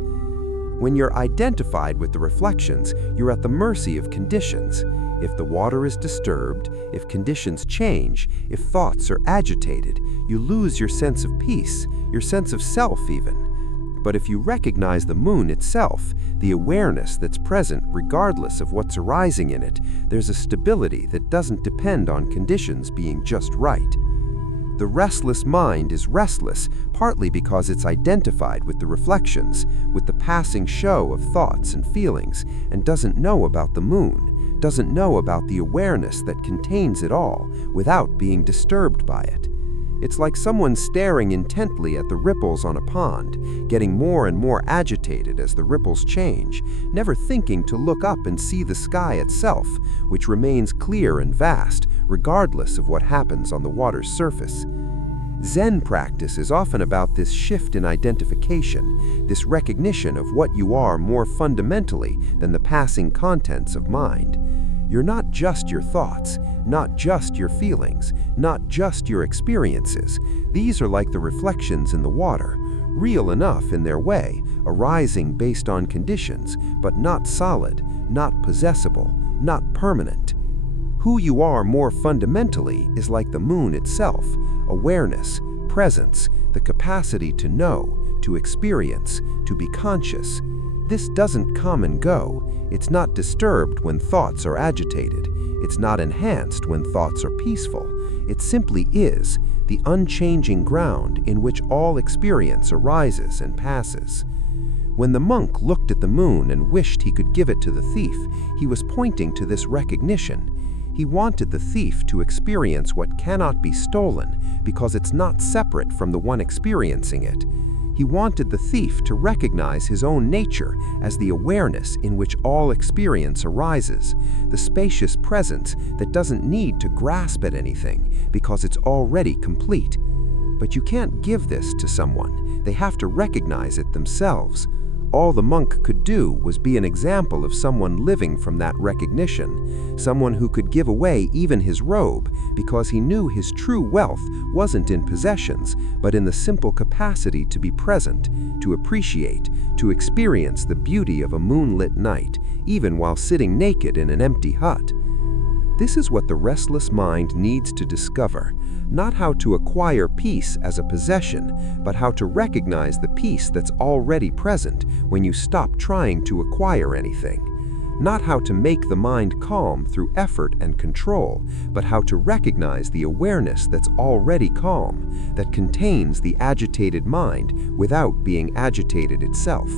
When you're identified with the reflections, you're at the mercy of conditions. If the water is disturbed, if conditions change, if thoughts are agitated, you lose your sense of peace, your sense of self even. But if you recognize the moon itself, the awareness that's present regardless of what's arising in it, there's a stability that doesn't depend on conditions being just right. The restless mind is restless partly because it's identified with the reflections, with the passing show of thoughts and feelings, and doesn't know about the moon, doesn't know about the awareness that contains it all without being disturbed by it. It's like someone staring intently at the ripples on a pond, getting more and more agitated as the ripples change, never thinking to look up and see the sky itself, which remains clear and vast, regardless of what happens on the water's surface. Zen practice is often about this shift in identification, this recognition of what you are more fundamentally than the passing contents of mind. You're not just your thoughts, not just your feelings, not just your experiences. These are like the reflections in the water, real enough in their way, arising based on conditions, but not solid, not possessible, not permanent. Who you are more fundamentally is like the moon itself, awareness, presence, the capacity to know, to experience, to be conscious. This doesn't come and go. It's not disturbed when thoughts are agitated. It's not enhanced when thoughts are peaceful. It simply is, the unchanging ground in which all experience arises and passes. When the monk looked at the moon and wished he could give it to the thief, he was pointing to this recognition. He wanted the thief to experience what cannot be stolen because it's not separate from the one experiencing it. He wanted the thief to recognize his own nature as the awareness in which all experience arises, the spacious presence that doesn't need to grasp at anything because it's already complete. But you can't give this to someone. They have to recognize it themselves. All the monk could do was be an example of someone living from that recognition, someone who could give away even his robe because he knew his true wealth wasn't in possessions, but in the simple capacity to be present, to appreciate, to experience the beauty of a moonlit night, even while sitting naked in an empty hut. This is what the restless mind needs to discover, not how to acquire peace as a possession, but how to recognize the peace that's already present when you stop trying to acquire anything. Not how to make the mind calm through effort and control, but how to recognize the awareness that's already calm, that contains the agitated mind without being agitated itself.